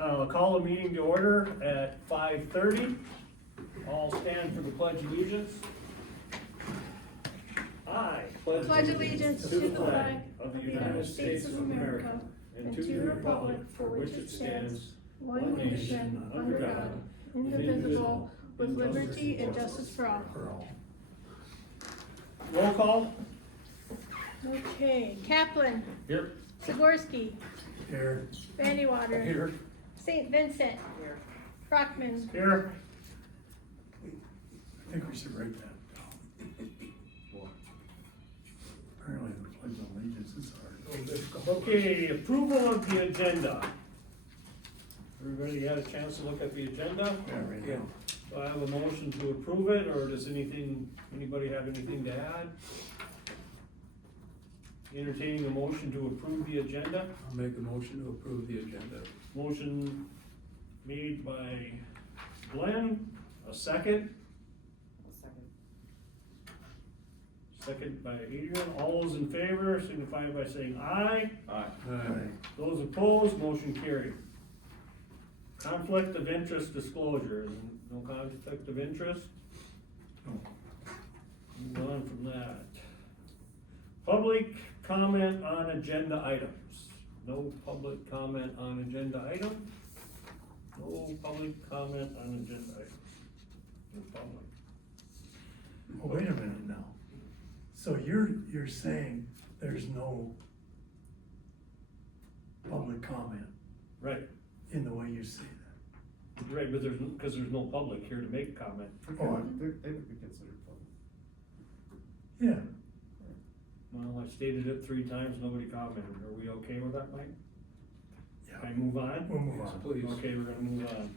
I'll call the meeting to order at 5:30. All stand for the pledge of allegiance. I Pledge allegiance to the flag of the United States of America and to the republic for which it stands, one nation, under God, indivisible, with liberty and justice for all. Roll call. Okay, Kaplan, Here. Zagorski, Here. Vandewater, Here. St. Vincent, Brockman, Here. I think we should write that down. Apparently the pledge of allegiance is hard. Okay, approval of the agenda. Everybody had a chance to look at the agenda? Yeah, right now. Do I have a motion to approve it, or does anybody have anything to add? Entertaining a motion to approve the agenda. I'll make a motion to approve the agenda. Motion made by Glenn, a second. Second by Adrian. All those in favor signify by saying aye. Aye. Those opposed, motion carried. Conflict of interest disclosure, no conflict of interest? Move on from that. Public comment on agenda items. No public comment on agenda item. No public comment on agenda item. No public. Oh, wait a minute now. So you're saying there's no public comment Right, in the way you say that? right, but because there's no public here to make comment. Oh, They would be considered public. yeah. Well, I stated it 3 times, nobody commented. Are we okay with that, Mike? Can I Yeah. move on? We'll move on. Please. Okay, we're gonna move on.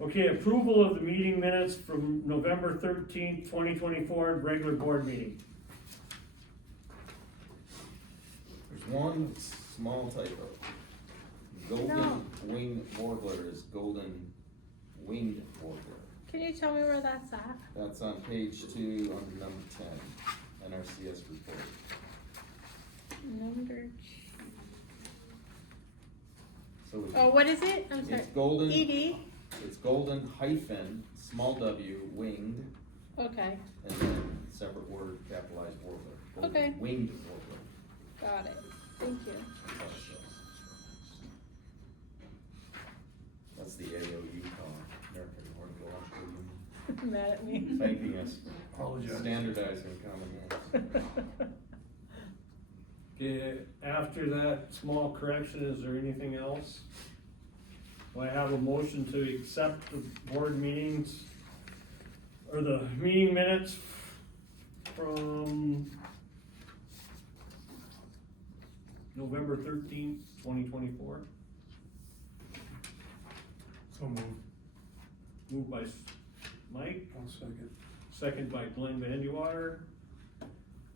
Okay, approval of the meeting minutes from November 13th, 2024, regular board meeting. There's one small typo. No. Golden winged warbler is golden winged warbler. can you tell me where that's at? That's on page 2 under number 10, NRCS report. Number, So oh, what is it? I'm sorry. it's golden, ED, it's golden hyphen, small w, winged, okay, and then separate word, capitalized warbler. Golden Okay. Winged warbler. got it, thank you. That's the AOU call, American Ornithological Union, Mad at me. thanking us, Apologize. standardizing common rules. Okay, after that small correction, is there anything else? Do I have a motion to accept the board meetings, or the meeting minutes from November 13th, 2024? So move. Moved by Mike, I'll second. second by Glenn Vandewater.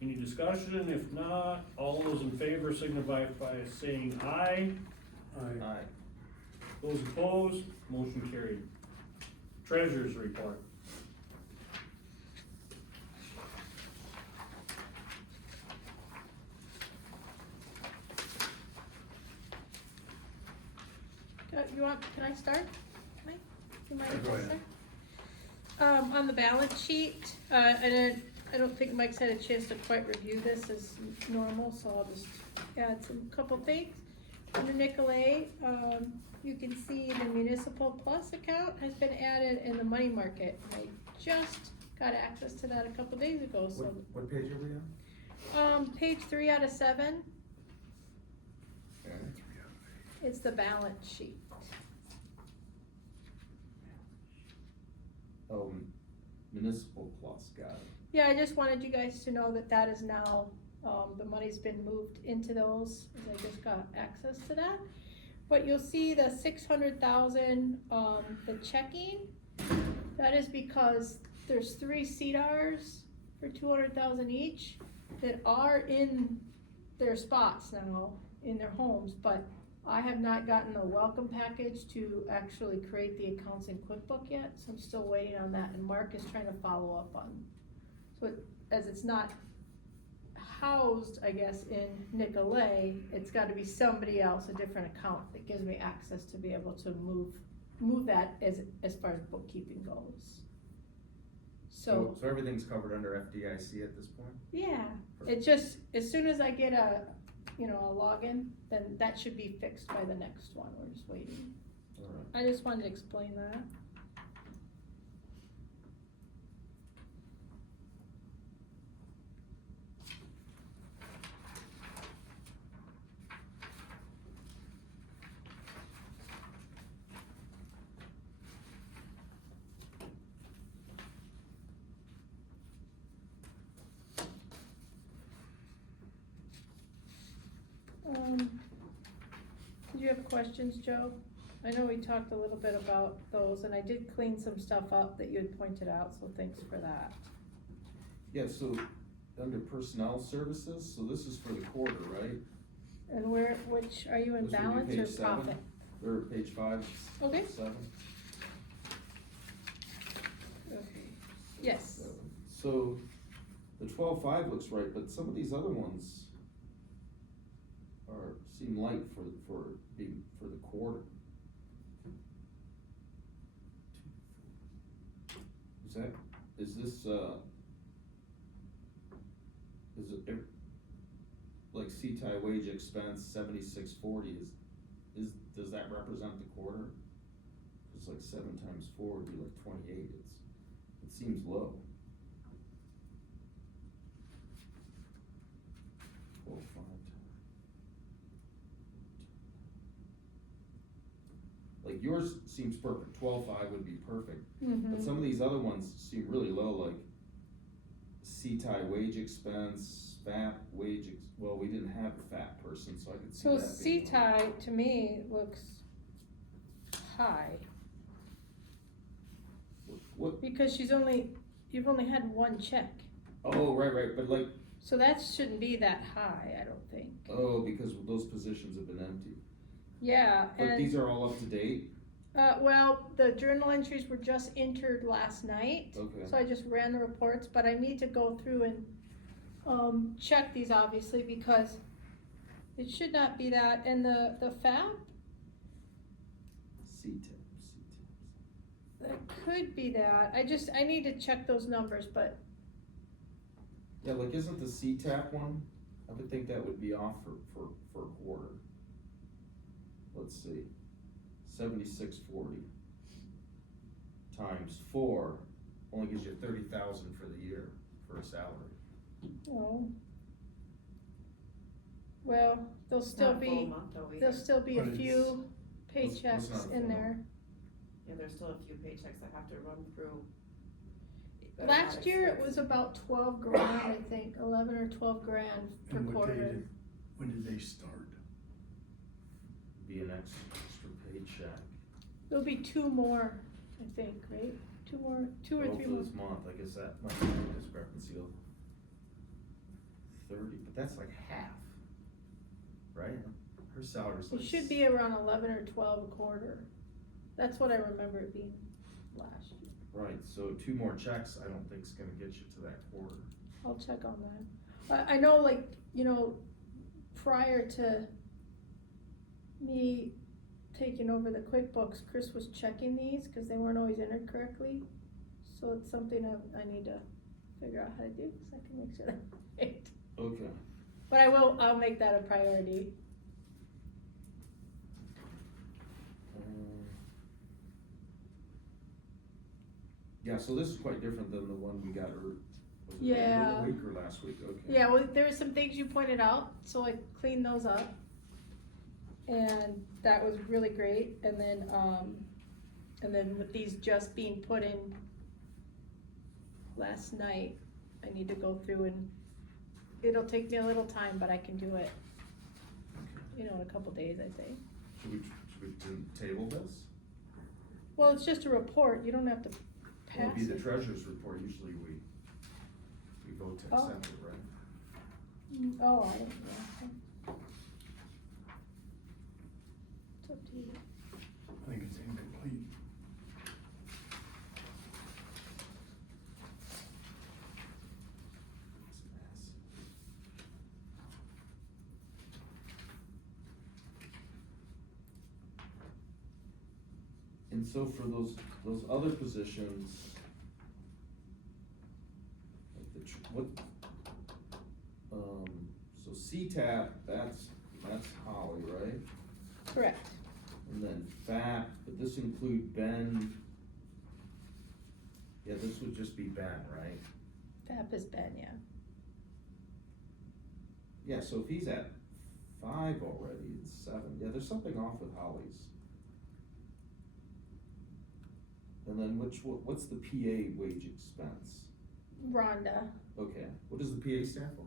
Any discussion? If not, all those in favor signify by saying aye. Aye. Aye. Those opposed, motion carried. Treasurer's report. Can I start? Mike? You mind if Go I ahead. start? On the balance sheet, I don't think Mike's had a chance to quite review this as normal, so I'll just add some couple things. Under Nicolay, you can see the municipal plus account has been added in the money market. I just got access to that a couple days ago, so. What page are we on? Page 3 out of 7, Okay. it's the balance sheet. Oh, municipal plus, got it. Yeah, I just wanted you guys to know that that is now, the money's been moved into those, and I just got access to that. But you'll see the 600,000, the checking, that is because there's 3 CDRs for 200,000 each that are in their spots now, in their homes, but I have not gotten a welcome package to actually create the accounts in QuickBook yet, so I'm still waiting on that, and Mark is trying to follow up on. So as it's not housed, I guess, in Nicolay, it's gotta be somebody else, a different account that gives me access to be able to move that as far as bookkeeping goes. So, So everything's covered under FDIC at this point? yeah, it just, as soon as I get a login, then that should be fixed by the next one, we're just waiting. Alright. I just wanted to explain that. Did you have questions, Joe? I know we talked a little bit about those, and I did clean some stuff up that you had pointed out, so thanks for that. Yeah, so under personnel services, so this is for the quarter, right? And which, are you in This would be balance or page 7. profit? Or page 5, Okay. 7. Okay. Yes, So the 12.5 looks right, but some of these other ones seem light for the quarter. Is this like CTI wage expense 7640 does that represent the quarter? It's like 7 times 4 would be like 28, it seems low. 12.5. Like yours seems perfect, 12.5 would be perfect, but some of these other ones seem really low, like CTI wage expense, FAP well, we didn't have a FAP person, so I could see so that being low. CTI to me looks high, What, because you've only had one check. oh, right, but like, So that shouldn't be that high, I don't think. oh, because those positions have been empty. Yeah, But and, these are all up to date? well, the journal entries were just entered last night. Okay. So I just ran the reports, but I need to go through and, check these obviously, because it should not be that, and the FAP, CTIP. that could be that, I need to check those numbers, but, Yeah, like isn't the CTAP one, I would think that would be off for a quarter. Let's see, 7640 times 4 only gives you 30,000 for the year for a salary. oh. Well, there'll still Not a full be, month though either. there'll still be a But few It's not a paychecks full in there. Yeah, there's still a few paychecks that have to run through. that are Last not year, it expensive. was about 12 grand, I think, 11 or 12 grand per And quarter. when did they start? Be an extra paycheck. There'll be 2 more, I think, right? 2 or 3 Oh, more. for this month, I guess that might be a discrepancy of 30, but that's like half, right? Her salary's It like. should be around 11 or 12 a quarter. That's what I remember it being last year. Right, so 2 more checks, I don't think is gonna get you to that quarter. I'll check on that. I know, like, prior to me taking over the QuickBooks, Chris was checking these, cause they weren't always entered correctly. So it's something I need to figure out how to do, so I can make sure that's right. Okay. But I'll make that a priority. Yeah, so this is quite different than the one we got, or was it Yeah. the week or last week, okay. Yeah, well, there were some things you pointed out, so I cleaned those up. And that was really great, and then with these just being put in last night, I need to go through and it'll take me a little time, but I can do it, in a couple days, I think. Should we table this? Well, it's just a report, you don't have to Well, pass it'd be the it. treasurer's report, usually we vote to Oh. accept it, right? Oh, I don't know. It's up to you. I think it's incomplete. It's a mess. And so for those other positions, like so CTAP, that's Holly, right? Correct. And then FAP, but this include Ben. Yeah, this would just be Ben, right? FAP is Ben, yeah. Yeah, so if he's at 5 already, it's 7. Yeah, there's something off with Holly's. And then what's the PA wage expense? Rhonda, Okay, what does the PA stand for?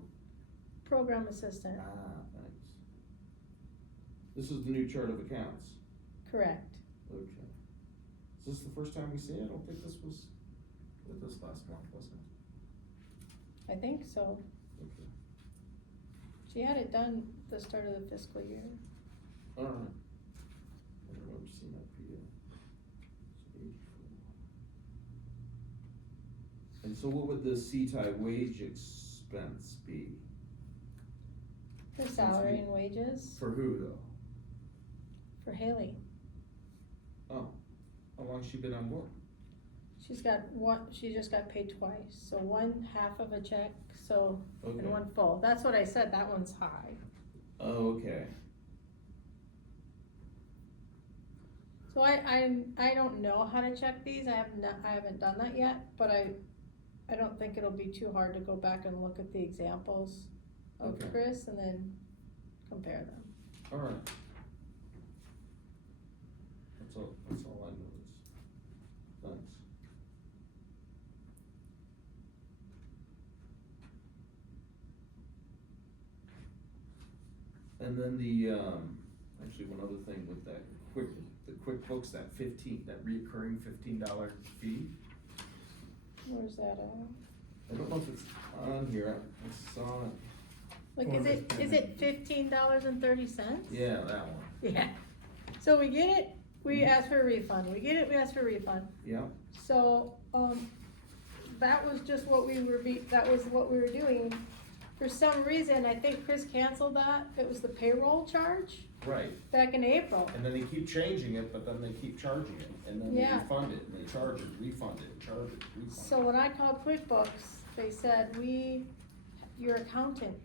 program assistant, Thanks. This is the new chart of accounts. correct. Okay. Is this the first time we see it? I don't think this was with this last month, was it? I think so. Okay. She had it done the start of the fiscal year. Alright. I don't remember seeing that PA. So 84. And so what would the CTI wage expense be? Her salary and wages For who though? for Haley. Oh, how long's she been on board? She just got paid twice, so one half of a check, so, Okay. and one full. That's what I said, that one's high. Oh, okay. So I don't know how to check these, I haven't done that yet, but I don't think it'll be too hard to go back and look at the examples of Okay. Chris and then compare them. Alright. That's all I noticed. Thanks. And then actually one other thing with that the QuickBooks, that reoccurring $15 fee. Where's that at? I don't know if it's on here, I saw it. Like, is it $15.30? Yeah, that one. Yeah. So we get it, we ask for a refund, we get it, we ask for a refund. Yeah, So, that was just what we were doing. For some reason, I think Chris canceled that, it was the payroll charge right. back in April. And then they keep changing it, but then they keep charging it, and then they Yeah. refund it, and they charge it, refund it, charge it, refund it. So when I called QuickBooks, they said, your accountant,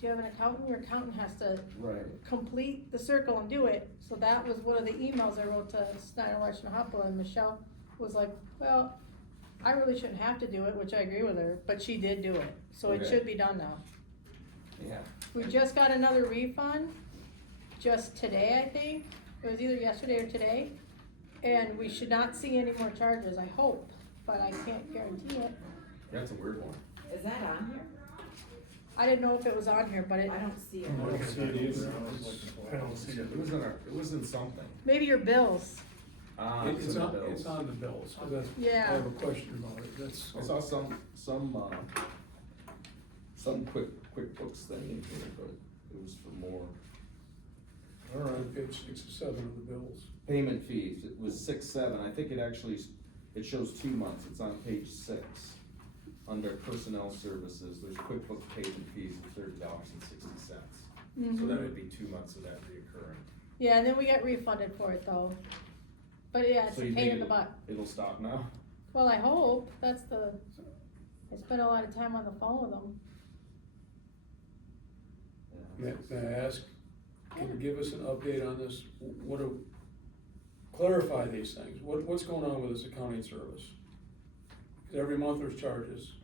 do you have an accountant? Your accountant has to Right. complete the circle and do it. So that was one of the emails I wrote to Snyder, Larson, and Hopple, and Michelle was like, well, I really shouldn't have to do it, which I agree with her, but she did do it, so it Okay. should be done now. Yeah. We just got another refund, just today, I think, it was either yesterday or today, and we should not see any more charges, I hope, but I can't guarantee it. That's a weird one. Is that on here? I didn't know if it was on here, but I don't see it. I don't see it either. I don't see it. It was in something. maybe your bills, It's It's in the on, bills. it's on the bills, so that's, I Yeah. have a question about it, that's. I saw some QuickBooks thing in here, but it was for more. All right, page 6 or 7 of the bills. Payment fees, it was 6-7, I think it shows 2 months, it's on page 6. Under personnel services, there's QuickBooks payment fees of $30.60. So that would be 2 months of that reoccurring. yeah, and then we get refunded for it though. But yeah, it's So a you pain think in the butt. It'll stop now? Well, I hope, I spent a lot of time on the phone with them. May I ask, can you give us an update on this? Clarify these things, what's going on with this accounting service? 'Cause every month there's charges.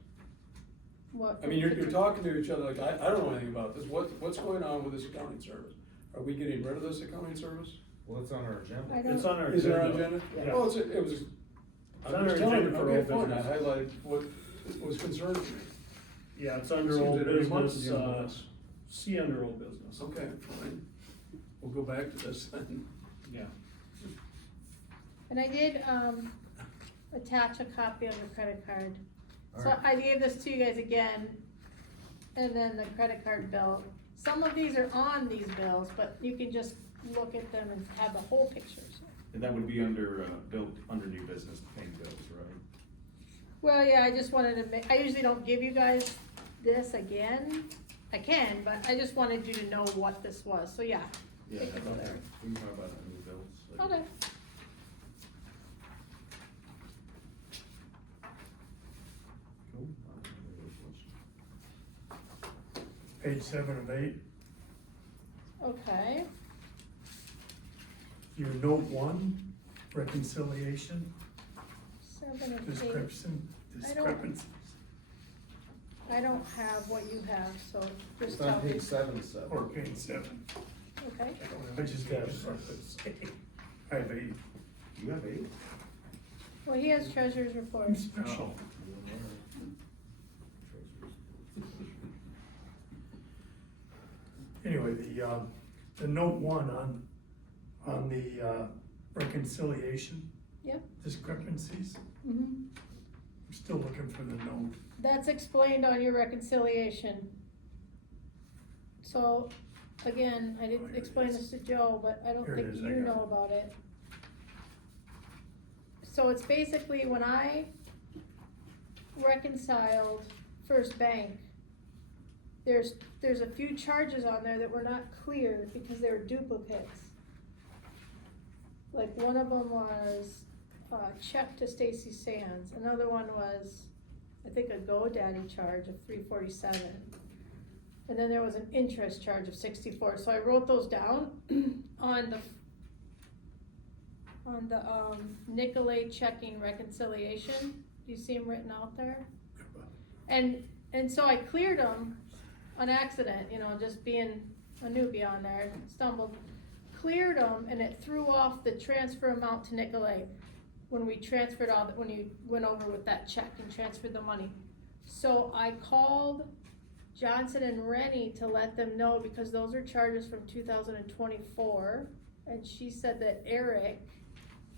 What? I mean, you're talking to each other like, I don't know anything about this, what's going on with this accounting service? Are we getting rid of this accounting service? Well, it's on our agenda. I don't- It's on our Is it agenda. on agenda? Yeah. Oh, it was, It's I'm on our just telling you, agenda for okay, old fine, I business. highlighted what was concerning me. Yeah, it's under Seems old that every month business, we're dealing with this. see under old business. Okay, fine, we'll go back to this then. Yeah. And I did, attach a copy of the credit card. So Alright. I gave this to you guys again, and then the credit card bill. Some of these are on these bills, but you can just look at them and have the whole pictures. And that would be under, under new business paying bills, right? Well, yeah, I just wanted to I usually don't give you guys this again. I can, but I just wanted you to know what this was, so yeah. Yeah, It can go there. we can talk about that in new bills. Okay. Page 7 of 8, Okay, your note 1, reconciliation, 7 of 8. description, I don't- discrepancies. I don't have what you have, so just It's tell on me. page 7. Or page 7. Okay, I just got it. I have 8. You have 8? well, he has treasurer's report. I'm special. Anyway, the note 1 on the reconciliation. Yep. Discrepancies, Mhm. I'm still looking for the note. That's explained on your reconciliation. So, again, I didn't explain this to Joe, but I don't Here it think is, I you got know it. about it. So it's basically when I reconciled First Bank, there's a few charges on there that were not clear because they were duplicates. Like one of them was check to Stacy Sands, another one was, I think, a GoDaddy charge of $347. And then there was an interest charge of $64, so I wrote those down on the Nicolay checking reconciliation. Do you see them written out there? And so I cleared them on accident, you know, just being a newbie on there, stumbled, cleared them, and it threw off the transfer amount to Nicolay when we transferred when you went over with that check and transferred the money. So I called Johnson and Rennie to let them know, because those are charges from 2024, and she said that Eric,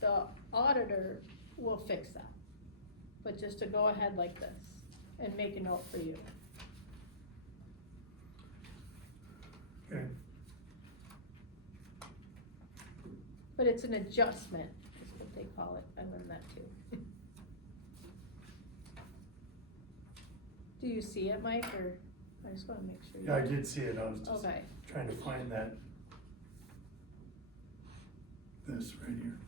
the auditor, will fix that. But just to go ahead like this and make a note for you. Okay, But it's an adjustment, is what they call it. I learned that too. Do you see it, Mike, or I just wanna make sure you. yeah, I did see it, I was just Okay, trying to find that. This right here.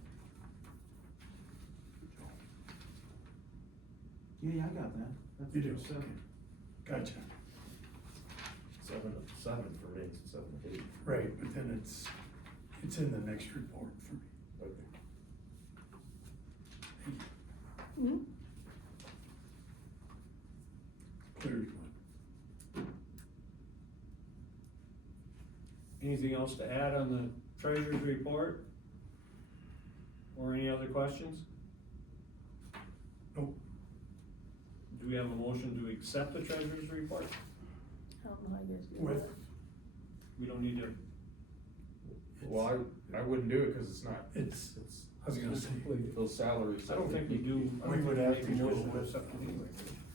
Yeah, I got that. That's You do, page 7. okay. Gotcha, 7 for me, 7 of 8. right, but then it's in the next report for me. Okay. hmm Clear one. Anything else to add on the treasurer's report? Or any other questions? Nope. Do we have a motion to accept the treasurer's report? I don't know how you guys do With, that. We don't need to. Well, I wouldn't do it, cause it's not, it's, it's, I was gonna say, those salaries. I don't think we do. I don't We would think have make to a do it motion to with- accept it anyway.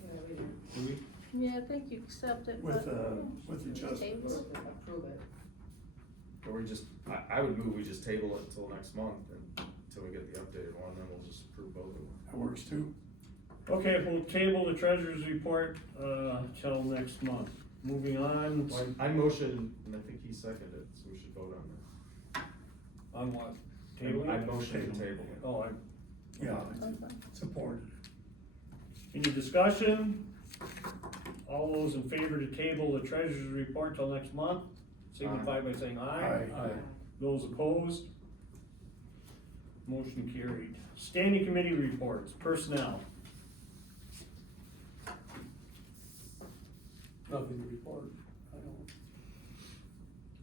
Yeah, we do. Do we? Yeah, I think you accept it, with, but. with adjustments. Tables. Approve it. Or we just, I would move, we just table it until next month, and until we get the updated one, then we'll just approve both of them. That works too. Okay, we'll table the treasurer's report, till next month. Moving on. Well, I motioned, and I think he seconded it, so we should vote on that. On what? Tabling? I motioned to table it. Oh, Yeah, Okay. supported. any discussion? All those in favor to table the treasurer's report till next month, signify by saying aye. Aye. Those opposed? Motion carried. Standing committee reports, personnel. Nothing to report. I don't.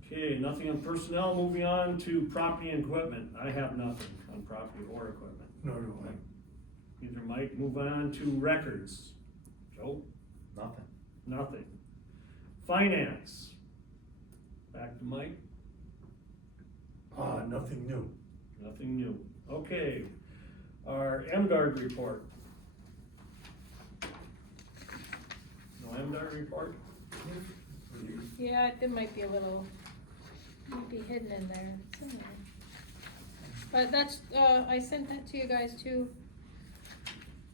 Okay, nothing on personnel, moving on to property and equipment. I have nothing on property or equipment. Nor do I. Neither Mike. Move on to records. Joe? Nothing. Nothing. Finance. Back to Mike. Nothing new. Nothing new. Okay, our MDARD report. No MDARD report? Yeah, there might be a little, might be hidden in there somewhere. But that's, I sent that to you guys too.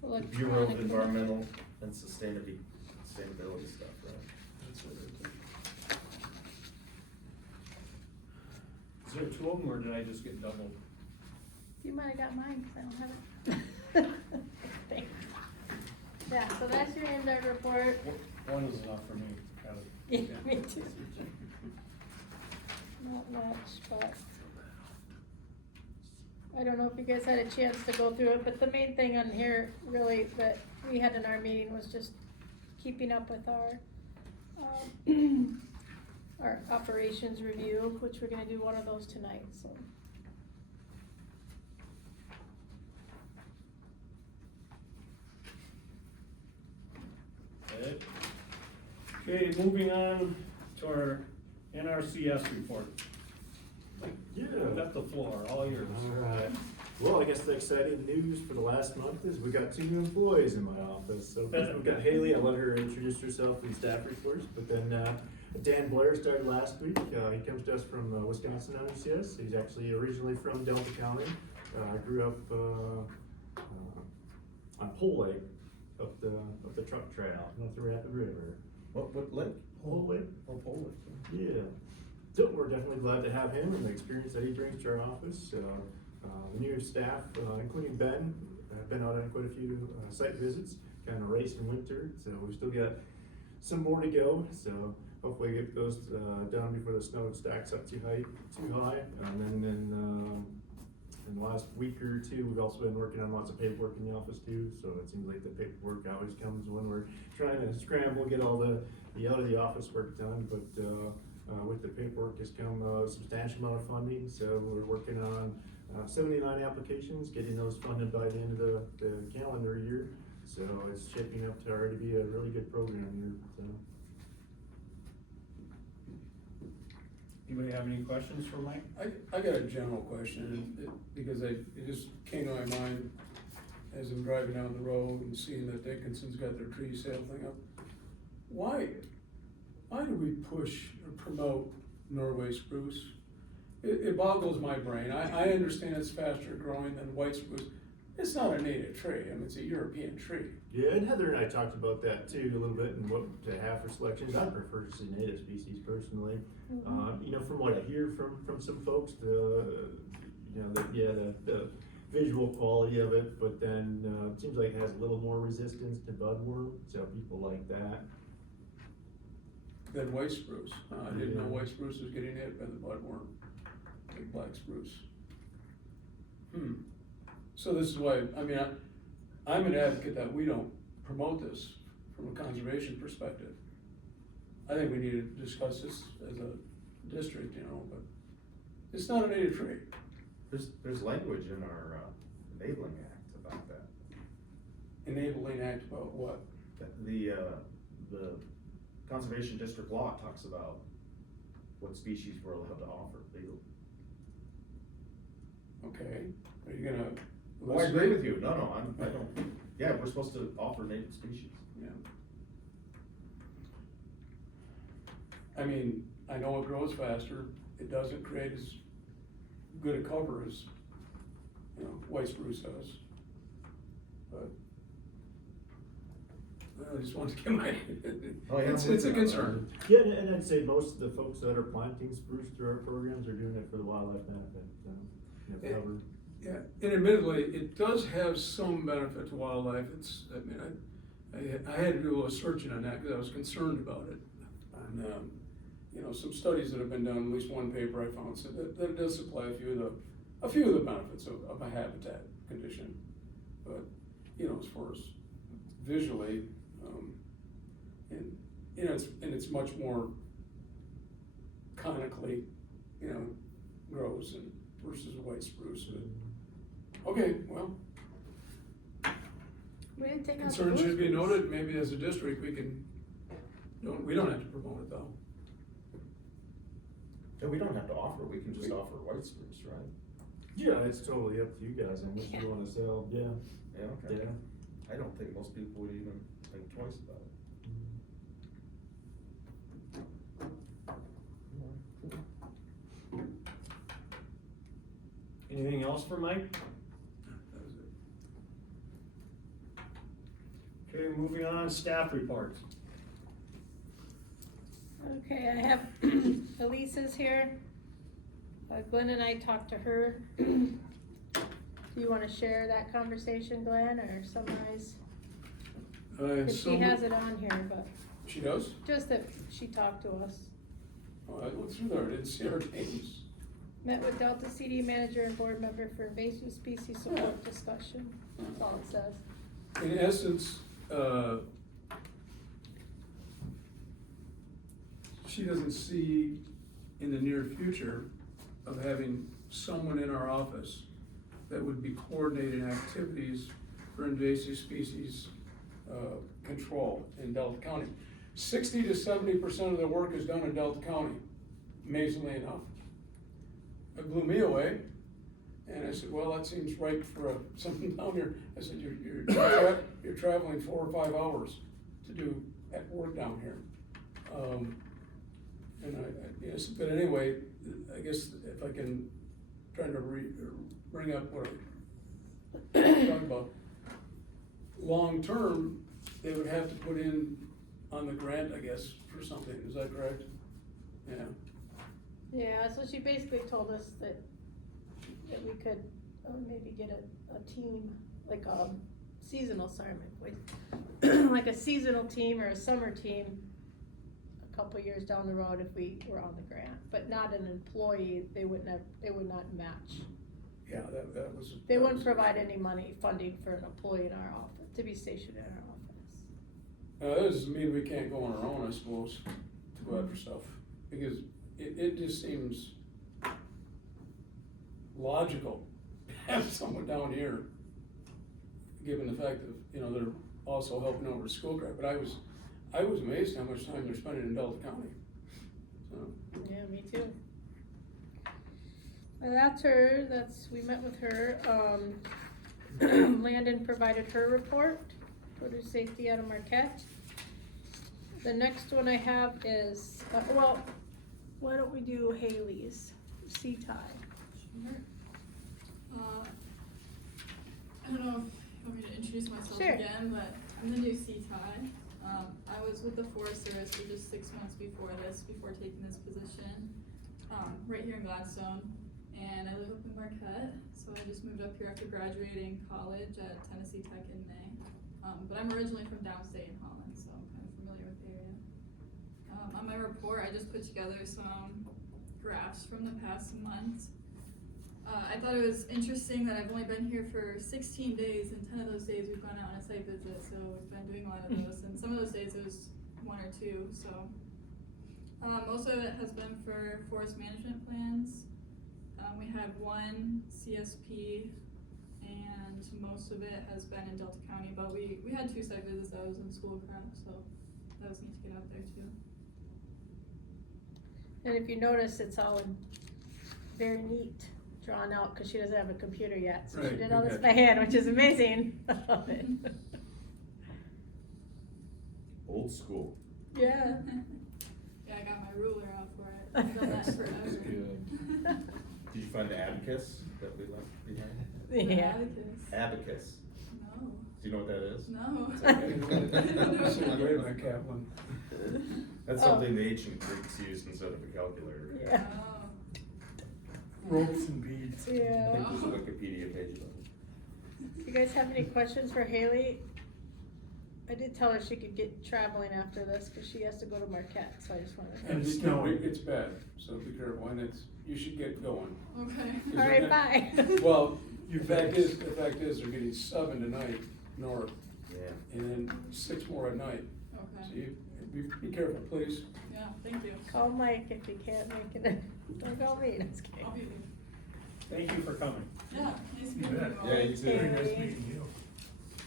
The Bureau of Electronic- Environmental and Sustainability stuff, right? That's what I think. Is there two of them, or did I just get double? You might have got mine, 'cause I don't have it. Thanks. Yeah, so that's your MDOT report. One is enough for me. Got it. Yeah, me too. Not much, but I don't know if you guys had a chance to go through it, but the main thing on here really that we had in our meeting was just keeping up with our, our operations review, which we're gonna do one of those tonight, so. Okay, moving on to our NRCS report. Yeah. You've got the floor, all yours. Alright, well, I guess the exciting news for the last month is we got 2 new employees in my office. So first we've got Haley, I'll let her introduce herself and staff reports, but then Dan Blair started last week. He comes to us from Wisconsin NRCS. He's actually originally from Delta County. Grew up on Pole Lake, up the truck trail, north of Rapid River. What lake? Pole Lake? Oh, Poland. Yeah. So we're definitely glad to have him and the experience that he brings to our office. The new staff, including Ben, have been out on quite a few site visits, kind of race in winter. So we've still got some more to go. So hopefully get those done before the snow stacks up too high. And then in the last week or two, we've also been working on lots of paperwork in the office too. So it seems like the paperwork always comes when we're trying to scramble, get all the out of the office work done. But with the paperwork has come a substantial amount of funding. So we're working on 79 applications, getting those funded by the end of the calendar year. So it's shaping up to already be a really good program here. So. Anybody have any questions for Mike? I got a general question, because it just came to my mind as I'm driving down the road and seeing that Dickinson's got their tree sale thing up. Why do we push or promote Norway spruce? It boggles my brain. I understand it's faster growing than white spruce. It's not a native tree. I mean, it's a European tree. Yeah, and Heather and I talked about that too a little bit and what to have for selections. I prefer to see native species personally. You know, from what I hear from some folks, the visual quality of it, but then it seems like it has a little more resistance to budworm, so people like that. Than white spruce. I didn't know white spruce was getting hit by the budworm, like black spruce. So this is why, I mean, I'm an advocate that we don't promote this from a conservation perspective. I think we need to discuss this as a district, you know, but it's not a native tree. There's language in our enabling act about that. Enabling act about what? The conservation district law talks about what species we're allowed to offer legally. Okay, are you gonna? Well, I agree with you. No, I don't. Yeah, we're supposed to offer native species. Yeah. I mean, I know it grows faster. It doesn't create as good a cover as, you know, white spruce does. But I just wanted to get my, it's a concern. Yeah, and I'd say most of the folks that are planting spruce through our programs are doing it for the wildlife benefit. Cover. Yeah, and admittedly, it does have some benefit to wildlife. It's, I mean, I had to do a little searching on that because I was concerned about it. And, you know, some studies that have been done, at least one paper I found, said that it does supply a few of the benefits of a habitat condition. But, you know, as far as visually, and you know, it's much more conically, you know, grows and versus a white spruce. But, okay, well, We didn't take out the concerns should be blue spruce. noted. Maybe as a district we don't have to promote it though. Yeah, we don't have to offer, we can just offer white spruce, right? Yeah, it's totally up to you guys and what you want to sell. Yeah. Yeah, okay. Yeah. I don't think most people would even think twice about it. Anything else for Mike? That was it. Okay, moving on, staff reports. Okay, I have Elisa's here. Glenn and I talked to her. Do you wanna share that conversation, Glenn, or summarize? Cause she has it on here, but. She does? Just that she talked to us. Oh, I went through there, I didn't see her names. Met with Delta CD manager and board member for invasive species support discussion. That's all it says. In essence, she doesn't see in the near future of having someone in our office that would be coordinating activities for invasive species control in Delta County. 60 to 70% of the work is done in Delta County, amazingly enough. It blew me away, and I said, well, that seems right for something down here. I said, you're traveling 4 or 5 hours to do work down here. Yes, but anyway, I guess if I can try to bring up what I'm talking about. Long term, they would have to put in on the grant, I guess, for something, is that correct? Yeah. Yeah, so she basically told us that we could maybe get a team, like a seasonal assignment, like a seasonal team or a summer team a couple years down the road if we were on the grant, but not an employee. They would not match. Yeah, that was. They wouldn't provide any money, funding for an employee in our office, to be stationed in our office. That doesn't mean we can't go on our own, I suppose, to go after stuff, because it just seems logical to have someone down here, given the fact that, you know, they're also helping over the school grant, but I was amazed how much time they're spending in Delta County, so. Yeah, me too. Well, that's her, we met with her, Landon provided her report, produce safety out of Marquette. The next one I have is, well, why don't we do Haley's, CTI? Sure. I don't know if you want me to introduce myself Sure. again, but I'm the new CTI. I was with the Forest Service for just 6 months before taking this position, right here in Gladstone. And I live up in Marquette, so I just moved up here after graduating college at Tennessee Tech in May. But I'm originally from downstate in Holland, so I'm kind of familiar with the area. On my report, I just put together some graphs from the past month. I thought it was interesting that I've only been here for 16 days, and 10 of those days we've gone out on a site visit, so we've been doing a lot of those, and some of those days it was 1 or 2, so. Most of it has been for forest management plans. We had 1 CSP, and most of it has been in Delta County, but we had 2 site visits that was in Schoolcraft, so that was neat to get out there too. And if you notice, it's all very neat, drawn out, cause she doesn't have a computer yet, so she Right, did all this okay. by hand, which is amazing. I love it. Old school. Yeah. Yeah, I got my ruler out for it. I've done that forever. That's good. Did you find the abacus that we left behind? Yeah. Abacus. No. Do you know what that is? No. It's okay. This is great, my Kaplan. That's Oh. something the ancient Greeks used instead of a calculator. Yeah. Oh. Ropes and beads. I Yeah. think there's a Wikipedia page about it. You guys have any questions for Haley? I did tell her she could get traveling after this, cause she has to go to Marquette, so I just wanted to. And It's snowing. it's bad, so be careful, and you should get going. Okay. Alright, bye. Well, You the fact bet. is, they're getting 7 tonight north, Yeah. and then 6 more at night. So Okay. you, be careful, please. Yeah, thank you. Call Mike if you can't make it. Don't call me, I'm just I'll kidding. be Thank you for coming. Yeah, nice You meeting you bet. all. Yeah, you too. Very nice Haley. meeting you.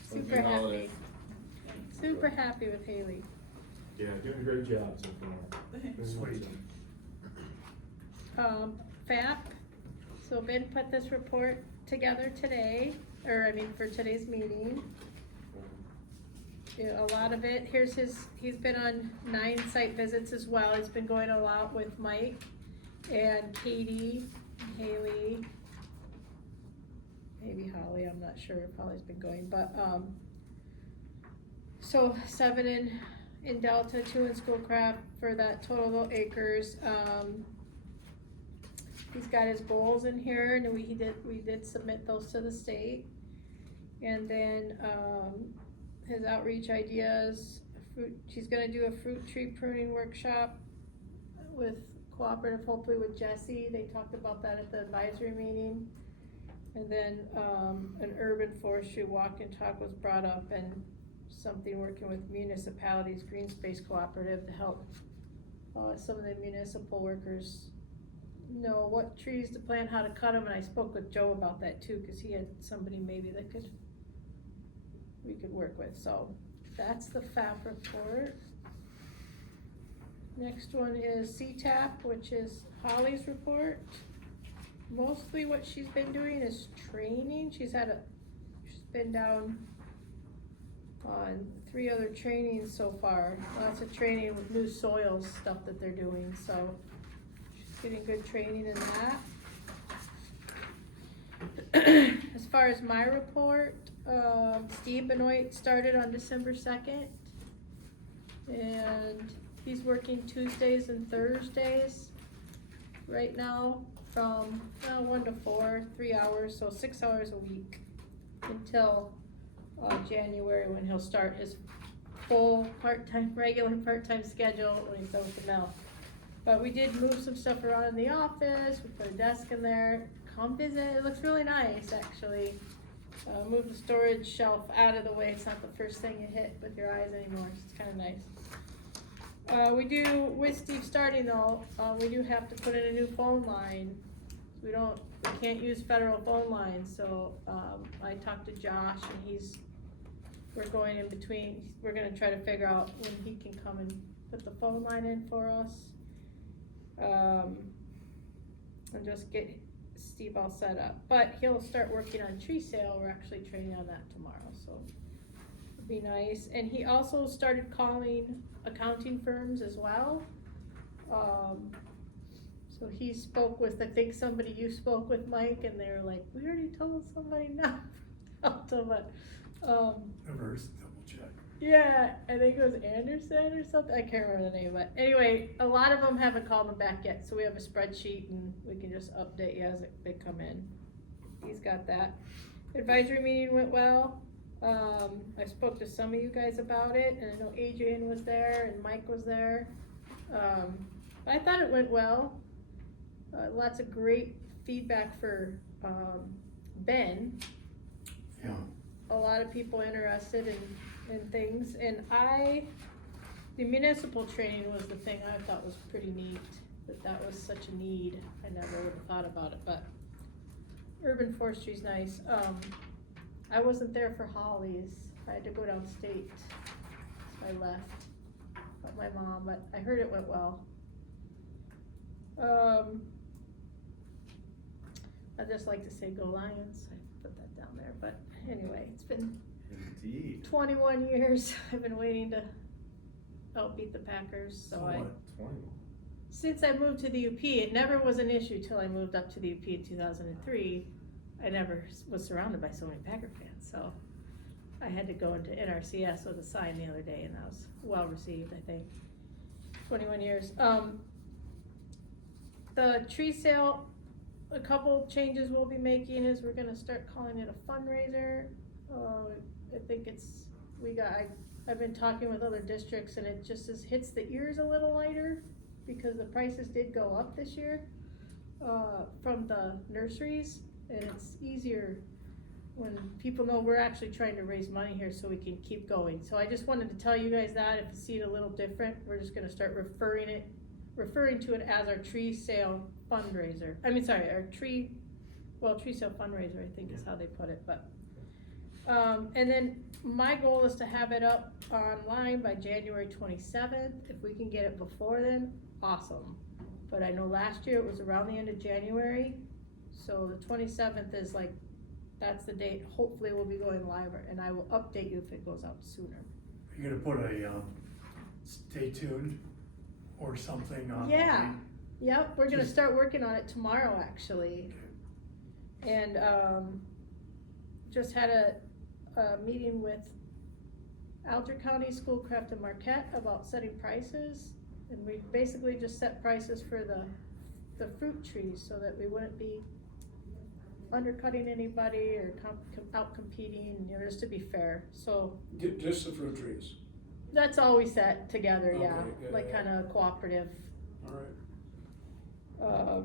Super Happy holiday. happy. Super happy with Haley. Yeah, doing a great job so far. Thanks. Very much so. FAP, so Ben put this report together today, for today's meeting. Yeah, a lot of it, he's been on 9 site visits as well, he's been going a lot with Mike and Katie, Haley, maybe Holly, I'm not sure if Holly's been going, but, so 7 in Delta, 2 in Schoolcraft for that total acres, he's got his goals in here, and we did submit those to the state. And then, his outreach ideas she's gonna do a fruit tree pruning workshop with cooperative, hopefully with Jesse. They talked about that at the advisory meeting. And then, an urban forestry walk and talk was brought up, and something working with municipalities, green space cooperative, to help some of the municipal workers know what trees to plant, how to cut them, and I spoke with Joe about that too, cause he had somebody maybe that we could work with, so that's the FAP report. Next one is CTAP, which is Holly's report. Mostly what she's been doing is training. She's been down on 3 other trainings so far. Lots of training with new soils stuff that they're doing, so she's getting good training in that. As far as my report, Steve Benoit started on December 2nd, and he's working Tuesdays and Thursdays right now from 1 to 4, 3 hours, so 6 hours a week until January, when he'll start his full regular part-time schedule when he's done with the mill. But we did move some stuff around in the office. We put a desk in there. Come visit. It looks really nice, actually. Move the storage shelf out of the way. It's not the first thing you hit with your eyes anymore. It's kind of nice. We do, with Steve starting though, we do have to put in a new phone line. We can't use federal phone lines, so I talked to Josh, and we're going in between. We're gonna try to figure out when he can come and put the phone line in for us. And just get Steve all set up. But he'll start working on tree sale. We're actually training on that tomorrow, so it'll be nice. And he also started calling accounting firms as well. So he spoke with, I think somebody you spoke with, Mike, and they were like, we already told somebody not to, but, Never double check. yeah, I think it was Anderson or something, I can't remember the name, but anyway, a lot of them haven't called them back yet, so we have a spreadsheet and we can just update you as they come in. He's got that. Advisory meeting went well. I spoke to some of you guys about it, and I know Adrian was there and Mike was there. I thought it went well. Lots of great feedback for Ben. Yeah. A lot of people interested in things, and the municipal training was the thing I thought was pretty neat, that was such a need. I never would have thought about it, but urban forestry's nice. I wasn't there for Holly's. I had to go downstate, so I left. Got my mom, but I heard it went well. I'd just like to say go Lions. I put that down there, but anyway, it's been Indeed. 21 years I've been waiting to outbeat the Packers, so what? 20. since I moved to the UP, it never was an issue till I moved up to the UP in 2003. I never was surrounded by so many Packer fans, so I had to go into NRCS with a sign the other day, and that was well received, I think. 21 years. The tree sale, a couple changes we'll be making is we're gonna start calling it a fundraiser. I think I've been talking with other districts, and it just hits the ears a little lighter because the prices did go up this year from the nurseries, and it's easier when people know we're actually trying to raise money here so we can keep going. So I just wanted to tell you guys that if you see it a little different, we're just gonna start referring to it as our tree sale fundraiser. Our tree sale fundraiser, I think is how they put it, but. And then my goal is to have it up online by January 27th. If we can get it before then, awesome. But I know last year it was around the end of January, so the 27th is that's the date. Hopefully we'll be going live, and I will update you if it goes out sooner. You're gonna put a, stay tuned or something on. Yeah. Yep, we're gonna start working on it tomorrow, actually. And, just had a meeting with Alger County Schoolcraft and Marquette about setting prices. And we basically just set prices for the fruit trees so that we wouldn't be undercutting anybody or out competing, just to be fair, so. Just the fruit trees. That's all we set together, yeah, Okay, good, like yeah. kinda cooperative. Alright,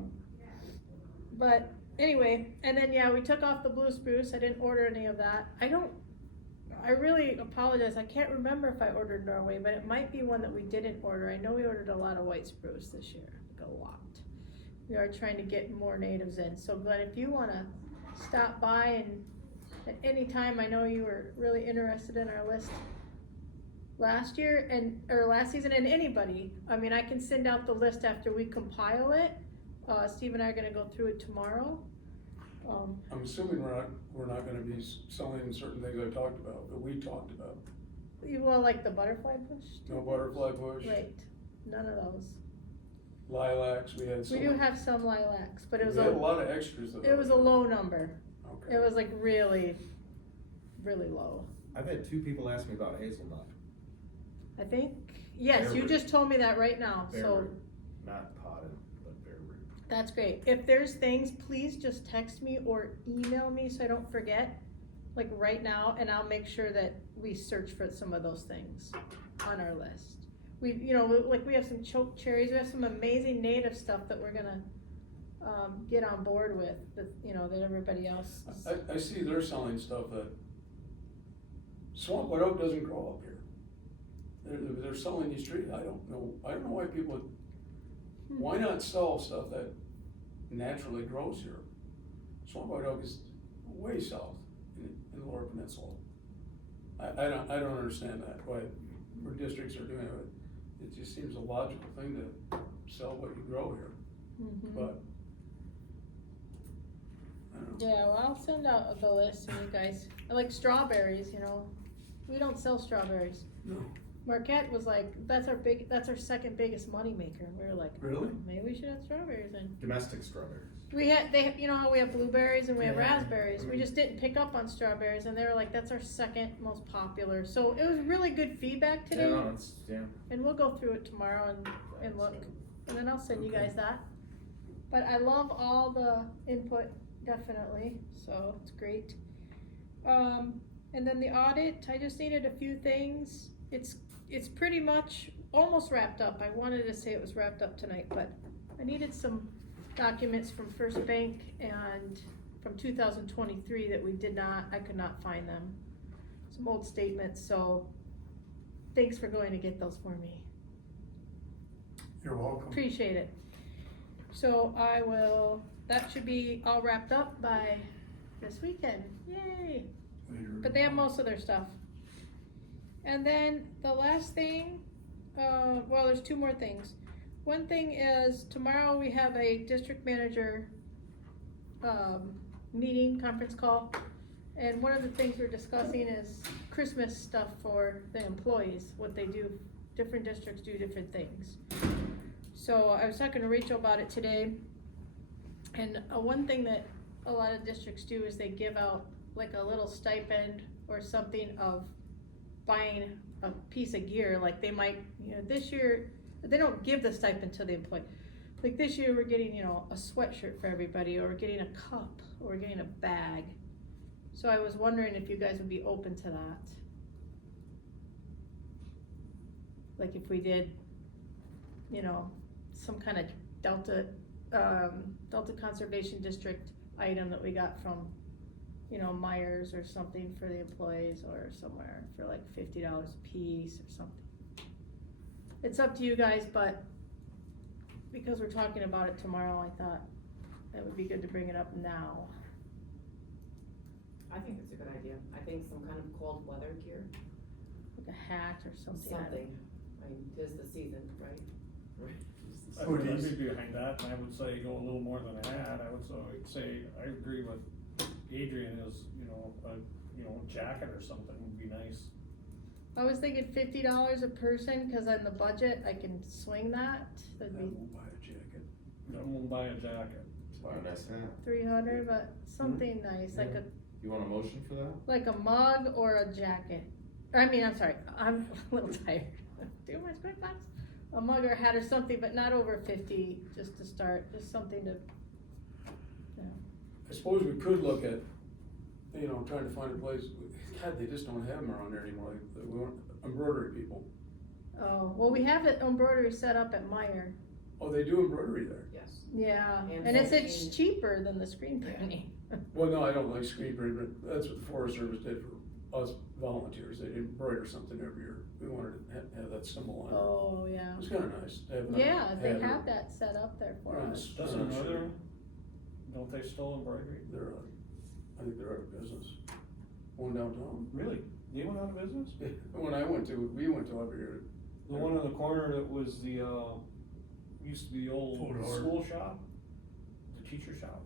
But anyway, and then, yeah, we took off the blue spruce, I didn't order any of that. I really apologize, I can't remember if I ordered Norway, but it might be one that we didn't order. I know we ordered a lot of white spruce this year, like a lot. We are trying to get more natives in, so Glenn, if you wanna stop by and at any time, I know you were really interested in our list last year or last season, and anybody, I mean, I can send out the list after we compile it. Steve and I are gonna go through it tomorrow. I'm assuming we're not gonna be selling certain things I talked about, that we talked about. Well, like the butterfly bush? No butterfly bush, Wait, none of those. lilacs, we had We some. do have some lilacs, but it was We had a lot of extras though. it was a low number. Okay. It was like really, really low. I've had 2 people ask me about hazelnut. I think, yes, you Bear root. just told me that right now, Bear so root. Not potted, but bare root. that's great. If there's things, please just text me or email me so I don't forget, like right now, and I'll make sure that we search for some of those things on our list. We have some choke cherries, we have some amazing native stuff that we're gonna, get on board with, that everybody else is. I see they're selling stuff that swamp white oak doesn't grow up here. They're selling these trees, I don't know why people, why not sell stuff that naturally grows here? Swamp white oak is way south in the lower peninsula. I don't understand that, why our districts are doing it. It just seems a logical thing to sell what you grow here, Mhm. but I don't know. Yeah, well, I'll send out the list and you guys, like strawberries, we don't sell strawberries. No. Marquette was like, that's our second biggest moneymaker. We were like, Really? maybe we should have strawberries in. Domestic strawberries. We had, how we have blueberries and we have Yeah. raspberries. We just didn't pick up on strawberries and they were like, that's our second most popular. So it was really good feedback Yeah, today. no, it's, yeah. And we'll go through it tomorrow and look, and then I'll send you guys that. But I love all the input, definitely, so it's great. And then the audit, I just needed a few things. It's pretty much almost wrapped up. I wanted to say it was wrapped up tonight, but I needed some documents from First Bank and from 2023 that I could not find them. Some old statements, so thanks for going to get those for me. You're welcome. Appreciate it. So that should be all wrapped up by this weekend, yay! But they have most of their stuff. And then the last thing, there's 2 more things. One thing is tomorrow we have a district manager, meeting, conference call. And one of the things we're discussing is Christmas stuff for the employees, what they do. Different districts do different things. So I was talking to Rachel about it today, and one thing that a lot of districts do is they give out like a little stipend or something of buying a piece of gear, like they might, this year, they don't give the stipend to the employee. Like this year we're getting, a sweatshirt for everybody, or we're getting a cup, or we're getting a bag. So I was wondering if you guys would be open to that. Like if we did, some kind of Delta Conservation District item that we got from, Myers or something for the employees, or somewhere for like $50 a piece or something. It's up to you guys, but because we're talking about it tomorrow, I thought it would be good to bring it up now. I think it's a good idea. I think some kind of cold weather gear, Like a hat or something. something. I mean, 'tis the season, right? I'd be behind that, and I would say go a little more than a hat. I would say, I agree with Adrian, is, a jacket or something would be nice. I was thinking $50 a person, cause on the budget, I can swing that. I That'd be won't buy a jacket. I won't buy a jacket. Buy a nice hat. 300, but something nice, like Yeah. You want a motion for that? a mug or a jacket. I'm sorry, I'm a little tired. Do my square box? A mug or a hat or something, but not over 50, just to start, just something to, I suppose we could look at you know, trying to find a place, God, they just don't have them around there anymore, like, we want embroidery people. Oh, well, we have it embroidery set up at Meyer. Oh, they do embroidery there? Yes. Yeah, And and it's stitching. cheaper than the screen printing. Well, no, I don't like screen print, but that's what the Forest Service did for us volunteers, they embroider something every year, we wanted to have that symbol on it. Oh, yeah. It was kinda nice to have it on- Yeah, they it have that set up there for on the us. Doesn't on the another, shirt. don't they still embroidery? They're, I think they're out of business. One downtown. Really? They went out of business? When we went to every year. The one in the corner that was the, used to be the old Food order. school shop? The teacher shop?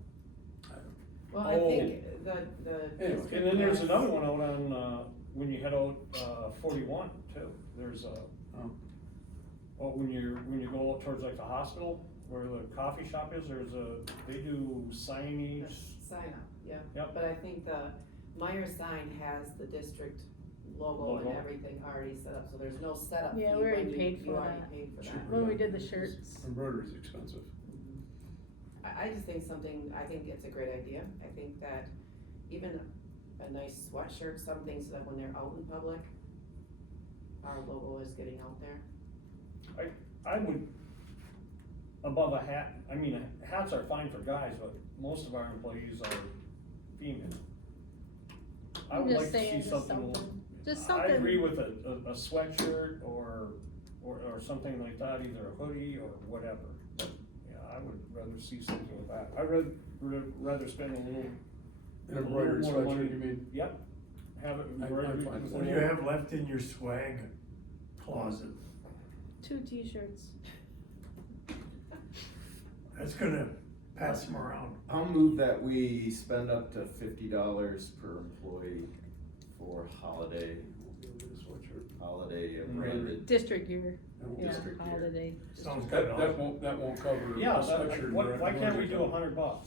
Well, I Oh. think the Anyway. district And then there's has- another one out on, when you head out, 41 too, there's a, Oh. well, when you go out towards like the hospital, where the coffee shop is, they do signage. Sign up, yeah. Yep. But I think the Meyer sign has the district logo and Logo. everything already set up, so there's no setup fee Yeah, we already when paid you for already that. paid for that. Cheaper. When we did the shirts. Embroidery's expensive. I just think I think it's a great idea. I think that even a nice sweatshirt, something so that when they're out in public, our logo is getting out there. I would, above a hat, I mean, hats are fine for guys, but most of our employees are female. I I'm would just like to saying, see just something. just I something. agree with a sweatshirt or something like that, either a hoodie or whatever. But, yeah, I would rather see something with that. I'd rather spend a little. An embroidered more money. sweatshirt, you mean? Yep, have it I'm embroidered. fine with What do you have left in your swag closet? 2 t-shirts. That's gonna pass them around. I'll move that we spend up to $50 per employee for holiday branded. District gear, yeah, District gear. holiday. Sounds good. That won't cover. Yeah, a sweatshirt or why can't we do embroidery. $100?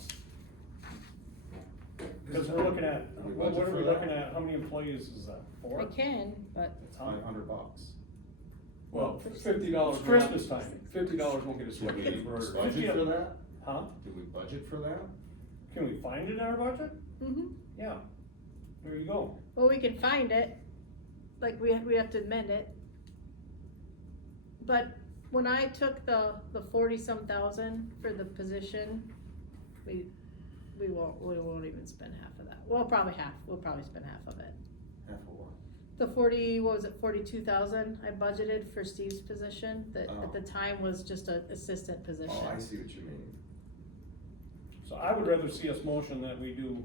Cause we're looking at, We what budget are we for that? looking at, how many employees is that, 4? I can, but $500. Well, It's $50. It's Christmas time. $50 won't get a Did sweatshirt we embroidered. budget for that? Huh? Did we budget for that? Can we find it in our budget? Yeah, there you go. well, we can find it, like, we have to amend it. But when I took the 40-some thousand for the position, we won't even spend half of that, well, probably half, we'll probably spend half of it. Half of what? The 42,000 I budgeted for Steve's position, that at the time was just an assistant position. Oh, I see what you mean. So I would rather see us motion that we do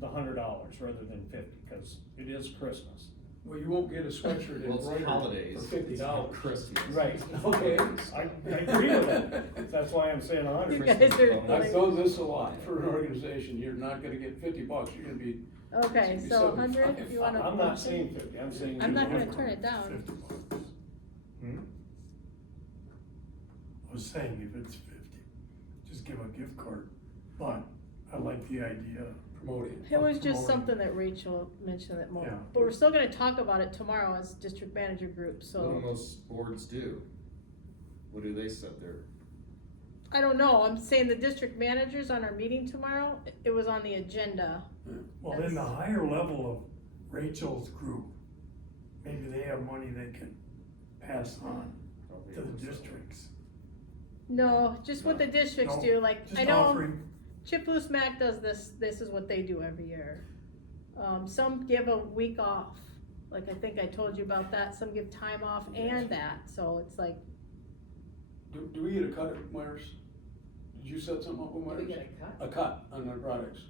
the $100 rather than 50, cause it is Christmas. Well, you won't get a sweatshirt Well, it's embroidered holidays. for $50. It's not Christmas. Right. Okay. I agree with that, that's why I'm saying 100. You guys are I've I've done this a lot for an organization, you're not gonna get $50, you're gonna be, Okay, Should be so 100, 75. if you wanna. I'm not motion? saying 50, I'm saying. I'm do not gonna 100. turn it down. $50. I was saying if it's 50, just give a gift card, but I like the idea. promoting. It was just Promoting. something that Rachel mentioned that more, Yeah. but we're still gonna talk about it tomorrow as district manager group, What do so. most boards do? What do they set their? I don't know, I'm saying the district managers on our meeting tomorrow, it was on the agenda. Well, in the higher level of Rachel's group, maybe they have money they can pass on to the districts. No, just what the districts No, do, like, Just I know offering, Chippewa Mac does this is what they do every year. Some give a week off, like I think I told you about that, some give time off and that, so it's like, Do we get a cut at Myers? Did you set something up with Do Myers? we get a cut? A cut on their products?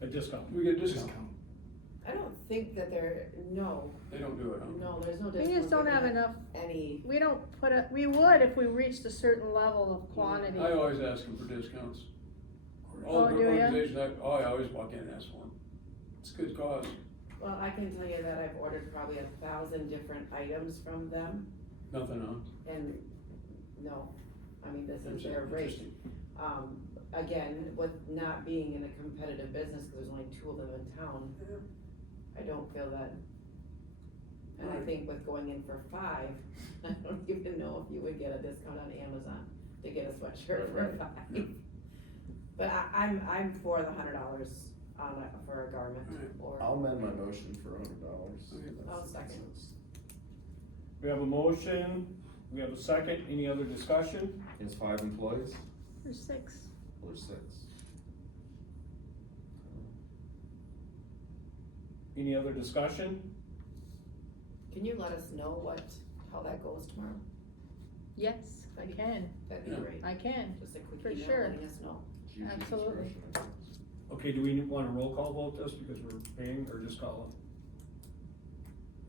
A discount. Do we get a discount? discount. I don't think that no, They don't do it, huh? no, there's no we discount. just don't have given enough, Any, we don't we would if we reached a certain level of quantity. I always ask them for discounts. Oh, All the do ya? organizations, I always walk in and ask for them. It's a good cause. well, I can tell you that I've ordered probably 1,000 different items from them, Nothing, huh? and no, I mean, this is Interesting, their rate. interesting. Again, with not being in a competitive business, cause there's only 2 of them in town, I don't feel that. And I Right. think with going in for 5, I don't even know if you would get a discount on Amazon to get a sweatshirt for Right, 5. yeah. But I'm for the $100, for a garment or. I'll amend my motion for $100. I'll second. We have a motion, we have a second, any other discussion? It's 5 employees, For 6. or 6? Any other discussion? Can you let us know how that goes tomorrow? Yes, I can, That'd be Yeah. great. I can, Just a quick for email sure. letting us know. It's usually Absolutely. discretionary. Okay, do we want a roll call vote this because we're paying, or just call it?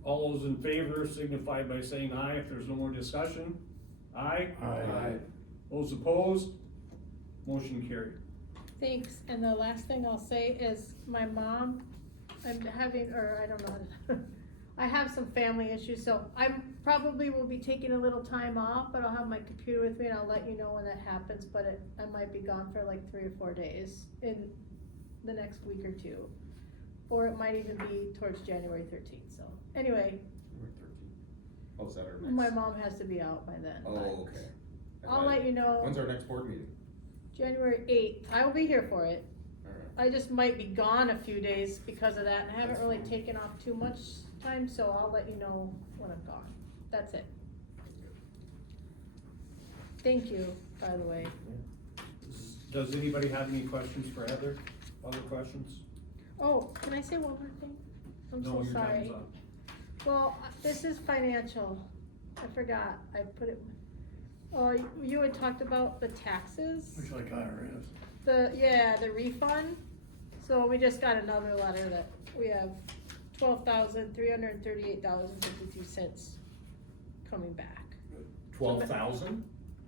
All those in favor signify by saying aye if there's no more discussion. Aye? Aye. Those opposed? Motion carried. Thanks, and the last thing I'll say is my mom, I'm having, or I don't know, I have some family issues, so I'm probably will be taking a little time off, but I'll have my computer with me and I'll let you know when that happens, but I might be gone for like 3 or 4 days in the next week or 2. Or it might even be towards January 13th, so, anyway, January 13th. Oh, is that our next? my mom has to be out by then. but Oh, okay. I'll let you know. When's our next board meeting? January 8th, I will be here for it. Alright. I just might be gone a few days because of that, and I haven't really taken off too much time, so I'll let you know when I'm gone. That's it. Thank you, by the way. Does anybody have any questions for Heather? Other questions? Oh, can I say one more thing? I'm No, so your sorry. time's up. Well, this is financial. I forgot, I put it, oh, you had talked about the taxes. Looks like IRS. The refund, so we just got another letter that we have $12,338.52 coming back. 12,000?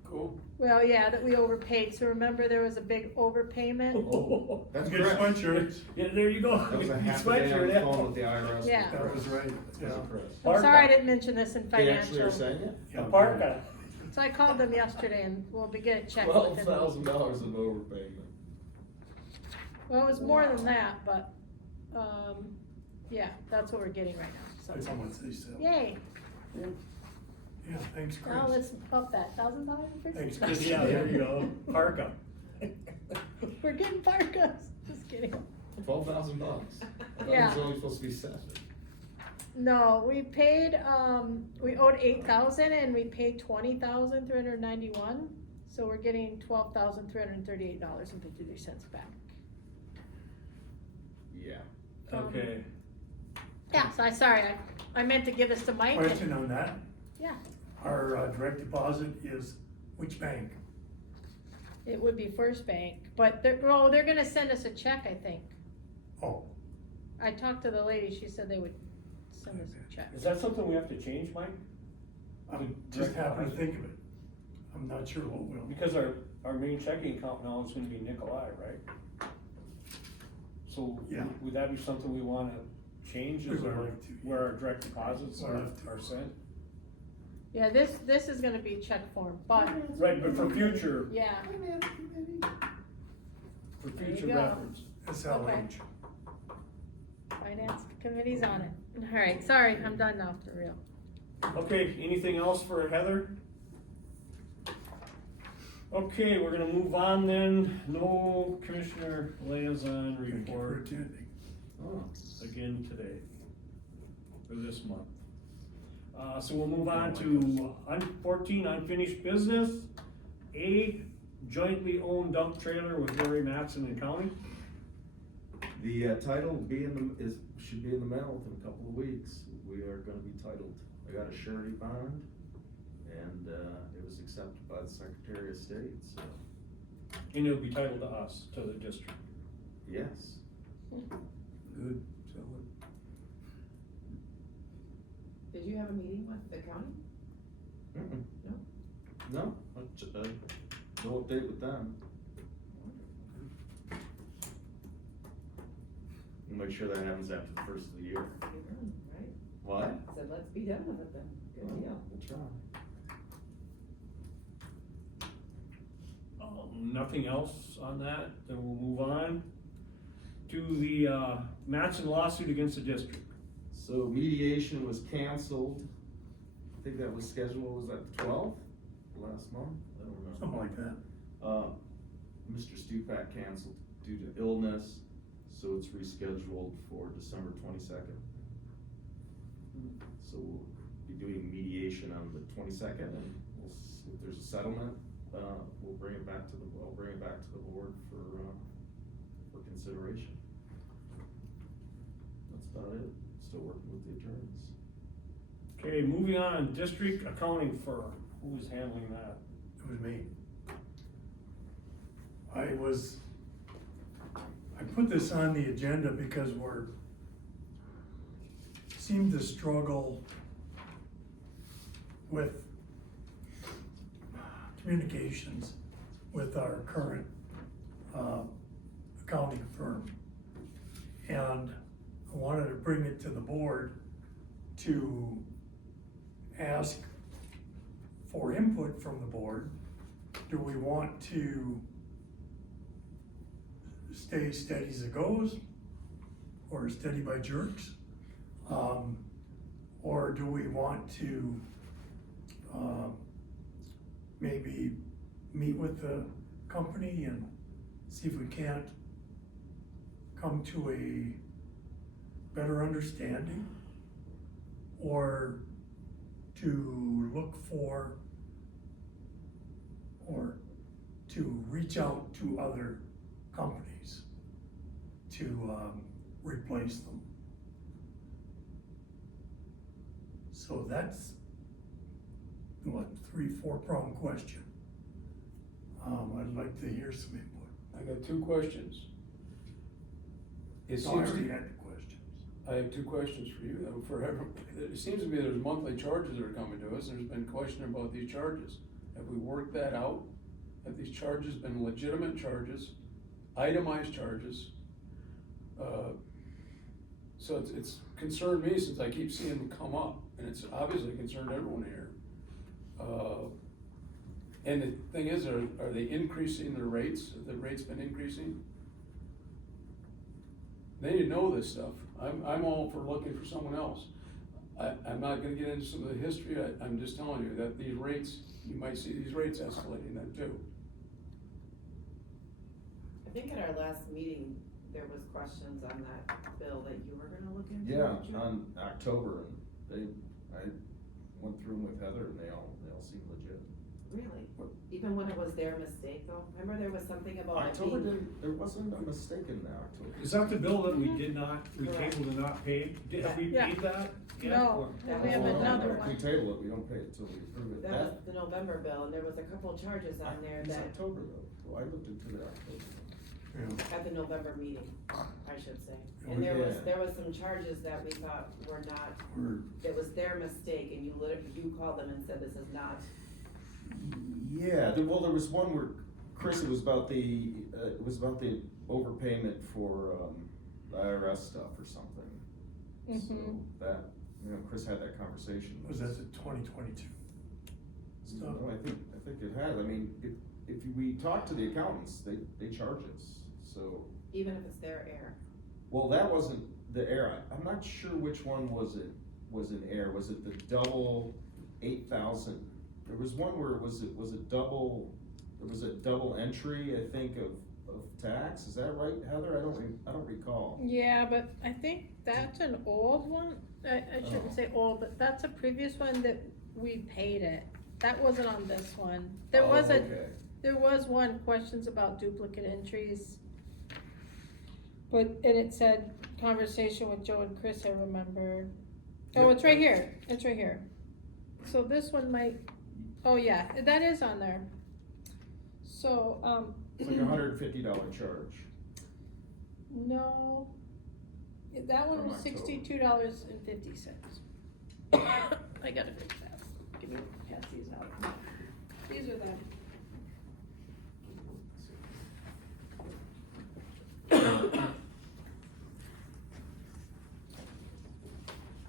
Cool. Well, yeah, that we overpaid, so remember there was a big overpayment? Oh, That's Good correct. sweatshirt. yeah, there you go. That was a You half a sweat day your on the head phone off. with the IRS. Yeah. That was right, yeah. Was it Chris? I'm sorry I Parka. didn't mention this in They actually are financial. saying it? A parka. So I called them yesterday and we'll be getting a check within. $12,000 of overpayment. Well, it was more than that, but, yeah, that's what we're getting right now, That's so. how much they sell. Yay, Yeah, thanks, now Chris. let's up that $1,000 for Thanks, Christmas. Chris. Yeah, there you go, parka. We're getting parkas, just kidding. $12,000. I thought it Yeah. was only supposed to be 7. No, we paid, we owed 8,000 and we paid 20,391, so we're getting $12,338.53 back. Yeah. Okay, Yeah, so I meant to give this to Mike. and- Question on that, Yeah, our direct deposit is which bank? it would be First Bank, but they're gonna send us a check, I think. Oh, I talked to the lady, she said they would send us a check. is that something we have to change, Mike? I The just direct happened to deposit? think of it. I'm not sure what will. Because our main checking account now is gonna be Nikolai, right? So, Yeah. would that be something we wanna change, We is would our, like to, where our direct deposits We'll have to. are sent? Yeah, this is gonna be check form, but, Right, but for future, yeah, for There you future go. reference. SLH. finance committee's on it. Alright, sorry, I'm done now for real. Okay, anything else for Heather? Okay, we're gonna move on then, no commissioner liaison Thank you for report attending. Oh. again today, for this month. So we'll move on to 14, unfinished business. A, jointly owned dump trailer with Lori Matson and County. The title will be should be in the mail within a couple of weeks. We are gonna be titled. I got a surety bond, and it was accepted by the Secretary of State, so, And it'll be titled to us, to the district. yes. Good, so Did you have a meeting with the county? Mm-mm. No? No, no update with them. We'll make sure that happens after the first of the year. You're done, right? What? I said, let's be done with it then. Good deal. We'll try. Nothing else on that, then we'll move on to the Matson lawsuit against the district. So mediation was canceled. I think that was scheduled, was that the 12th last month? I don't remember. something like that. Mr. Stupak canceled due to illness, so it's rescheduled for December 22nd. So we'll be doing mediation on the 22nd, and if there's a settlement, we'll bring it back to I'll bring it back to the board for consideration. That's about it, still working with the attorneys. Okay, moving on, district accounting firm, who's handling that? It was me. I put this on the agenda because seem to struggle with communications with our current accounting firm. And I wanted to bring it to the board to ask for input from the board. Do we want to stay steady as it goes, or steady by jerks? Or do we want to maybe meet with the company and see if we can't come to a better understanding, or to look for, or to reach out to other companies to replace them? So that's, what, 3-4 prong question. I'd like to hear some input. I got two questions. It No, I seems already to, had the questions. I have two questions for you. It seems to me there's monthly charges that are coming to us. There's been question about these charges. Have we worked that out? Have these charges been legitimate charges, itemized charges? So it's concerned me since I keep seeing them come up, and it's obviously concerned everyone here. And the thing is, are they increasing their rates? Have the rates been increasing? They need to know this stuff. I'm all for looking for someone else. I'm not gonna get into some of the history. I'm just telling you that these rates, you might see these rates escalating then too. I think at our last meeting, there was questions on that bill that you were gonna look into. Yeah, weren't you? on October, and I went through them with Heather, and they all seem legit. Really? What? Even when it was their mistake though? Remember there was something about it October being, there wasn't a mistake in that October. Is that the bill that we did not, we Correct. tabled and not paid? Have we Yeah. paid that yet? No, and we have Well, another If we one. table it, we don't pay it till we approve it. that was the November bill, and there was a couple of charges on there It's that, October though, well, I looked into the October. at the November meeting, I should say. Oh, And yeah. there was some charges that we thought were not, We're, it was their mistake, and you called them and said this is not. Yeah, there was one where, Chris, it was about the overpayment for, IRS stuff or something. So Mhm. that, Chris had that conversation. was that the 2022 stuff? No, I think it has, I mean, if we talk to the accountants, they charge us, so. Even if it's their error. Well, that wasn't the error, I'm not sure which one was an error, was it the double 8,000? There was one where there was a double entry, I think, of tax, is that right, Heather? I don't recall. Yeah, but I think that's an old one. I shouldn't Oh. say old, but that's a previous one that we paid it. That wasn't on this one. There Oh, was okay. there was one, questions about duplicate entries. But, and it said, conversation with Joe and Chris, I remember. Oh, Yeah. it's right here, it's right here. So this one might, oh yeah, that is on there. So, It's like $150 charge. no, that one From was October. $62.50. I gotta fix that. Give me, pass these out. These are them.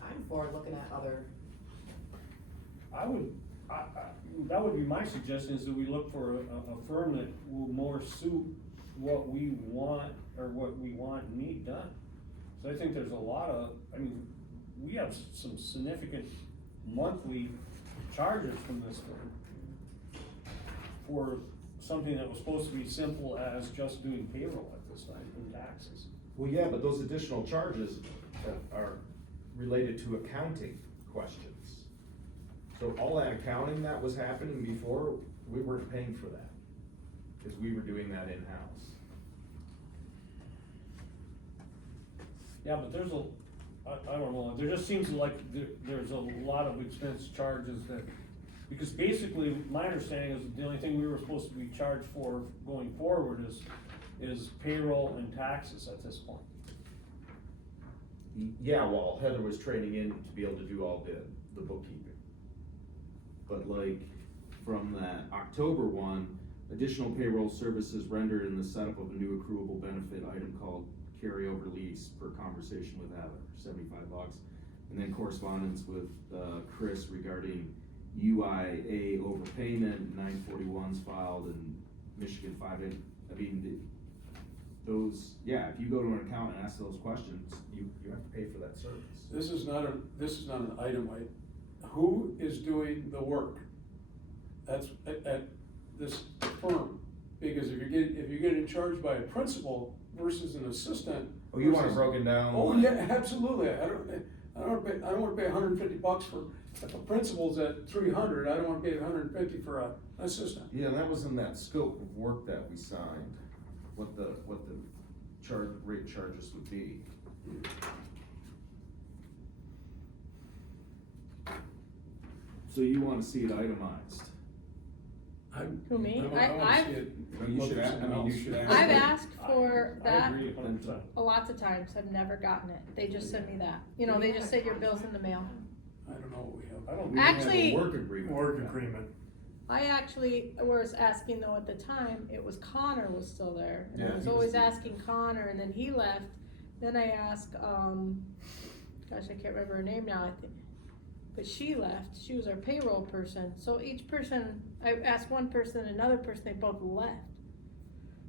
I'm for looking at other, That would be my suggestion, is that we look for a firm that will more suit what we want, or what we want and need done. So I think there's a lot of, we have some significant monthly charges from this firm for something that was supposed to be simple as just doing payroll at this time and taxes. Well, yeah, but those additional charges are related to accounting questions. So all that accounting that was happening before, we weren't paying for that, cause we were doing that in-house. Yeah, but there's I don't know, there just seems like there's a lot of expense charges that, because basically, my understanding is the only thing we were supposed to be charged for going forward is payroll and taxes at this point. Yeah, well, Heather was training in to be able to do all the bookkeeping. But like, from that October one, additional payroll services rendered in the setup of a new accruable benefit item called carryover lease per conversation with Heather, $75. And then correspondence with, Chris regarding UIA overpayment, 941s filed and Michigan 5A. I mean, those, yeah, if you go to an account and ask those questions, you have to pay for that service. This is not an item, who is doing the work? That's at this firm, because if you're getting charged by a principal versus an assistant. Oh, you want it versus- broken down? Oh, yeah, absolutely, I don't wanna pay $150 for, if a principal's at 300, I don't wanna pay $150 for an assistant. Yeah, and that was in that scope of work that we signed, what the rate charges would be. So you wanna see it itemized? Who, me? I wanna I've- see it. No, you should ask, I mean, you should ask. I've asked for I that agree 100%. lots of times, I've never gotten it, they just send me that, you know, they just say your bill's in the mail. I don't know what we have. I don't. We didn't have a Actually- Work agreement. Work agreement. I actually was asking though at the time, it was Connor was still there, and I Yeah, was he was always the- asking Connor, and then he left, then I asked, gosh, I can't remember her name now, I think, but she left, she was our payroll person, so each person, I asked one person, another person, they both left.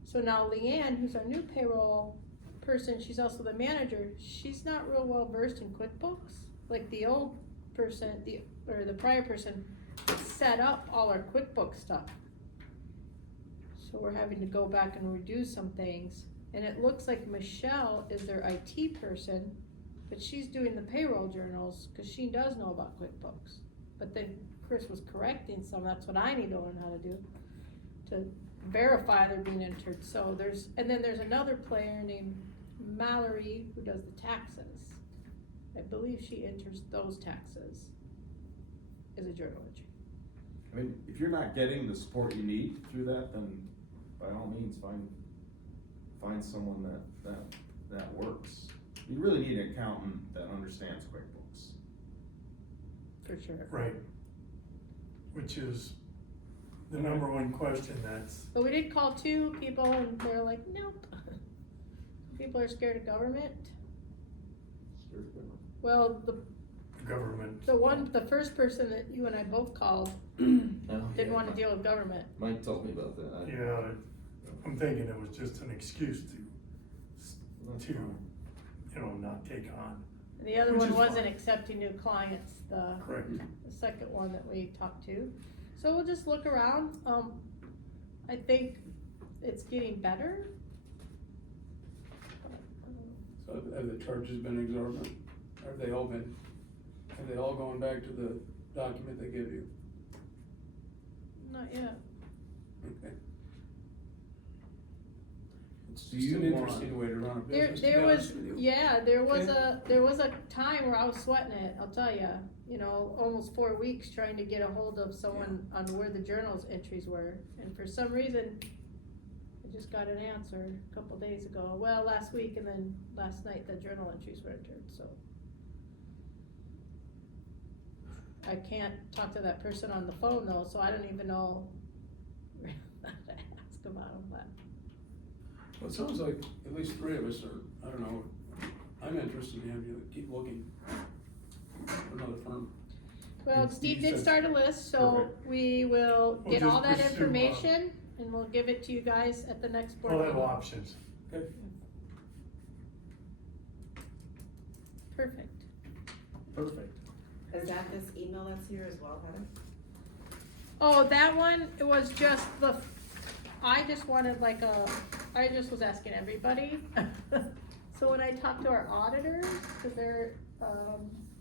So now Leanne, who's our new payroll person, she's also the manager, she's not real well versed in QuickBooks, like the old person, the prior person set up all our QuickBooks stuff. So we're having to go back and redo some things, and it looks like Michelle is their IT person, but she's doing the payroll journals, cause she does know about QuickBooks. But then Chris was correcting some, that's what I need to learn how to do, to verify they're being entered, so and then there's another player named Mallory who does the taxes. I believe she enters those taxes as a journal entry. I mean, if you're not getting the support you need through that, then by all means, find someone that works. You really need an accountant that understands QuickBooks. For sure. Right. Which is the number one question that's, But we did call 2 people and they're like, nope. People are scared of government. Well, the government. the first person that you and I both called didn't wanna deal with government. Mike told me about that. Yeah, I'm thinking it was just an excuse to, not take on. And the other Which one is wasn't fine. accepting new clients, the Correct. second one that we talked to. So we'll just look around, I think it's getting better. So have the charges been exorbitant? Have they all gone back to the document they give you? Not yet. Okay. It's Do just you an want- interesting way to run a There, business, to there be was, honest with you. yeah, there was Okay. there was a time where I was sweating it, I'll tell ya. You know, almost 4 weeks trying to get a hold of someone on where the journal's entries were. And for some reason, I just got an answer a couple days ago. Well, last week and then last night the journal entries were entered, so. I can't talk to that person on the phone though, so I don't even know how to ask about them, but. Well, it sounds like at least 3 of us are, I don't know, I'm interested in having you keep looking for another firm. Well, And Steve Steve did said- start a list, so Perfect. we will We'll get all just that pursue, information and we'll give it to you guys at the next board We'll have meeting. options. Okay. Perfect. Perfect. Is that this email that's here as well, Heather? Oh, that one, it was just I just wanted I just was asking everybody. so when I talked to our auditors, cause they're,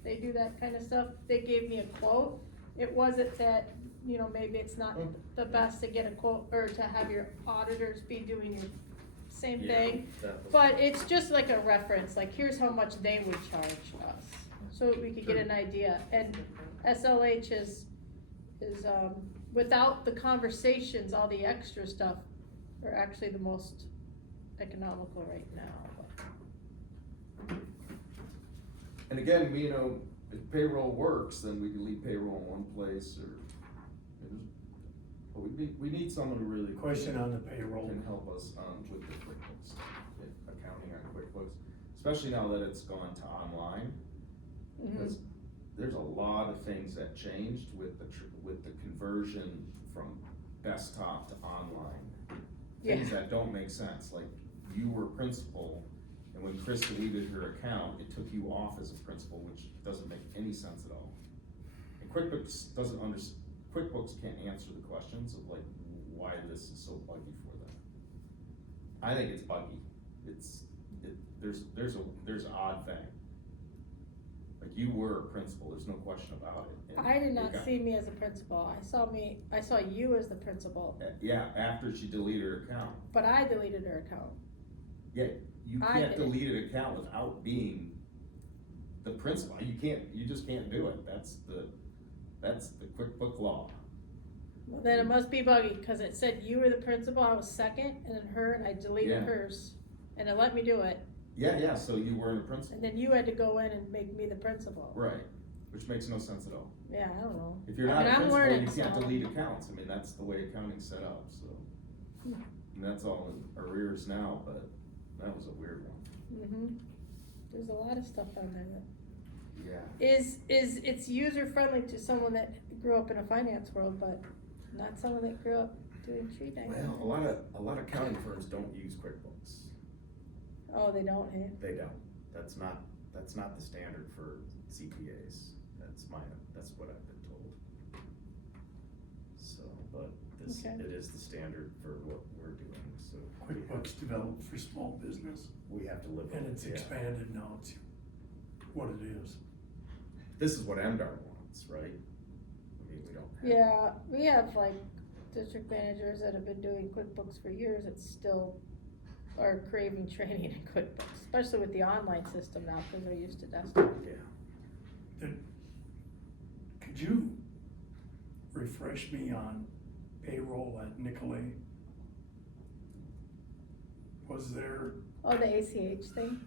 they do that kind of stuff, they gave me a quote. It wasn't that, you know, maybe it's not the best to get a quote, or to have your auditors be doing your same thing. But it's just like a reference, like here's how much they would charge us, so we could get an idea. And SLH is, without the conversations, all the extra stuff, are actually the most economical right now. And again, you know, if payroll works, then we can leave payroll in one place, or, but we need someone who really. Question on the payroll. Can help us, with the QuickBooks, accounting on QuickBooks, especially now that it's gone to online. Because there's a lot of things that changed with the conversion from desktop to online. Things that don't make sense, like you were principal, and when Chris deleted her account, it took you off as a principal, which doesn't make any sense at all. And QuickBooks QuickBooks can't answer the questions of like why this is so buggy for them. I think it's buggy. There's an odd thing. Like you were a principal, there's no question about it. And I did not it see me as a principal, I saw you as the principal, yeah, after she deleted her account. but I deleted her account. Yeah, you I can't did. delete an account without being the principal. You just can't do it. That's the QuickBook law. Well, then it must be buggy, cause it said you were the principal, I was second, and then her, and I deleted Yeah. hers, and it let me do it, Yeah, so you weren't a principal. and then you had to go in and make me the principal. Right, which makes no sense at all. Yeah, I don't know. If you're I not mean, a I'm principal, learning, you can't so- delete accounts. I mean, that's the way accounting's set up, so. Hmm. And that's all in arrears now, but that was a weird one. There's a lot of stuff on there that Yeah. it's user friendly to someone that grew up in a finance world, but not someone that grew up doing tree diagrams. Well, a lot of accounting firms don't use QuickBooks. Oh, they don't, eh? They don't. That's not the standard for CPAs. That's what I've been told. So, but Okay. it is the standard for what we're doing, so. QuickBooks developed for small business, We have to live with it. and it's yeah. expanded now to what it is. This is what MDR wants, right? I mean, we don't have. Yeah, we have like district managers that have been doing QuickBooks for years that still are craving training in QuickBooks, especially with the online system now, cause they're used to desktop. Yeah. Could you refresh me on payroll at Nicolay? Was there, Oh, the ACH thing?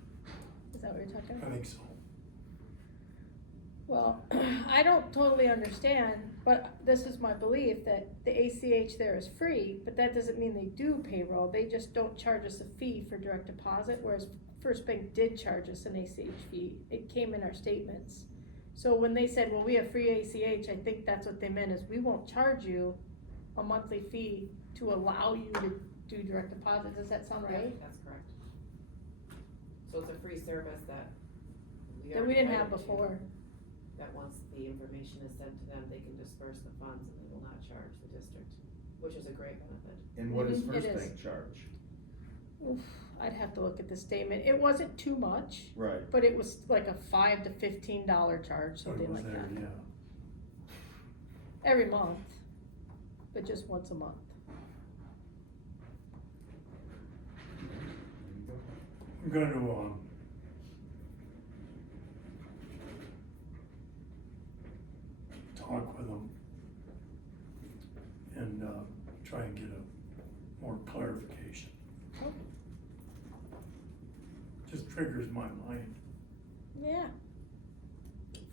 Is that what you're talking I about? think so. Well, I don't totally understand, but this is my belief, that the ACH there is free, but that doesn't mean they do payroll, they just don't charge us a fee for direct deposit, whereas First Bank did charge us an ACH fee, it came in our statements. So when they said, well, we have free ACH, I think that's what they meant, is we won't charge you a monthly fee to allow you to do direct deposit, does that sound Yeah, right? that's correct. So it's a free service that That are we didn't have entitled to, before. that once the information is sent to them, they can disperse the funds and they will not charge the district, which is a great benefit. And what does It First is. Bank charge? Oof, I'd have to look at the statement, it wasn't too much. Right. But it was like a $5 to $15 charge, So it something was like there, that, yeah. every month, but just once a month. I'm gonna, talk with them and, try and get a more clarification. Just triggers my mind. Yeah.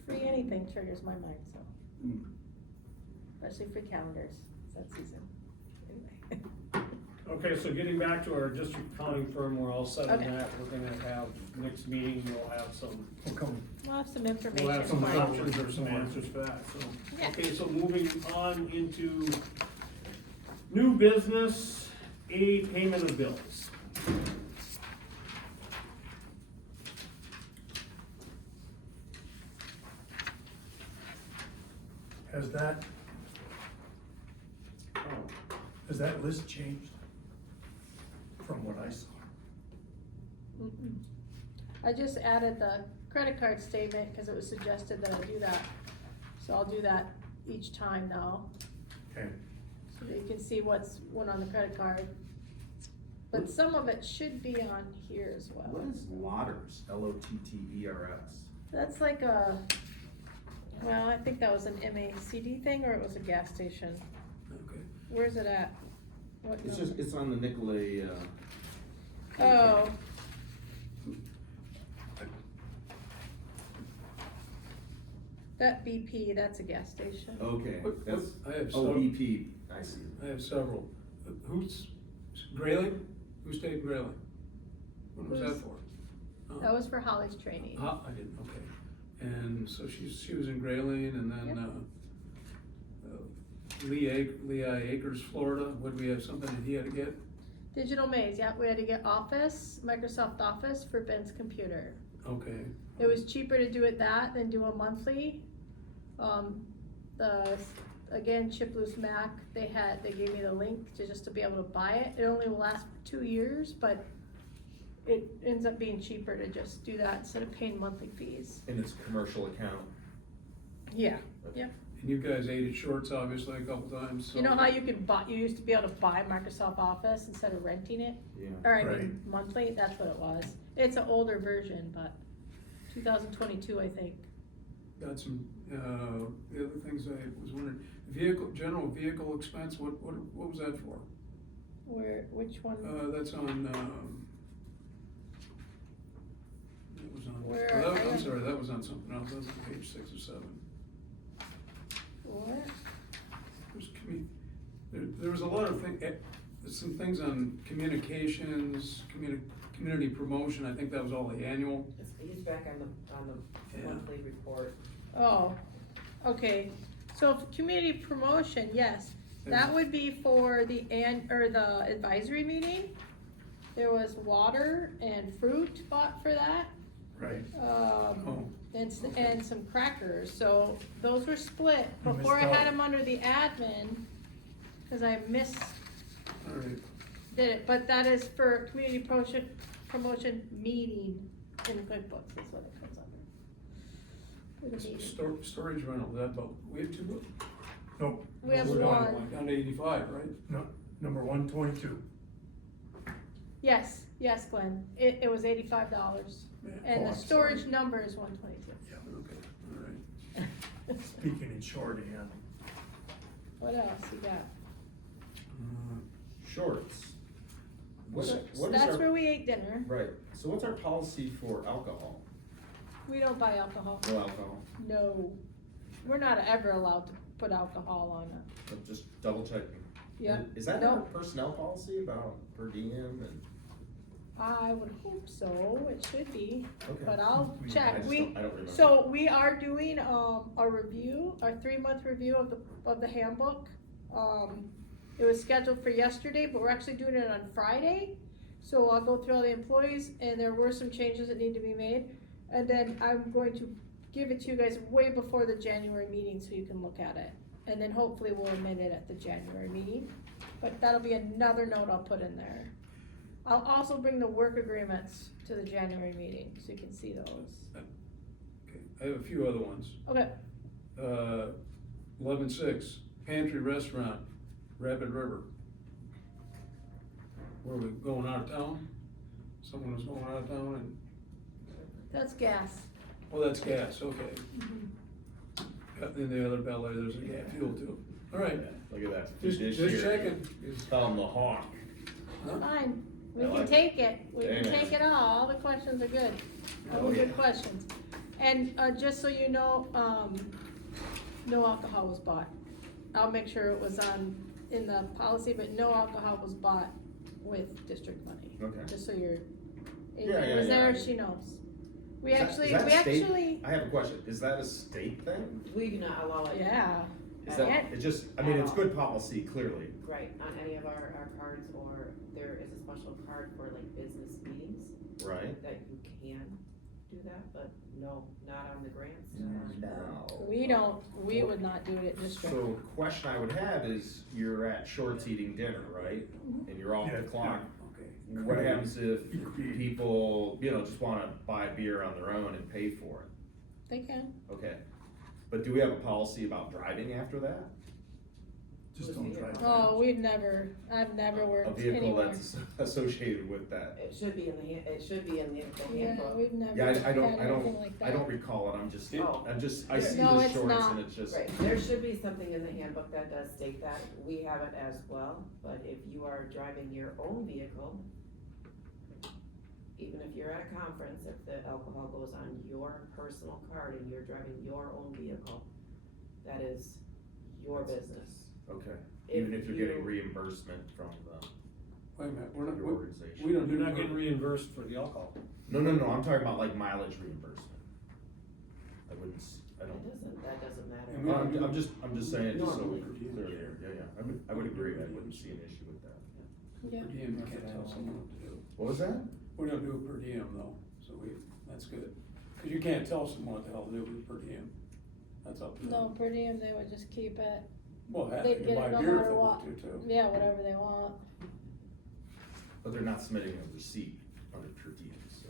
Free anything triggers my mind, so, Mm. especially free calendars, it's that season. Anyway. Okay, so getting back to our district accounting firm, we're all set on Okay. that. We're gonna have, next meeting, we'll have some, We'll come, We'll have some information. we'll have some for you. options or some answers for that, so. Yeah. Okay, so moving on into new business, payment of bills. has that list changed from what I saw? Mm-mm. I just added the credit card statement, cause it was suggested that I do that. So I'll do that each time now, Okay, so that you can see what's on the credit card. But some of it should be on here as well. What is Lotters, Lotters? That's like well, I think that was an MACD thing, or it was a gas station. Okay. Where's it at? What It's number? just, it's on the Nicolay, Oh. That BP, that's a gas station. okay, What- that's, I have oh, some- BP, I see. I have several. Who's, Grayling? Who stayed in Grayling? What was that Who's- for? Oh. That was for Holly's training. I didn't, okay. And so she was in Grayling, and then, Lehigh Acres, Florida, would we have something that he had to get? Digital Maze, yeah, we had to get Office, Microsoft Office for Ben's computer. Okay, It was cheaper to do it that than do a monthly. Again, Chip Loose Mac, they gave me the link just to be able to buy it. It only will last 2 years, but it ends up being cheaper to just do that instead of paying monthly fees. And it's a commercial account. Yeah, and you guys ate at Shorts obviously a couple times, so. you know how you used to be able to buy Microsoft Office instead of renting it? Yeah. Or I mean, monthly, that's what it was. It's an older version, but 2022, I think. Got some, the other things I was wondering, general vehicle expense, what was that for? Which one? That's on, that was on, Where oh, are you? I'm sorry, that was on something else, that was on page 6 or 7. What? There was a lot of some things on communications, community promotion, I think that was all the annual. He's back on the Yeah. monthly report. Oh, okay. So for community promotion, yes, that would be for the the advisory meeting. There was water and fruit bought for that. Right. Um, and okay. and some crackers, so those were split. You Before I missed had out. them under the admin, cause I did All right, it, but that is for community promotion meeting in the QuickBooks, is what it comes under. For the meeting. storage rental, that about, we have two, nope. We have we're down. one. down to 85, right? No, number 122. Yes, Glenn, it was $85, and Oh, the I'm storage sorry. number is 122. Okay, all right. Speaking in shorthand. What else you got? Shorts. What, So what is that's our, where we ate dinner. right, so what's our policy for alcohol? We don't buy alcohol. No alcohol? No, we're not ever allowed to put alcohol on it. I'm just double checking. Yeah, Is that in our no. personnel policy about per diem and? I would hope so, it should be, Okay. but I'll I I check. just We, don't, I don't remember. so we are doing, a review, our 3-month review of the handbook. It was scheduled for yesterday, but we're actually doing it on Friday. So I'll go through all the employees, and there were some changes that need to be made. And then I'm going to give it to you guys way before the January meeting, so you can look at it. And then hopefully we'll admit it at the January meeting, but that'll be another note I'll put in there. I'll also bring the work agreements to the January meeting, so you can see those. Okay, I have a few other ones. Okay, 11.6, pantry restaurant, Rapid River. Were we going out of town? Someone was going out of town and, that's gas. oh, that's gas, okay. In the other belly, there's a gas fuel too. All right, Look at that. just This checking. year, Is- On the hawk. huh? Fine, we I can like take it, we can Amen. take it all the questions are good, all Oh, the good yeah. questions. And, just so you know, no alcohol was bought. I'll make sure it was in the policy, but no alcohol was bought with district money. Okay. Just so you're, Yeah, Adrian yeah, was there, yeah. she knows. We Is that- actually, is that we state? actually, I have a question, is that a state thing? We do not allow it. yeah, Is Yeah. that, it just, I mean, it's good policy, clearly. Right, on any of our cards, or there is a special card for like business meetings, Right? that you can do that, but no, not on the grants. No. we would not do it at district. So, the question I would have is, you're at Shorts eating dinner, right? Mhm. And you're off Yeah, the clock. Okay. what happens if Create. people, just wanna buy beer on their own and pay for it? They can. Okay, but do we have a policy about driving after that? Just don't drive. Oh, I've never A worked vehicle anywhere. that's associated with that? It should be in the the Yeah, handbook. we've never Yeah, had I don't, anything like that. I don't recall it, I'm just, Oh. I see No, the it's shorts not. and it's just. Right, there should be something in the handbook that does state that, we have it as well, but if you are driving your own vehicle, even if you're at a conference, if the alcohol goes on your personal card and you're driving your own vehicle, that is your business. Okay, If even if you're getting you- reimbursement from Wait a minute, we're not, the we organization. don't do You're not getting reimbursed for the alcohol. No, I'm talking about like mileage reimbursement. I wouldn't, I don't. That doesn't matter. And we don't do- I'm just saying, just so No, we per diem. clear there, yeah, I would agree, I wouldn't see an issue with that. Yeah. Per diem, you can't tell someone what to do. What was that? We don't do per diem though, so that's good. Cause you can't tell someone what the hell to do with per diem. That's up to them. No, per diem, they would just keep it, Well, heck, they'd they get can buy it no beer if matter they what. want to too. Yeah, whatever they want, But they're not submitting a receipt under per diem, so.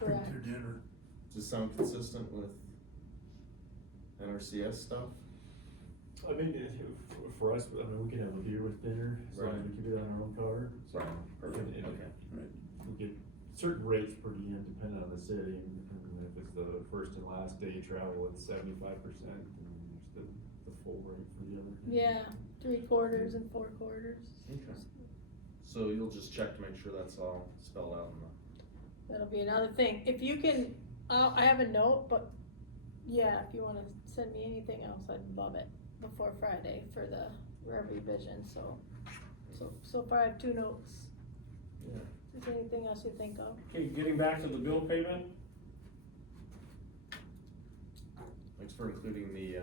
Drink correct. their dinner. Does this sound consistent with NRCS stuff? I mean, for us, I mean, we can have a beer with dinner, as long as we keep it on our own card. So, Right, perfect, and- okay. We get certain rates per diem depending on the city, and if it's the first and last day travel, it's 75%, and there's the full rate for the other. Yeah, 3/4 and 4/4. Okay. So you'll just check to make sure that's all spelled out in the. That'll be another thing, if you can, I have a note, but yeah, if you wanna send me anything else, I'd love it before Friday for the revision, so far I have 2 notes. Yeah. Is there anything else you think of? Okay, getting back to the bill payment, Thanks for including the,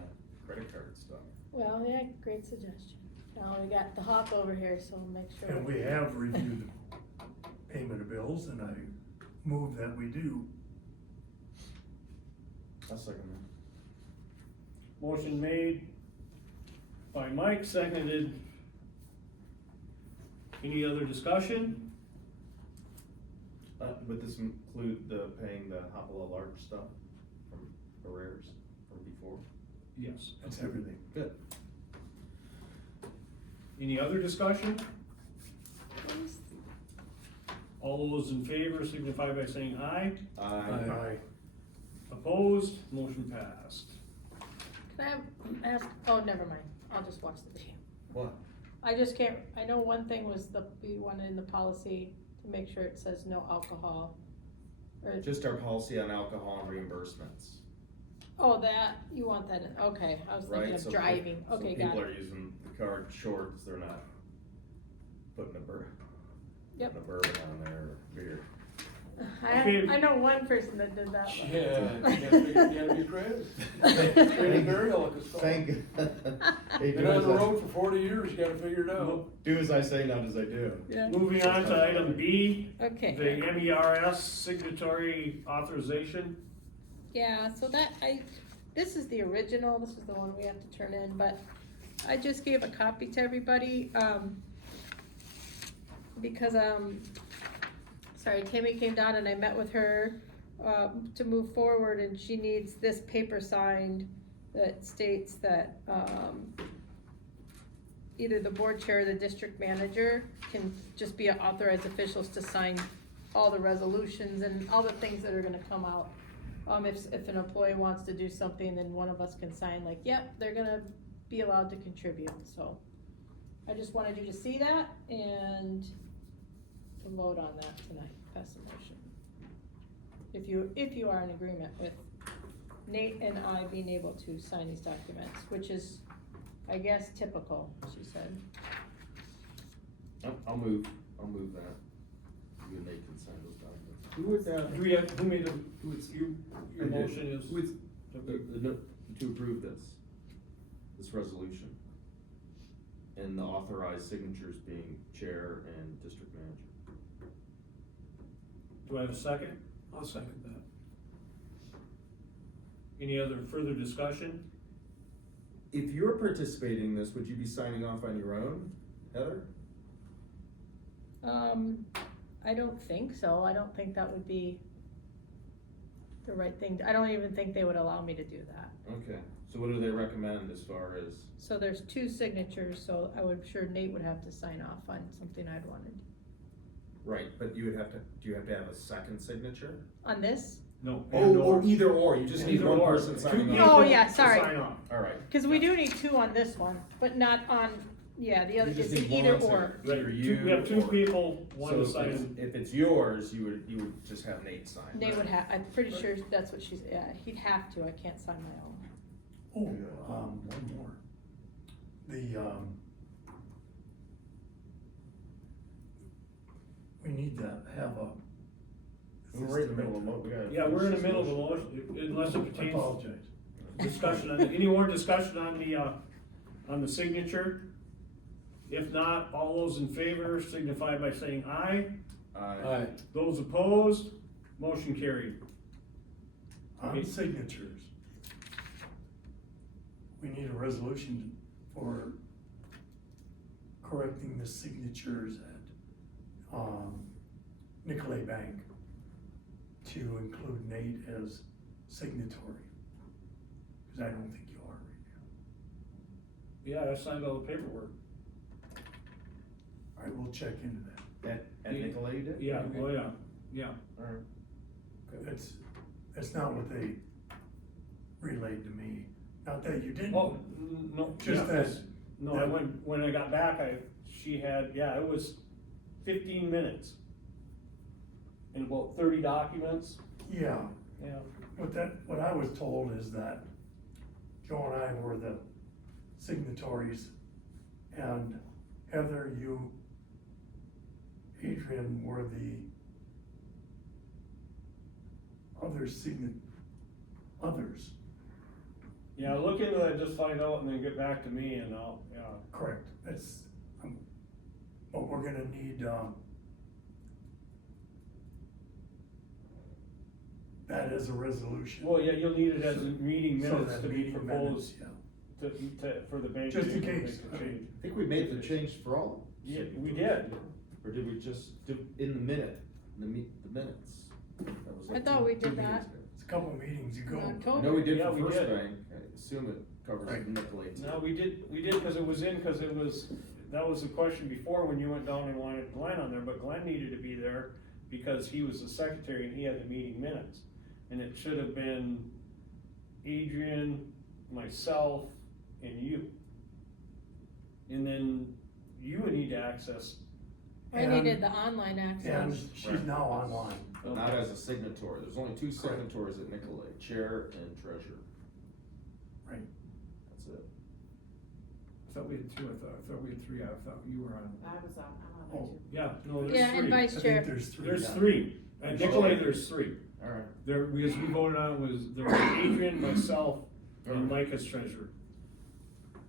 credit card stuff. Well, yeah, great suggestion. Now we got the hop over here, so make sure. And we have reviewed the payment of bills, and I move that we do. I'll second that. motion made by Mike, seconded. Any other discussion? Would this include the paying the Hopala large stuff from arrears from before? Yes. That's everything. Good. Any other discussion? All those in favor signify by saying aye. Aye. Opposed, motion passed. Can I ask, oh, never mind, I'll just watch the video. What? I just can't, I know one thing was we wanted in the policy to make sure it says no alcohol. Or, Just our policy on alcohol and reimbursements, oh, that, you want that, in- okay, I was thinking right? of So driving, so okay, got people it. are using the card short, 'cause they're not putting Yep. putting a bourbon on their beer. Okay. I know one person that did that. Yeah, you gotta be creative. Creative burial, like it's called. Hey, Been on the road for 40 years, you gotta figure it out. do as I say, not as I do. Yeah, Moving on to item B, okay. the MERS signatory authorization. Yeah, so this is the original, this is the one we have to turn in, but I just gave a copy to everybody, because, sorry, Tammy came down and I met with her, to move forward, and she needs this paper signed that states that, either the board chair or the district manager can just be authorized officials to sign all the resolutions and all the things that are gonna come out. If an employee wants to do something, then one of us can sign like, yep, they're gonna be allowed to contribute, so. I just wanted you to see that and to vote on that tonight, pass the motion. If you are in agreement with Nate and I being able to sign these documents, which is, I guess, typical, she said. I'll move that. You and Nate can sign those documents. Who would that? Do we have, who made your I did. motion is? To approve this resolution. And the authorized signatures being chair and district manager. Do I have a second? I'll second that. Any other further discussion? If you're participating in this, would you be signing off on your own, Heather? I don't think so, I don't think that would be the right thing, I don't even think they would allow me to do that. Okay, so what do they recommend as far as, So there's 2 signatures, so I would, sure Nate would have to sign off on something I'd wanted. right, but you would have to, do you have to have a second signature? On this? No. Or either or, you just need Either one or. person Two signing people off? Oh, yeah, to sorry. sign off. Alright. Cause we do need 2 on this one, but not on, yeah, the other, You just it's need either one or. signature. Either you We have 2 or- people, one to So sign. if it's yours, you would just have Nate sign. Nate would have, I'm pretty sure that's what she's, yeah, he'd have to, I can't sign my own. Oh, one more. The, we need to have a. We're right in the middle of we gotta. Yeah, we're in the finish middle of this a motion. motion, unless it I pertains apologize. discussion on, any more discussion on the signature? If not, all those in favor signify by saying aye. Aye. Those opposed, motion carried. On signatures. We need a resolution for correcting the signatures at, Nicolay Bank to include Nate as signatory. Cause I don't think you are right Yeah, I signed all the paperwork. now. I will check into that. At Nicolay you did? Yeah, Okay. well, yeah. Alright. That's not what they relayed to me. Not that you didn't. Oh, no, Just yeah, that- no, I went, when I got back, she had, yeah, it was 15 minutes. And about 30 documents, Yeah, yeah. what I was told is that Joe and I were the signatories, and Heather, you, Adrian were the others. Yeah, look into that, just find out and then get back to me and I'll, yeah. Correct, that's, but we're gonna need, that as a resolution. Well, yeah, you'll need it as a meeting So minutes that to be meeting proposed minutes, yeah. for the bank. Just in to make case. the change. I think we made the change for all. Yeah, we did. Or did we just do, in the minutes? That was I like thought two- we did 2 meetings that. ago. It's a couple meetings ago. In I October. know we did Yeah, for we First did. Bank, I assume it covers Right. Nicolay too. No, we did, cause it was in, cause it was, that was the question before when you went down and wanted Glenn on there, but Glenn needed to be there because he was the secretary and he had the meeting minutes. And it should have been Adrian, myself, and you. And then you would need to access. I And- needed the online And access. she's now online. But not as a signatory, there's only 2 signatories at Nicolay, chair and treasurer. Right. That's it. I thought we had 2, I thought we had 3, I thought you were on. I was on, I'm on Oh. there too. Yeah, no, there's Yeah, and three. I vice think chair. there's 3. There's yeah. 3. At Nicolay, there's 3. Alright. There, because we voted on there was Adrian, myself, and Mike as treasurer.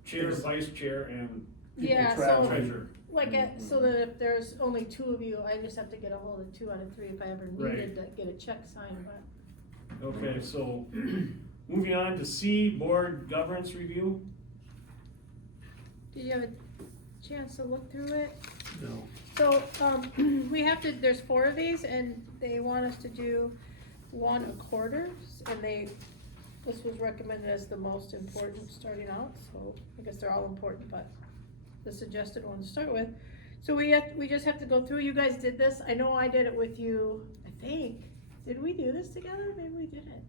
Chair, There's- vice chair, and People Yeah, traveling. so, treasurer. like, so that if there's only 2 of you, I just have to get a hold of 2 out of 3 if I ever Right. needed to get a check signed, but. Okay, so, moving on to C, board governance review. Did you have a chance to look through it? No. So, we have to, there's 4 of these, and they want us to do 1 a quarter, and this was recommended as the most important starting out, so I guess they're all important, but the suggested one to start with. So we just have to go through, you guys did this, I know I did it with you, I think. Did we do this together? Maybe we didn't.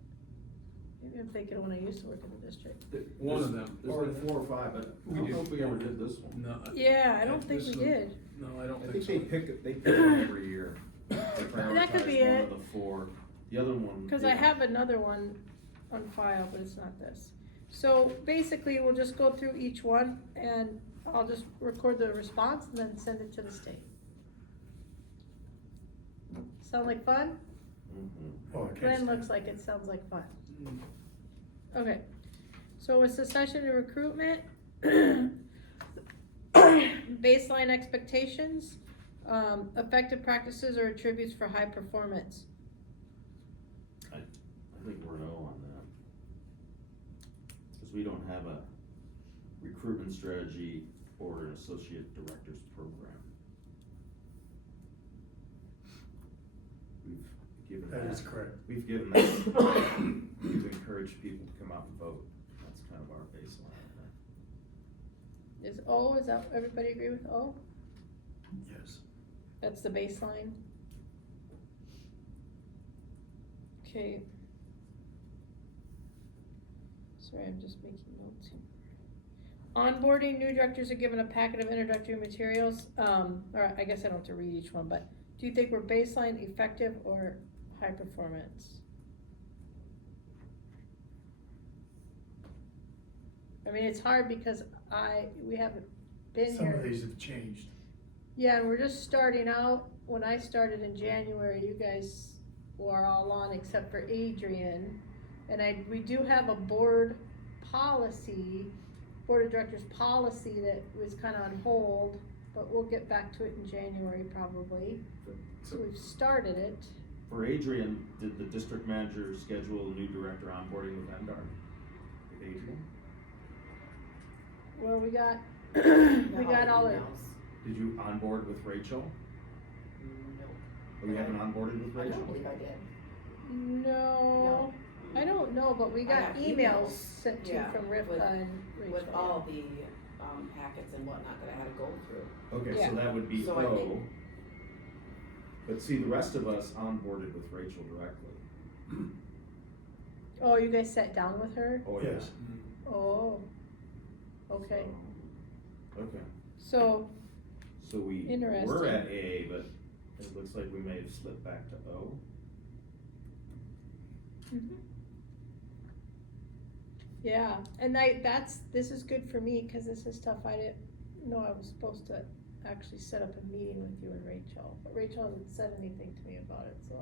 Maybe I'm thinking when I used to work in the district. One of them. There's like 4 or 5, but I don't know if we ever did this one. No. Yeah, I don't think we did. No, I don't I think think so. they pick one every year. They That could be prioritize one it. of the 4, the other one. Cause I yeah. have another one on file, but it's not this. So basically, we'll just go through each one and I'll just record the response and then send it to the state. Sound like fun? Mhm. Oh, okay. Glenn looks like it sounds like fun. Okay, so it's succession and recruitment. Baseline expectations, effective practices or attributes for high performance. I think we're no on that. Cause we don't have a recruitment strategy or an associate director's program. given That that. is correct. We've given that, we've encouraged people to come out and vote. That's kind of our baseline. Is O, is that, everybody agree with O? Yes. That's the baseline? Okay. Sorry, I'm just making notes here. Onboarding, new directors are given a packet of introductory materials, or I guess I don't have to read each one, but do you think we're baseline, effective, or high performance? I mean, it's hard because we haven't been Some here. of these have changed. Yeah, and we're just starting out. When I started in January, you guys were all on except for Adrian. And we do have a board of directors policy that was kinda on hold, but we'll get back to it in January probably. So we've started it. For Adrian, did the district manager schedule a new director onboarding with MDR? With Adrian? Well, we got, Got we got all the, emails. Did you onboard with Rachel? No. Or you haven't onboarded with I Rachel? don't believe I did. no, I don't know, but we I got got emails emails, sent to you yeah, from with- Rivka and Rachel. With all the, packets and whatnot that I had to go through. Okay, Yeah. so that would be So I O. think- But see, the rest of us onboarded with Rachel directly. Oh, you guys sat down with her? Oh, yeah. Yes. Oh, okay. Okay, So, so we were Interesting. at A, but it looks like we may have slipped back to O. yeah, and this is good for me, cause this is stuff I didn't know I was supposed to actually set up a meeting with you and Rachel, but Rachel hasn't said anything to me about it, so.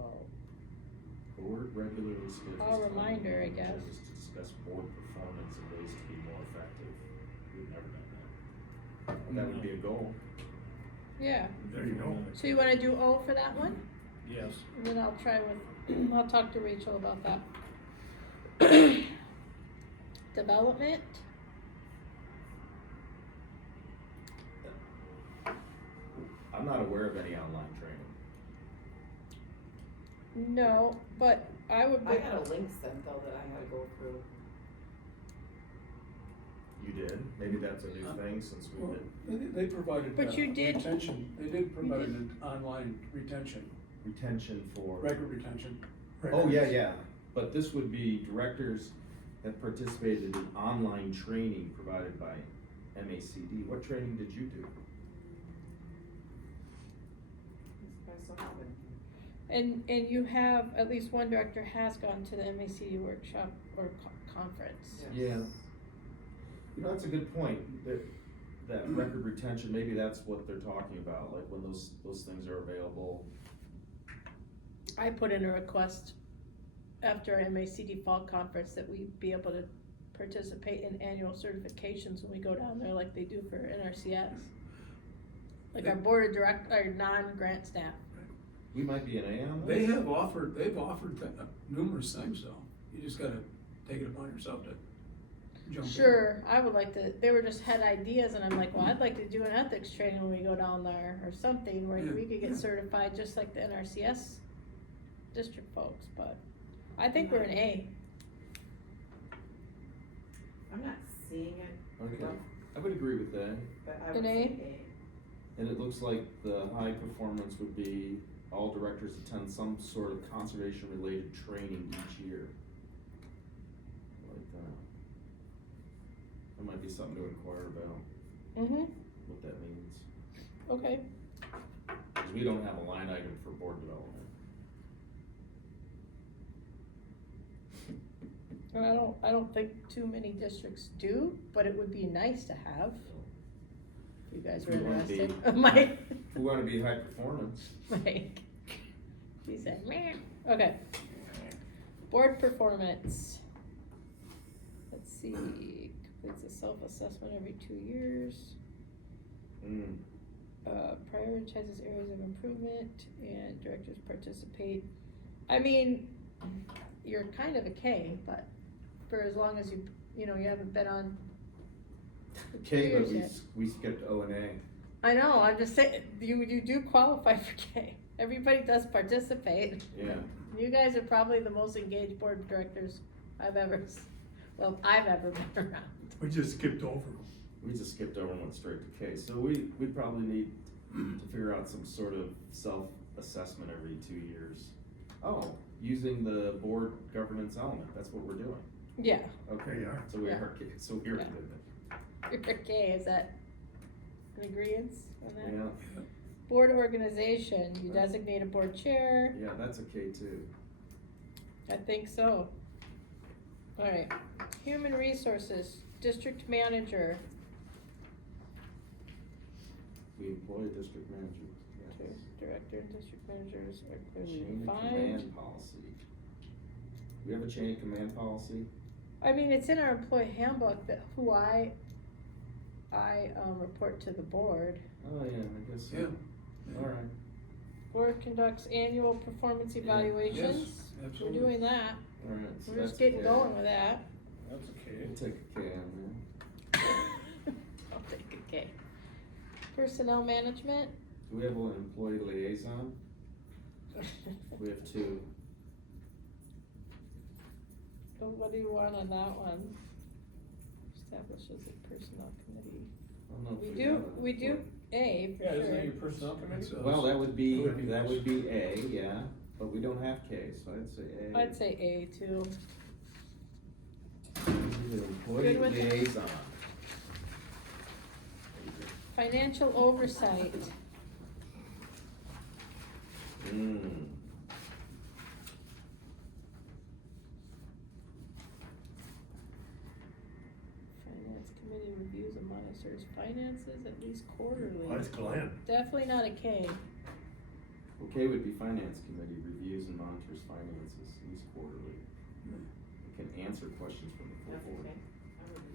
Board regularly schedules. I'll remind her, I guess. agendas To discuss board performance and ways to be more effective. We've never done that. That would be a goal. Yeah, There you go. so you wanna do O for that one? Yes. And then I'll try with, I'll talk to Rachel about that. Development, I'm not aware of any online training. no, but I would, I got a link sent though that I had to go through. You did? Maybe that's a new thing since we Well, did. they provided. But you did- Retention, they did provide an online retention, Retention for. record retention. Oh, yeah. But this would be directors that participated in online training provided by MACD. What training did you do? I still have it. and you have, at least one director has gone to the MACD workshop or conference. Yes. Yeah. You know, that's a good point, that record retention, maybe that's what they're talking about, like when those things are available. I put in a request after our MACD fall conference that we be able to participate in annual certifications when we go down there like they do for NRCS. Like our our non-grant staff. We might be an A on They've this. offered that numerous things though, you just gotta take it upon yourself to jump in. Sure, I would like to, they were just had ideas and I'm like, well, I'd like to do an ethics training when we go down there or something where Yeah, we could yeah. get certified just like the NRCS district folks, but I think we're an A. I'm not seeing it, Okay, I would agree with that, but I would An say A? and it looks like the high performance would be all directors attend some sort of conservation related training each year. Like that. That might be something to inquire about, Mm-hmm, what that means, okay. cause we don't have a line item for board development. And I don't think too many districts do, but it would be nice to have. If you guys are If you wanna be- interested. Mike, If we wanna be high performance. Mike. He said, meh. Okay. Board performance. Let's see, completes a self-assessment every 2 years. Prioritizes areas of improvement and directors participate. I mean, you're kind of a K, but for as long as you haven't been on for 2 K, but years yet. we skipped O and A. I know, I'm just saying, you do qualify for K. Everybody does participate. Yeah, You guys are probably the most engaged board of directors I've ever been around. We just skipped over them. We just skipped over and went straight to K, so we probably need to figure out some sort of self-assessment every 2 years. Oh, using the board governance element, that's what we're doing. Yeah, Okay, We are. so we Yeah. are, so we're Yeah. good okay, is that an agreement on that? then. Yeah, Board organization, you designate a board chair, yeah, that's a K too. I think so. Alright, human resources, district manager, We employ a district manager, yes. director and district managers are clearly Chain of defined. command policy. We have a chain of command policy? I mean, it's in our employee handbook that who I report to the board. Oh, yeah, I guess so. Yeah. Alright. Board conducts annual performance evaluations. We're absolutely. doing that, Alright, so we're that's just a getting K. going with that. That's okay. We'll take a K on there. I'll take a K. Personnel management. Do we have an employee liaison? We have 2. So what do you want on that one? Establishes a personnel committee. I don't know if We have do, an we do employee- A, for Yeah, isn't sure. that your personnel committee? So- Well, that would be Would be- A, yeah, but we don't have K, so I'd say A. I'd say A too. Employee Good with that. liaison. Financial oversight. Hmm. Finance committee reviews and monitors finances at least quarterly. That's Glenn. Definitely not a K. Well, K would be finance committee reviews and monitors finances at least quarterly. It can answer questions from the full That's board. okay.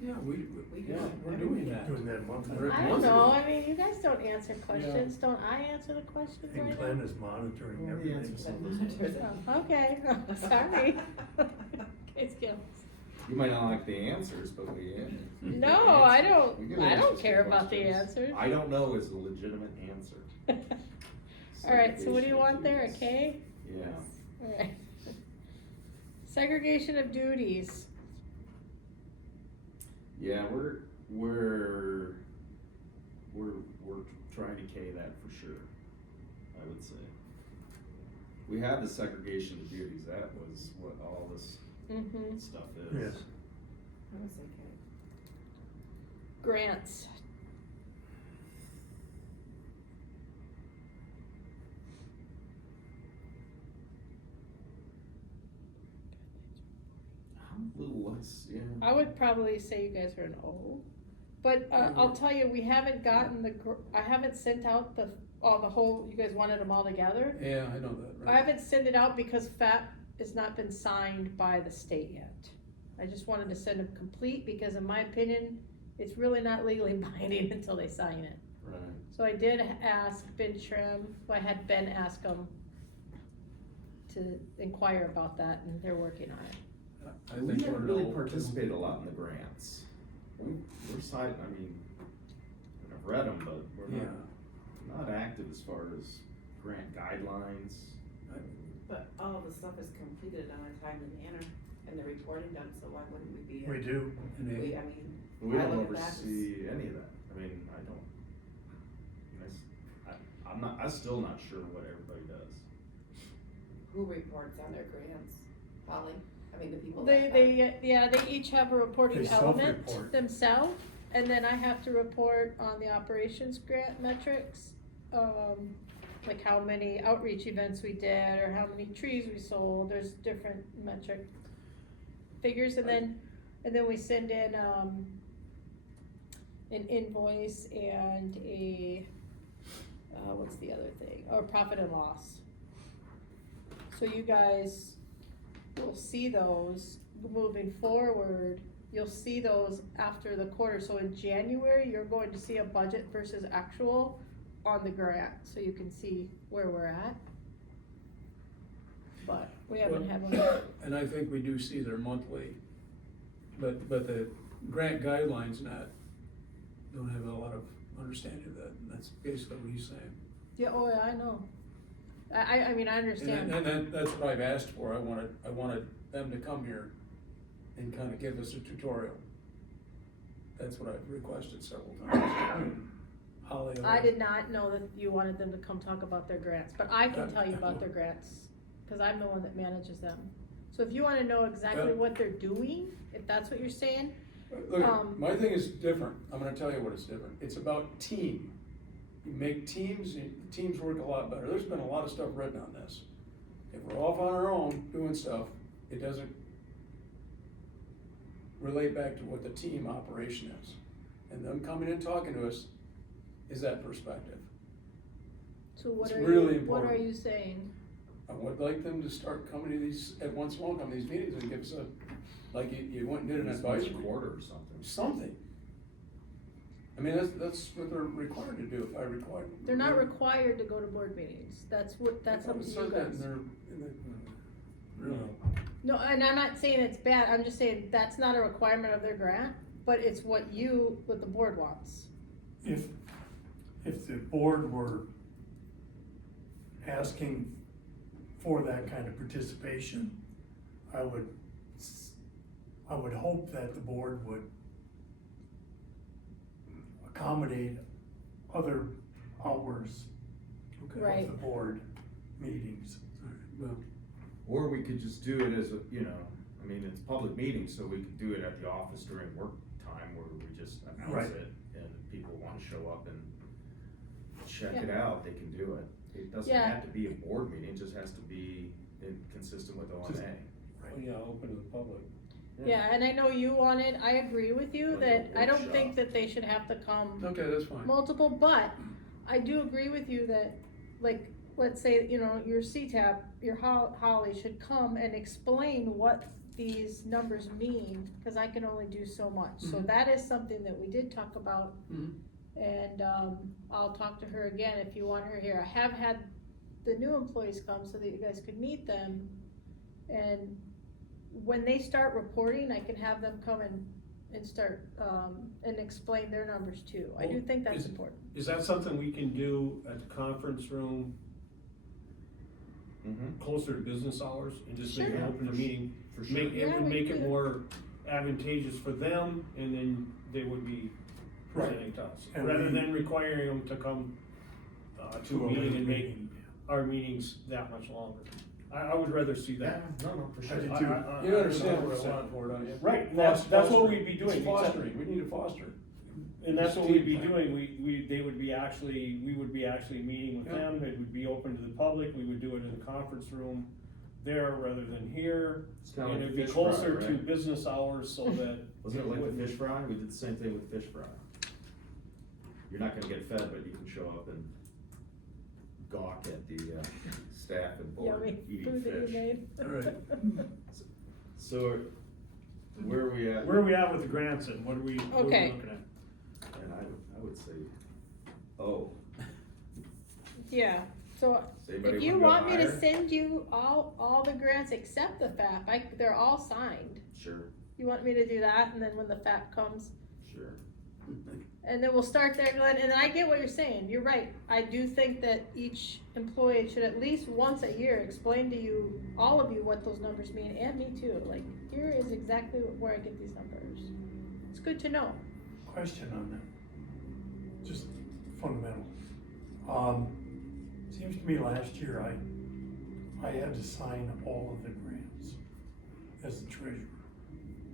Yeah, we Yeah, we're doing that. Doing that monthly. Right. I don't know, I mean, you guys don't answer questions, don't I answer the questions And right Glenn now? is monitoring Well, he everything. answers some of those. Oh, okay, sorry. Okay, skills. You might not like the answers, but we. No, I don't, We give I don't answers to care about the questions. answers. I don't know is a legitimate answer. Alright, so what do you Segregation of want there, a duties. K? Yeah. Alright. Segregation of duties. Yeah, we're trying to K that for sure, I would say. We had the segregation of duties, that was what all this Mm-hmm. stuff is. Yes. I would say K. Grants. I'm a little less, yeah. I would probably say you guys are an O. But, I'll tell you, we haven't gotten I haven't sent out the whole, you guys wanted them all together? Yeah, I know that, I right? haven't sent it out because FAP has not been signed by the state yet. I just wanted to send them complete because in my opinion, it's really not legally binding until they sign it. Right. So I did ask Ben Trim, I had Ben ask them to inquire about that and they're working on it. I We think never we're really no- participated a lot in the grants. We're side, I mean, I've read them, but we're Yeah. not active as far as grant guidelines. But all of the stuff is completed on a timely manner and the reporting done, so why wouldn't we be? We do. And they- We, I mean, We I don't look at that as- oversee any of that. I mean, I don't. I'm still not sure what everybody does. who reports on their grants? Holly? I mean, the people They, that. they each have a reporting They element self-report. themselves, and then I have to report on the operations grant metrics. Like how many outreach events we did, or how many trees we sold, there's different metric figures, and then we send in, an invoice and a, what's the other thing, or profit and loss. So you guys will see those moving forward, you'll see those after the quarter, so in January, you're going to see a budget versus actual on the grant, so you can see where we're at. But we haven't had one yet. And I think we do see their monthly, but the grant guidelines don't have a lot of understanding of that, and that's basically what he's saying. Yeah, oh yeah, I know. I mean, I understand. And then, that's what I've asked for, I wanted them to come here and kind of give us a tutorial. That's what I've requested several times. Holly. I did not know that you wanted them to come talk about their grants, but I can tell you about their grants, cause I'm the one that manages them. So if you wanna know exactly what they're doing, if that's what you're saying, Look, my thing is different, I'm gonna tell you what is different, it's about team. You make teams, teams work a lot better, there's been a lot of stuff written on this. If we're off on our own doing stuff, it doesn't relate back to what the team operation is. And them coming in talking to us is that perspective. so what It's are really you, what are important. you saying? I would like them to start coming to these, at once in a while, come to these meetings and give us a, like you went and did an Once a advisory. quarter or something. Something. I mean, that's what they're required to do, if I require. They're not required to go to board meetings, that's It up to you said that guys. really. No, and I'm not saying it's bad, I'm just saying that's not a requirement of their grant, but it's what the board wants. If the board were asking for that kind of participation, I would hope that the board would accommodate other hours Right. of the board meetings. Well, Or we could just do it as a, you know, I mean, it's a public meeting, so we could do it at the office during work time where we just announce Right. it. And if people wanna show up and check it out, they can do it. It doesn't Yeah. have to be a board meeting, it just has to be consistent with OMA. Oh, yeah, open to the public. Yeah, and I know you wanted, I agree with you Like that a I don't workshop. think that they should have to come okay, that's fine. multiple, but I do agree with you that, like, let's say, you know, your CTAP, your Holly should come and explain what these numbers mean, cause I can only do so much. So Mhm. that is something that we did talk about. Mhm. And, I'll talk to her again if you want her here. I have had the new employees come so that you guys could meet them. And when they start reporting, I can have them come and start, and explain their numbers too. I do Well, think that's is- important. Is that something we can do at the conference room Mm-hmm. closer to business hours and just make Sure. an open meeting? For sure. Make, it Yeah, would we make could it do that. more advantageous for them, and then they would be Right. presenting to us, And rather we- than requiring them to come, to a meeting and make our meetings that much longer. I would rather see that. No, for I sure. did I- too. I- You understand I- what I want for it, don't you? Right, and that's what Fostering. we'd be doing, It's fostering, we need to foster. And that's what we'd be Team doing, they would be actually, we would be actually meeting with Yeah. them, it would be open to the public, we would do it in the conference room there rather than here. It's kinda And like it'd be fish fry, closer to right? business hours so that. Wasn't it like the wouldn't- fish fry? We did the same thing with fish fry. You're not gonna get fed, but you can show up and gawk at the, staff and board Yummy eating food that you fish. made. Alright. So, where are we at? Where are we at with the grants and what are we Okay. looking at? And I would say, oh, Yeah, so does anybody if you wanna want go me to higher? send you all the grants except the FAP, they're all signed. Sure, You want me to do that, and then when the FAP comes, sure. and then we'll start there, Glenn, and I get what you're saying, you're right. I do think that each employee should at least once a year explain to you, all of you, what those numbers mean, and me too, like, here is exactly where I get these numbers. It's good to know. Question on that, just fundamental. Seems to me last year I had to sign all of the grants as the treasurer.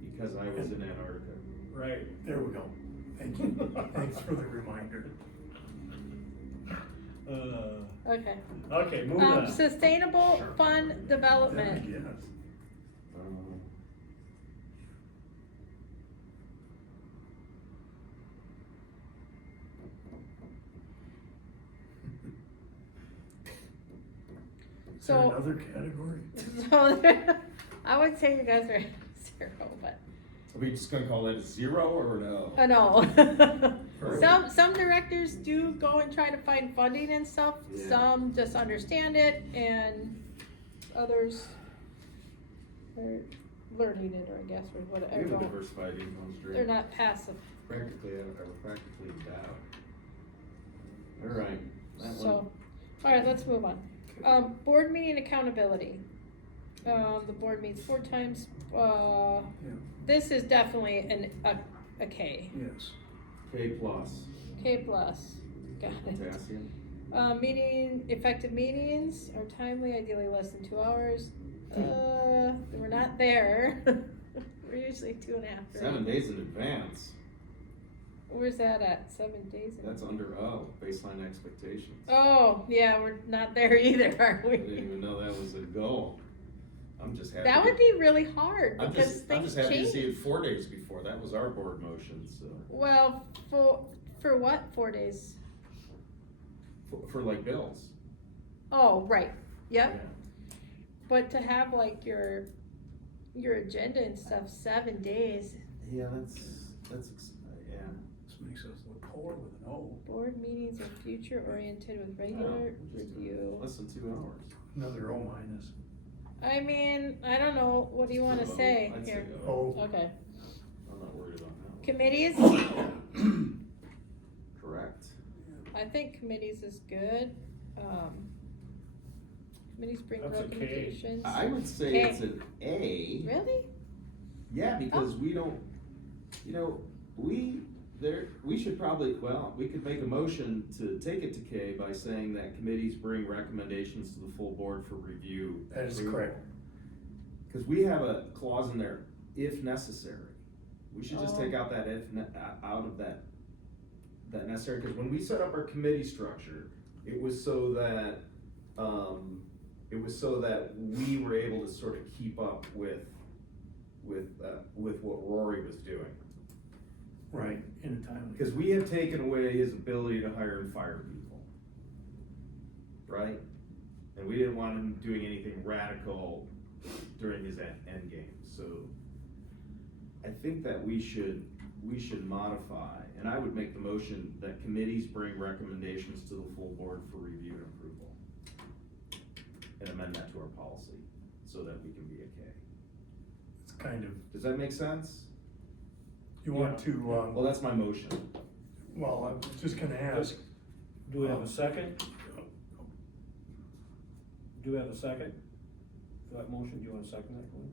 Because I was in Antarctica. Right. There we go. Thank you. Thanks for the reminder. Okay. Okay, moving on. Sustainable Sure. fund Then I development. guess. Is there So- another category? So, I would say you guys are at zero, but, Are we just gonna call it a zero or no? no. Perfect. Some directors do go and try to find funding and stuff, Yeah. some just understand it, and others are learning it, or I guess, or We whatever. have a don't- diversified income stream. They're not passive, Practically, we're practically endowed. Alright, that one, so, alright, let's move on. Board meeting accountability. The board meets 4 times, this is definitely a K. Yes. K plus, K plus, got it. potassium. Meeting, effective meetings are timely, ideally less than 2 hours. We're not there. We're usually 2.5. right? 7 days in advance, Where's that at? 7 days? in- that's under O, baseline expectations. Oh, yeah, we're not there either, are I didn't we? even know that was a goal. I'm just happy. That would be really hard I'm because just things happy to change. see it 4 days before, that was our board motion, so. Well, for what, 4 days? For like bills. Oh, right, yep. Yeah. But to have like your agenda and stuff, 7 days, Yeah, yeah. This makes us look poor with an O. board meetings are future oriented with regular Wow, just review. Less than 2 hours. Another O minus. I mean, I don't know, what do you wanna So, say I'd here? O. Oh, Okay, I'm not worried about that. committees, Correct. I think committees is good, committees bring That's a K. recommendations. I would say K. it's an A. Really? Yeah, because we don't, we should probably, we could make a motion to take it to K by saying that committees bring recommendations to the full board for review. that is approval. correct. Cause we have a clause in there, if necessary. We should just Oh. take out that out of that necessary, cause when we set up our committee structure, it was so that, we were able to sort of keep up with what Rory was doing. Right, in a timely. Cause we have taken away his ability to hire and fire people. Right? And we didn't want him doing anything radical during his end game, so I think that we should modify, and I would make the motion that committees bring recommendations to the full board for review and approval. And amend that to our policy, so that we can be a K. It's kind of, Does that make sense? you want Yeah. to, Well, that's my motion. well, I was just gonna ask, Do we have a second? Do we have a second for that motion? Do you want to second that, Glenn?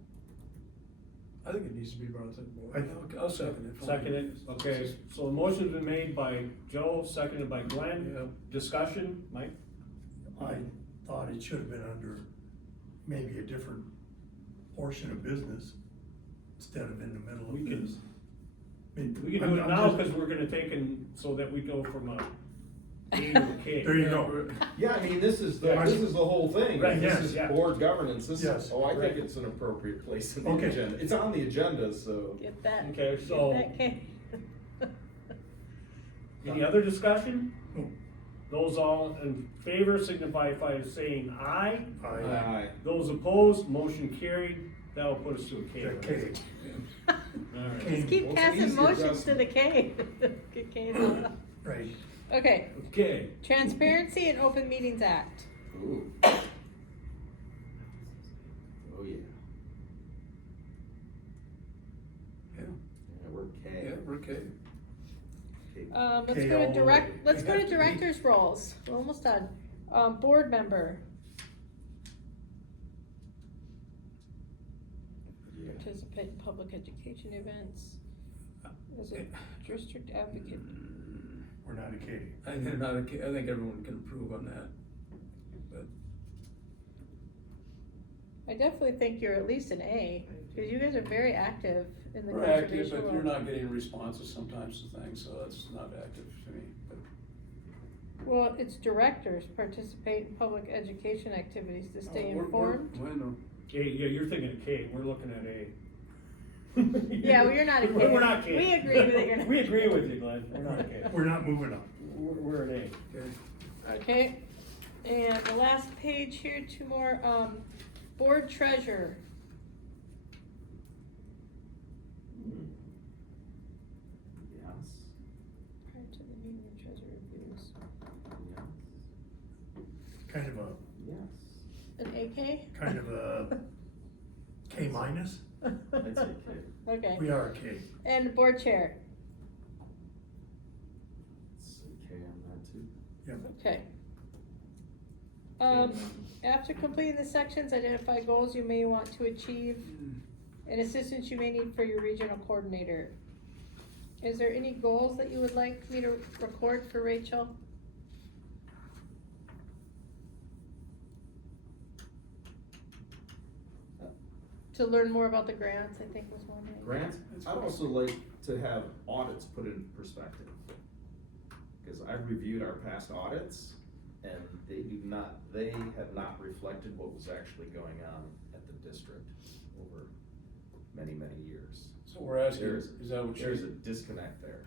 I think it needs to be brought to the board. I- I'll second it. Second it, okay, so the motion's been made by Joe, seconded by Glenn. Yeah. Discussion, Mike? I thought it should have been under maybe a different portion of business instead of in the middle of We can- this. We can do it now, cause we're gonna take and, so that we go from a A to a K. There you go. Yeah, I mean, this is the whole thing. Right, This yes, is yeah. board governance, I Yes. think Right. it's an appropriate place in the Okay. agenda. It's on the agenda, so. Get that, Okay, get so, that K. any other discussion? No. Those all in favor signify by saying aye. I, Those opposed, motion carried. That'll put us to a K. the right? K. Alright. K. Just keep Well, it's passing easy motions to adjustment. the K. Good K's on. Right. Okay, Okay, Transparency and Open Meetings Act. Ooh. Oh, yeah. Yeah. Yeah, we're K. Yeah, we're okay. K. Let's K go all to the way. let's We go have to to be. director's roles. We're almost done. Board member, Yeah. participate in public education events. As a district advocate. We're not a K. I think they're not okay. I think everyone can approve on that. But I definitely think you're at least an A, because you guys are very active in the we're active, conservation but world. you're not getting responses sometimes to things, so that's not active to me. But Well, it's directors participate in public education activities to stay we're- informed. Well, yeah, you're thinking of K, we're looking at A. Yeah, well, you're not a K. We're not K. We agree with it, you're not- We agree with you, Glenn, we're not K. We're not moving up. We're an A. okay. Okay, and the last page here, 2 more, board treasurer. Yes. Prior to the meeting, the treasurer reviews. Yes. Kind of a, Yes. An AK? kind of a K minus. I'd say K. Okay, We are a K. and board chair, It's a K on that too. okay. After completing the sections, identify goals you may want to achieve and assistance you may need for your regional coordinator. Is there any goals that you would like me to record for Rachel? To learn more about the grants, I think was one. right? Grants, I'd also like to have audits put in perspective. Cause I've reviewed our past audits and they have not reflected what was actually going on at the district over many, many years. So we're asking, There's- is that what There's a you, disconnect there.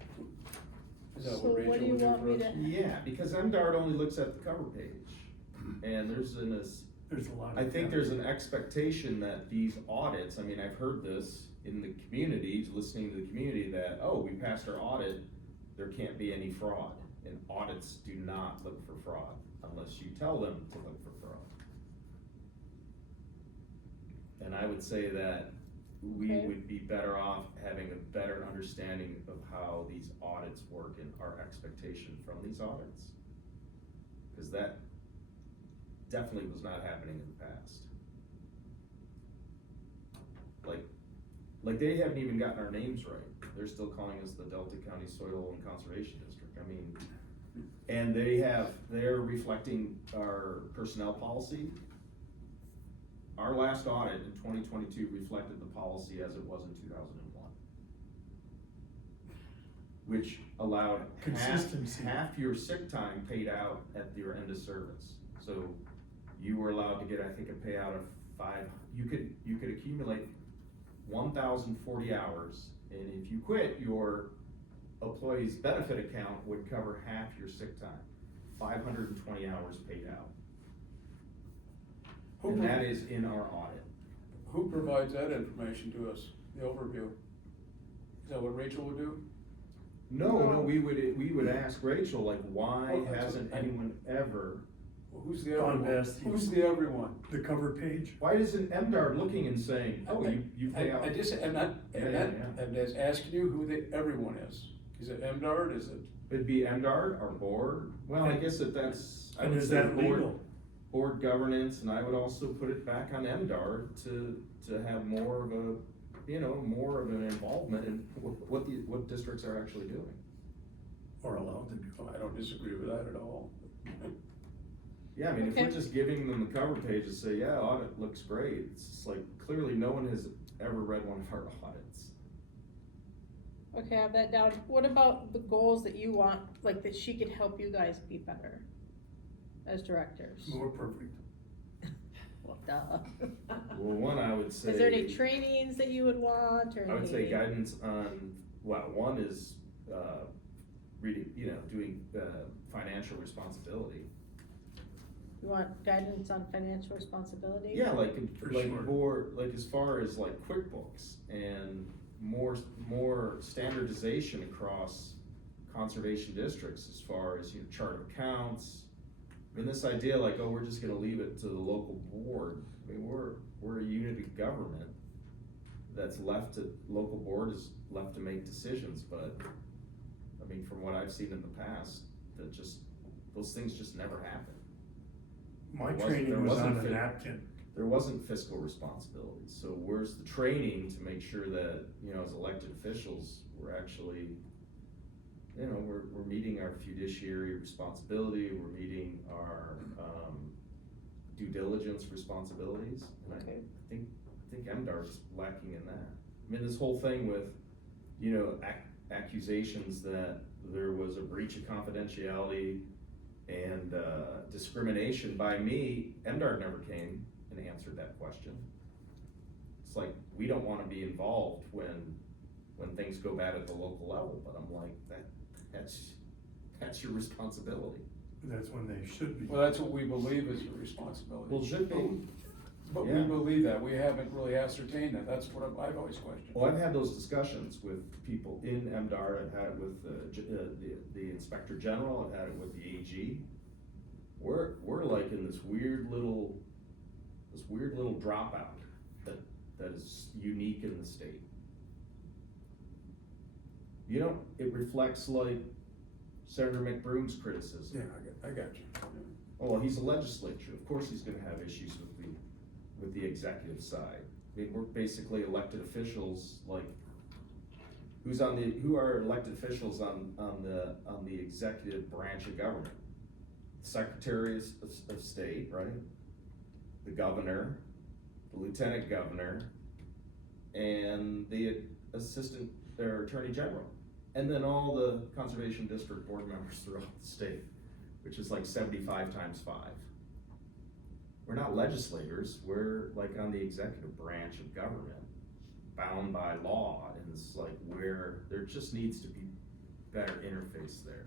is that So what what do Rachel you would do want for me us? to- Yeah, because MDARD only looks at the cover page. And there's There's a lot of. I think there's an expectation that these audits, I mean, I've heard this in the community, listening to the community, that, oh, we passed our audit, there can't be any fraud. And audits do not look for fraud unless you tell them to look for fraud. And I would say that we Okay. would be better off having a better understanding of how these audits work and our expectation from these audits. Cause that definitely was not happening in the past. Like they haven't even gotten our names right. They're still calling us the Delta County Soil and Conservation District. I mean, and they're reflecting our personnel policy. Our last audit in 2022 reflected the policy as it was in 2001. Which allowed Consistency. half your sick time paid out at your end of service. So you were allowed to get, I think, a payout of you could accumulate 1,040 hours, and if you quit, your employee's benefit account would cover half your sick time, 520 hours paid out. And that is in our audit. Who provides that information to us, the overview? Is that what Rachel would do? No, we would ask Rachel, like, why Well, that's hasn't what I- anyone ever, Well, who's the Don everyone? Best. Who's the everyone? The cover page, why isn't MDARD looking and saying, oh, you pay out? I just, I'm not, Yeah, I'm yeah, not, yeah. I'm just asking you who the everyone is. Is it MDARD, is it? It'd be MDARD, our board, well, I guess that's, I and would is say that legal? board governance, and I would also put it back on MDARD to have more of a, more of an involvement in what districts are actually doing. Or allowed to do. I don't disagree with that at all. Yeah, I mean, if we're Okay. just giving them the cover page to say, yeah, audit looks great, it's just like, clearly no one has ever read one of our audits. Okay, I have that down. What about the goals that you want, like that she could help you guys be better as directors? More perfect. Well, duh. Well, one, I would say. Is there any trainings that you would want or I would say any- guidance on, well, one is, reading, doing, financial responsibility. You want guidance on financial responsibility? Yeah, like, For like sure. more, like as far as like QuickBooks and more standardization across conservation districts as far as, chart of accounts. I mean, this idea like, oh, we're just gonna leave it to the local board, I mean, we're a unit of government that's local board is left to make decisions, but, I mean, from what I've seen in the past, those things just never happen. My There training was wasn't on a fit- napkin. There wasn't fiscal responsibility, so where's the training to make sure that, as elected officials, we're actually, we're meeting our fiduciary responsibility, we're meeting our, due diligence responsibilities, and Okay. I think MDARD's lacking in that. I mean, this whole thing with, accusations that there was a breach of confidentiality and discrimination by me, MDARD never came and answered that question. It's like, we don't wanna be involved when things go bad at the local level, but I'm like, that's your responsibility. That's when they should be. Well, that's what we believe is your responsibility. Well, it should be. But we Yeah. believe that, we haven't really ascertained that, that's what I've always questioned. Well, I've had those discussions with people in MDARD, I've had it with the Inspector General, I've had it with the AG. We're like in this weird little dropout that is unique in the state. It reflects like Senator McBroom's criticism. Yeah, I got you. Oh, well, he's a legislature, of course he's gonna have issues with the executive side. I mean, we're basically elected officials, like, who are elected officials on the executive branch of government? Secretary of State, right? The governor, the lieutenant governor, and the assistant, or attorney general. And then all the conservation district board members throughout the state, which is like 75 times 5. We're not legislators, we're like on the executive branch of government, bound by law, and it's like where there just needs to be better interface there.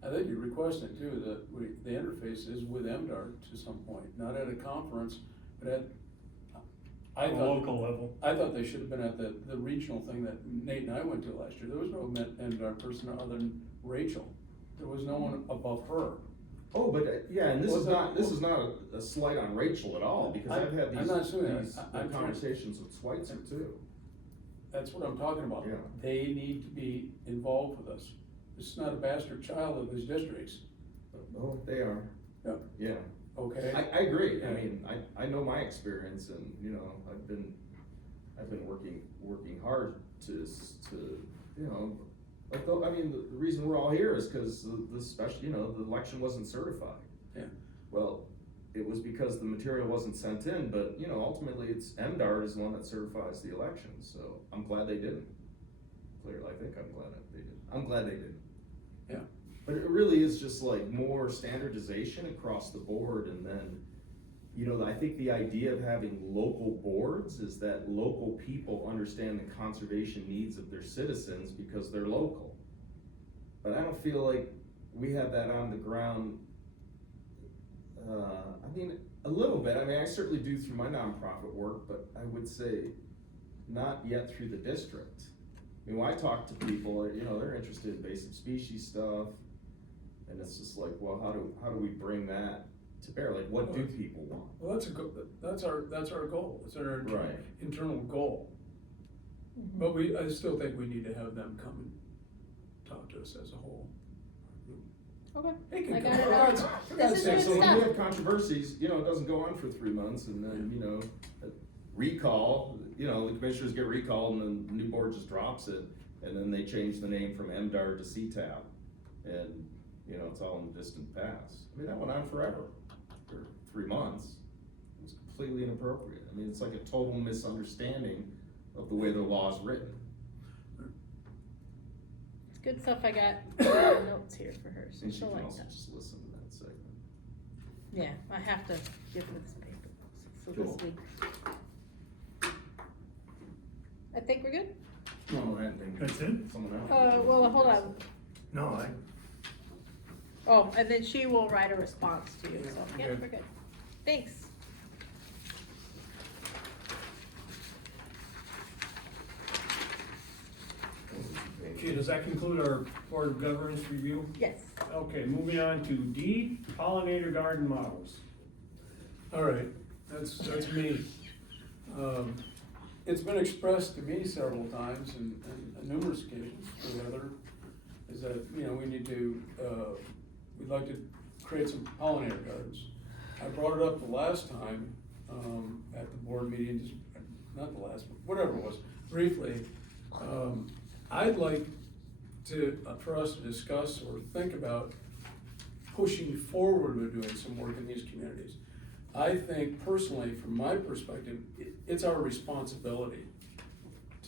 I think you're requesting too, that the interface is with MDR to some point, not at a conference, but at, I On a thought. local level. I thought they should have been at the regional thing that Nate and I went to last year. There was no MDR person other than Rachel. There was no one above her. Oh, but yeah, and this Well, is not a slight on Rachel at all, because I've had I'm not saying that. these I'm trying- conversations with Schweitzer too. That's what I'm talking about. Yeah. They need to be involved with us. This is not a bastard child of his districts, Oh, they are. Yeah. Yeah. okay? I agree, I mean, I know my experience, and, you know, I've been working hard to, you know, like, I mean, the reason we're all here is cause the special, you know, the election wasn't certified. Yeah. Well, it was because the material wasn't sent in, but, you know, ultimately it's MDART is the one that certifies the election, so I'm glad they didn't. Clearly, I think I'm glad that they didn't, I'm glad they didn't. Yeah. But it really is just like more standardization across the board, and then, you know, I think the idea of having local boards is that local people understand the conservation needs of their citizens because they're local. But I don't feel like we have that on the ground. I mean, a little bit, I mean, I certainly do through my nonprofit work, but I would say not yet through the district. I mean, when I talk to people, you know, they're interested in invasive species stuff, and it's just like, well, how do we bring that to bear? Like, what do people want? Well, that's our goal. It's our Right. internal goal. But I still think we need to have them come and talk to us as a whole. Okay, They can I come. got it For all. God's- for This God's is sake, good So when stuff. we have controversies, you know, it doesn't go on for 3 months, and then, you know, recall, you know, the commissioners get recalled, and then the new board just drops it, and then they change the name from MDAR to CTAP, and, you know, it's all in the distant past. I mean, that went on forever, for 3 months. It was completely inappropriate. I mean, it's like a total misunderstanding of the way the law is written. It's good stuff. I got notes here for her, so And she she'll can like also that. just listen to that segment. Yeah, I have to give her this paper, so Cool. this week. I think we're good? No, I didn't think. That's it? Someone else. Well, hold on. No, Oh, and then she will write a response to you, so, yeah, Okay. we're good. Thanks. Okay, does that conclude our Board of Governance review? Yes. Okay, moving on to D, pollinator garden models. All right, that's me. It's been expressed to me several times and numerous occasions, or rather, is that, you know, we need to, we'd like to create some pollinator gardens. I brought it up the last time, at the board meeting, just, not the last, but whatever it was, briefly. I'd like for us to discuss or think about pushing forward with doing some work in these communities. I think personally, from my perspective, it's our responsibility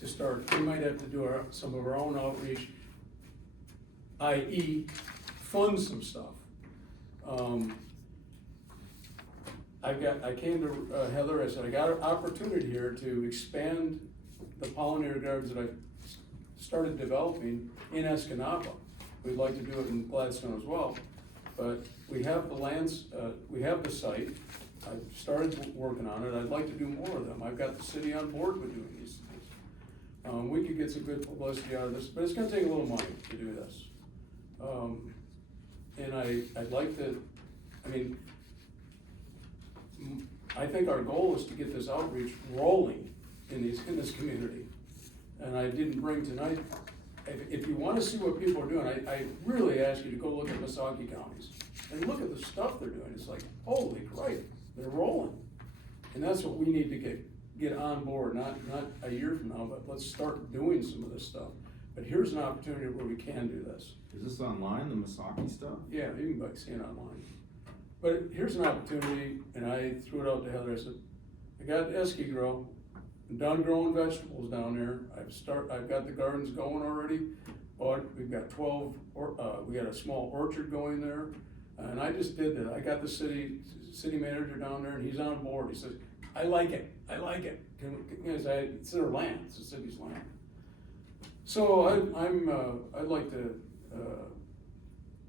to start. We might have to do some of our own outreach, i.e. fund some stuff. I came to Heather, I said, I got an opportunity here to expand the pollinator gardens that I've started developing in Escanaba. We'd like to do it in Gladstone as well, but we have the lands, we have the site. I've started working on it. I'd like to do more of them. I've got the city on board with doing these things. We could get some good publicity out of this, but it's gonna take a little money to do this. And I'd like to, I mean, I think our goal is to get this outreach rolling in this community. And I didn't bring tonight, if you wanna see what people are doing, I really ask you to go look at Missaukee counties. and look at the stuff they're doing, it's like, holy crap, they're rolling. And that's what we need to get on board, not a year from now, but let's start doing some of this stuff. But here's an opportunity where we can do this. Is this online, the Misaki stuff? Yeah, you can see it online. But here's an opportunity, and I threw it out to Heather, I said, I got Esky Grow, I'm done growing vegetables down there, I've got the gardens going already, but we've got we got a small orchard going there, and I just did that, I got the city manager down there, and he's on board, he says, I like it, it's their land, it's the city's land. So I'd like to,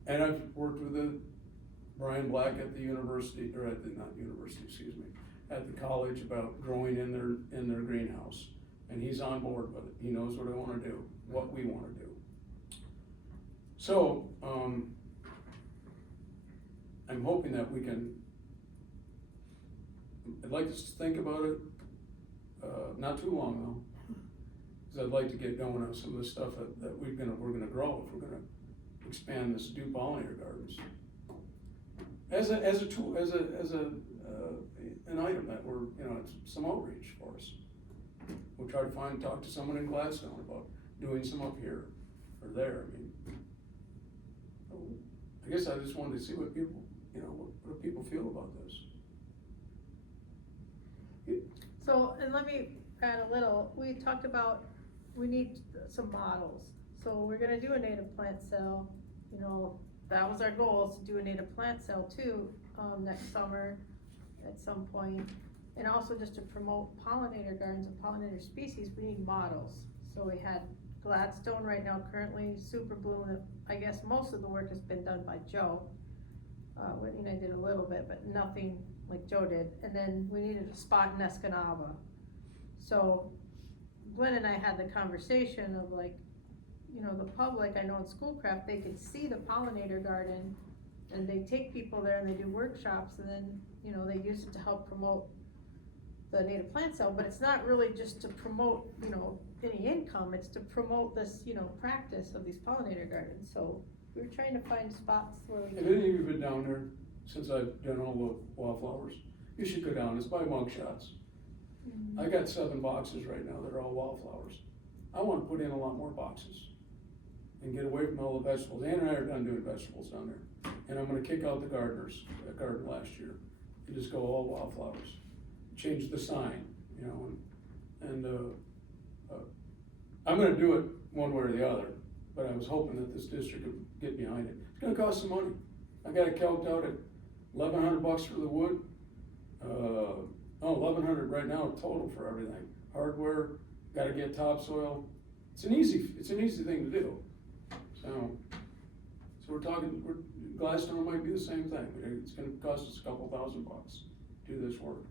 and I've worked with Brian Black at the university, or not university, excuse me, at the college about growing in their greenhouse. And he's on board with it. He knows what I wanna do, what we wanna do. So, I'm hoping that we can, I'd like to think about it, not too long though. Cause I'd like to get going on some of the stuff that we're gonna grow if we're gonna expand this Dew pollinator gardens. As a tool, an item that it's some outreach for us. We'll try to talk to someone in Gladstone about doing some up here or there, I guess I just wanted to see what people, what people feel about this. So, and let me add a little, we talked about, we need some models. So we're gonna do a native plant sale, that was our goal, is to do a native plant sale too, next summer at some point. And also just to promote pollinator gardens and pollinator species, we need models. So we had Gladstone right now currently, Super Bloom, I guess most of the work has been done by Joe. Whitney and I did a little bit, but nothing like Joe did. And then we needed a spot in Escanaba. So Glenn and I had the conversation of like, the public, I know in Schoolcraft, they can see the pollinator garden and they take people there and they do workshops and then, they use it to help promote the native plant sale, but it's not really just to promote, any income, it's to promote this, practice of these pollinator gardens. So we were trying to find spots where we Have any of you been down there since I've done all the wildflowers? You should go down, it's by Mug Shots. Mm-hmm. I got 7 boxes right now that are all wildflowers. I wanna put in a lot more boxes and get away from all the vegetables. Ann and I are done doing vegetables down there. And I'm gonna kick out the gardeners, that garden last year, and just go all wildflowers. Change the sign, and I'm gonna do it one way or the other, but I was hoping that this district would get behind it. It's gonna cost some money. I got it calced out at $1,100 for the wood. $1,100 right now total for everything. Hardware, gotta get topsoil. It's an easy thing to do. So we're talking, Gladstone might be the same thing. It's gonna cost us a couple $1,000 to do this work.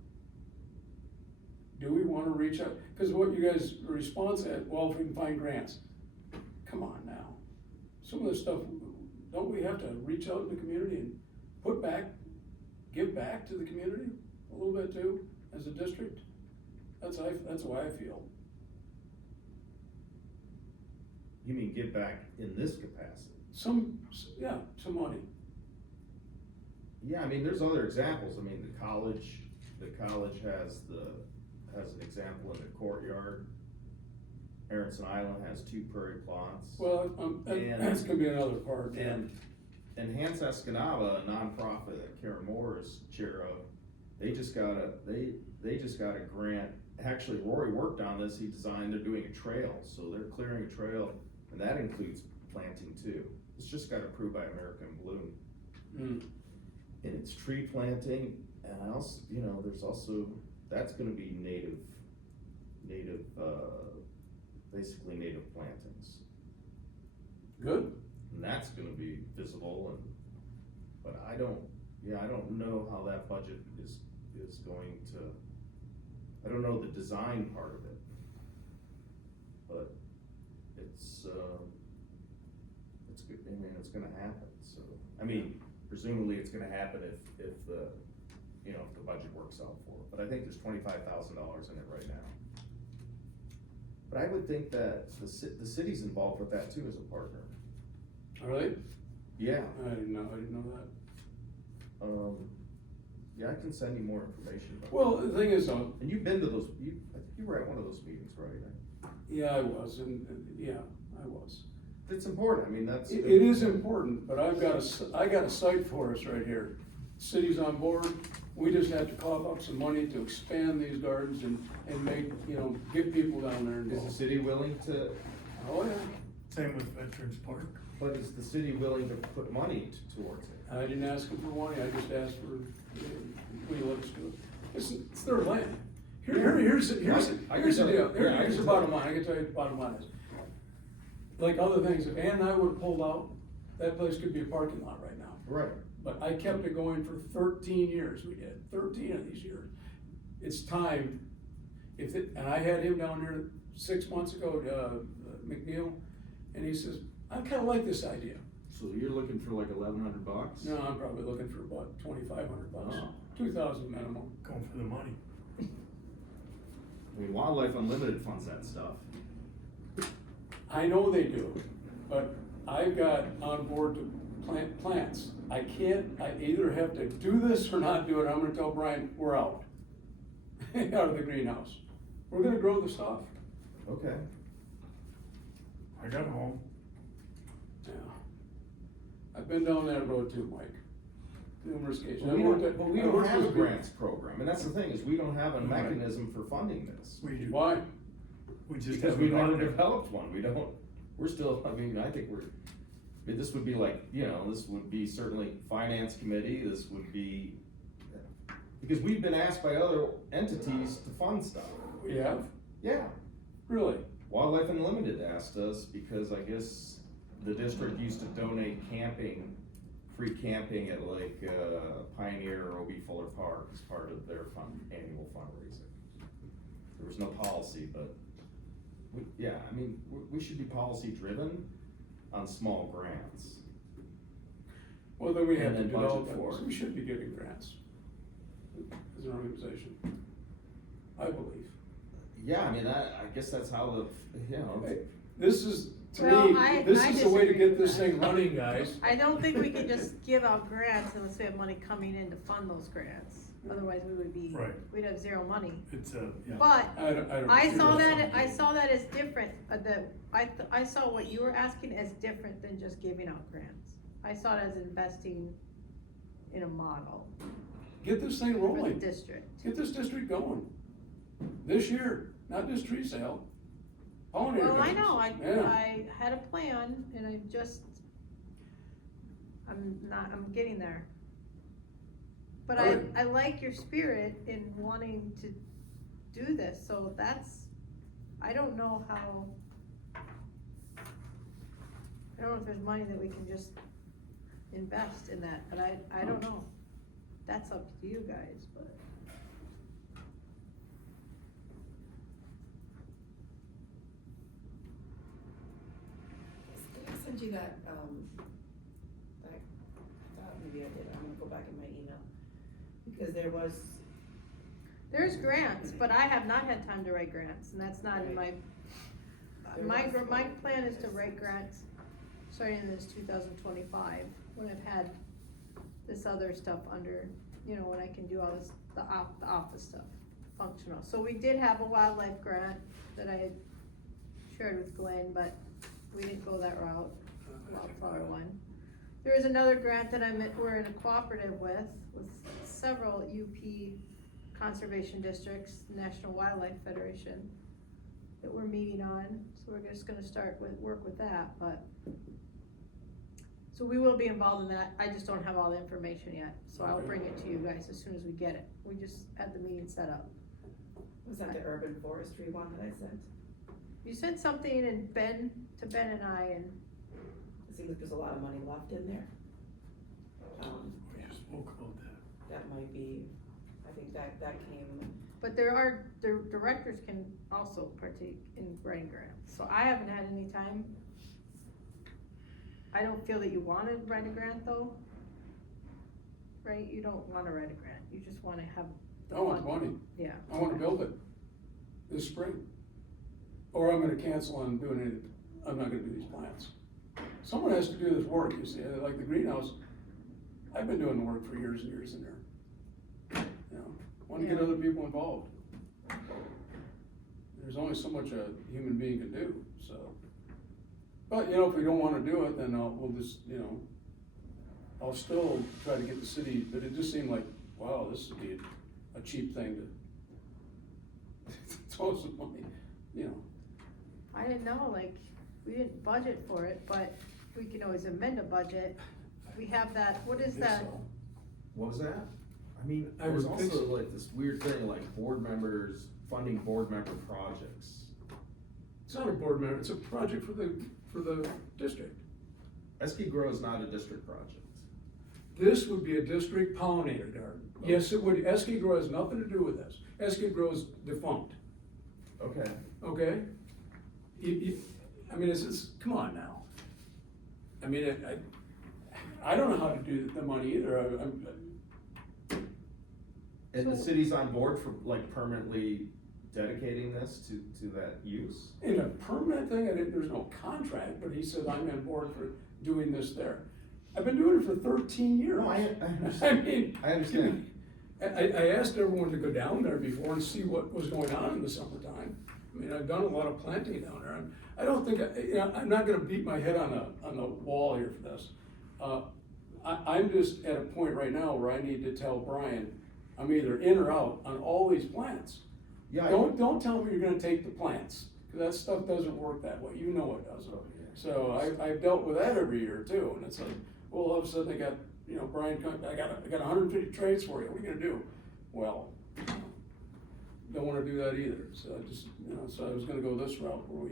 Do we wanna reach out? Cause what you guys' response at, well, if we can find grants. Come on now. Some of this stuff, don't we have to reach out in the community and give back to the community a little bit too, as a district? That's the way I feel. You mean give back in this capacity? Some money. Yeah, I mean, there's other examples. I mean, the college has an example in the courtyard. Aronson Island has 2 prairie plots. Well, that's gonna be another part. And Hans Escanaba, a nonprofit that Karen Moore is chair of, they just got a grant. Actually, Rory worked on this. They're doing a trail, so they're clearing a trail, and that includes planting too. It's just got approved by American Bloom. Mm. And it's tree planting, and there's also, that's gonna be basically native plantings. Good. And that's gonna be visible but I don't know how that budget is going to, I don't know the design part of it. But it's good, it's gonna happen, so, presumably it's gonna happen if the budget works out for it, but I think there's $25,000 in it right now. But I would think that the city's involved with that too as a partner. Are they? Yeah. I didn't know that. Yeah, I can send you more information. about Well, it. the thing is, And you've been to those, I think you were at one of those meetings, right? yeah, I was, and, yeah, I was. It's important, I mean, that's. It is important, but I got a site for us right here. City's on board, we just have to cough up some money to expand these gardens and make, get people down there Is the involved. city willing to, Oh, yeah, Same with Veterans Park. but is the city willing to put money towards it? I didn't ask them for money, I just asked for, will you let us do it? It's their land. Here's the deal, I can here's tell you. the Yeah, I can bottom line, I can tell you the bottom line is. Like other things, if Ann and I would've pulled out, that place could be a parking lot right now. Right. But I kept it going for 13 years, we did, 13 of these years. It's time, and I had him down there 6 months ago, McNeil, and he says, I kinda like this idea. So you're looking for like $1,100? No, I'm probably looking for about $2,500, Oh. 2,000 minimum. Going for the money. I mean, Wildlife Unlimited funds that stuff. I know they do, but I got on board to plant plants. I either have to do this or not do it, I'm gonna tell Brian, we're out. Out of the greenhouse. We're gonna grow the stuff. Okay. I got home. Yeah. I've been down that road too, Mike, numerous occasions. But we I worked don't, at- but we I don't worked have a with- grants program, and that's the thing, is we don't have a Right. mechanism for funding this. We do. Why? We just Because haven't we've never gotten it. developed one, we're still, I mean, I think this would be like, this would be certainly finance committee, this would be, because we've been asked by other entities to fund stuff. We have? Yeah, Really? Wildlife Unlimited asked us, because I guess the district used to donate camping, free camping at like, Pioneer or O.B. Fuller Park as part of their annual fundraising. There was no policy, but, we should be policy driven on small grants. Well, then we have And to then develop budget for it. it. We should be getting grants as an organization, I believe. Yeah, I mean, I guess that's how This is, to Well, me, this I is the way to disagree get with this that. thing running, guys. I don't think we can just give out grants unless we have money coming in to fund those grants. Otherwise, Right. we'd have zero money. It's yeah. But I don't. I saw feel that, I something. saw that as different, I saw what you were asking as different than just giving out grants. I saw it as investing in a model Get this thing for the rolling. district. Get this district going. This year, not this tree sale. Pollinator Well, I gardens. know, Yeah. I had a plan and I'm getting there. But Alright. I like your spirit in wanting to do this, so I don't know if there's money that we can just invest in that, but I don't know. That's up to you guys, but. Did I send you that, I thought maybe I did, I'm gonna go back in my email, because there was, There's grants, but I have not had time to write grants, and that's not in my, my plan is to write grants starting in this 2025, when I've had this other stuff under, when I can do all this, the office stuff functional. So we did have a wildlife grant that I had shared with Glenn, but we didn't go that route, wildflower one. There is another grant that we're in a cooperative with several UP conservation districts, National Wildlife Federation, that we're meeting on, so we're just gonna work with that, but. So we will be involved in that, I just don't have all the information yet, so I'll bring it to you guys as soon as we get it, we just had the meeting set up. was that the urban forestry one that I sent? You sent something to Ben and I, and It seems like there's a lot of money left in there. We just spoke about that. That might be, I think that came, but the directors can also partake in writing grants, so I haven't had any time. I don't feel that you wanna write a grant though, right? You don't wanna write a grant, you just wanna have the I want the fund. money. Yeah. I wanna build it this spring. Or I'm gonna cancel on doing it, I'm not gonna do these plants. Someone has to do this work, you see, like the greenhouse. I've been doing the work for years and years in there. You know, want to get Yeah. other people involved. There's only so much a human being can do, so. But, you know, if we don't wanna do it, then we'll just, you know, I'll still try to get the city, but it just seemed like, wow, this would be a cheap thing to throw some money, you know. I didn't know, like, we didn't budget for it, but we can always amend a budget. We have that, what is think that? so. What was that? I mean, I there's would think also so. like this weird thing, like board members funding board member projects. It's not a board member, it's a project for the district. Esky Grow is not a district project. This would be a district pollinator garden. Yes, it would, Esky Grow has nothing to do with this. Esky Grow is defunct, Okay. okay? I mean, come on now. I mean, I don't know how to do the money either, And the So- city's on board for like permanently dedicating this to that use? in a permanent thing, there's no contract, but he said, I'm on board for doing this there. I've been doing it for 13 years. No, I I understand. mean. I understand. I asked everyone to go down there before and see what was going on in the summertime. I mean, I've done a lot of planting down there. I don't think, you know, I'm not gonna beat my head on the wall here for this. I'm just at a point right now where I need to tell Brian, I'm either in or out on all these plants. Yeah. Don't tell me you're gonna take the plants, cause that stuff doesn't work that way, you know it doesn't. So I've dealt with that every year too, and it's like, well, all of a sudden I got, you know, Brian, I got 150 trades for you, what are you gonna do? Well, don't wanna do that either, so I just, you know, so I was gonna go this route where we,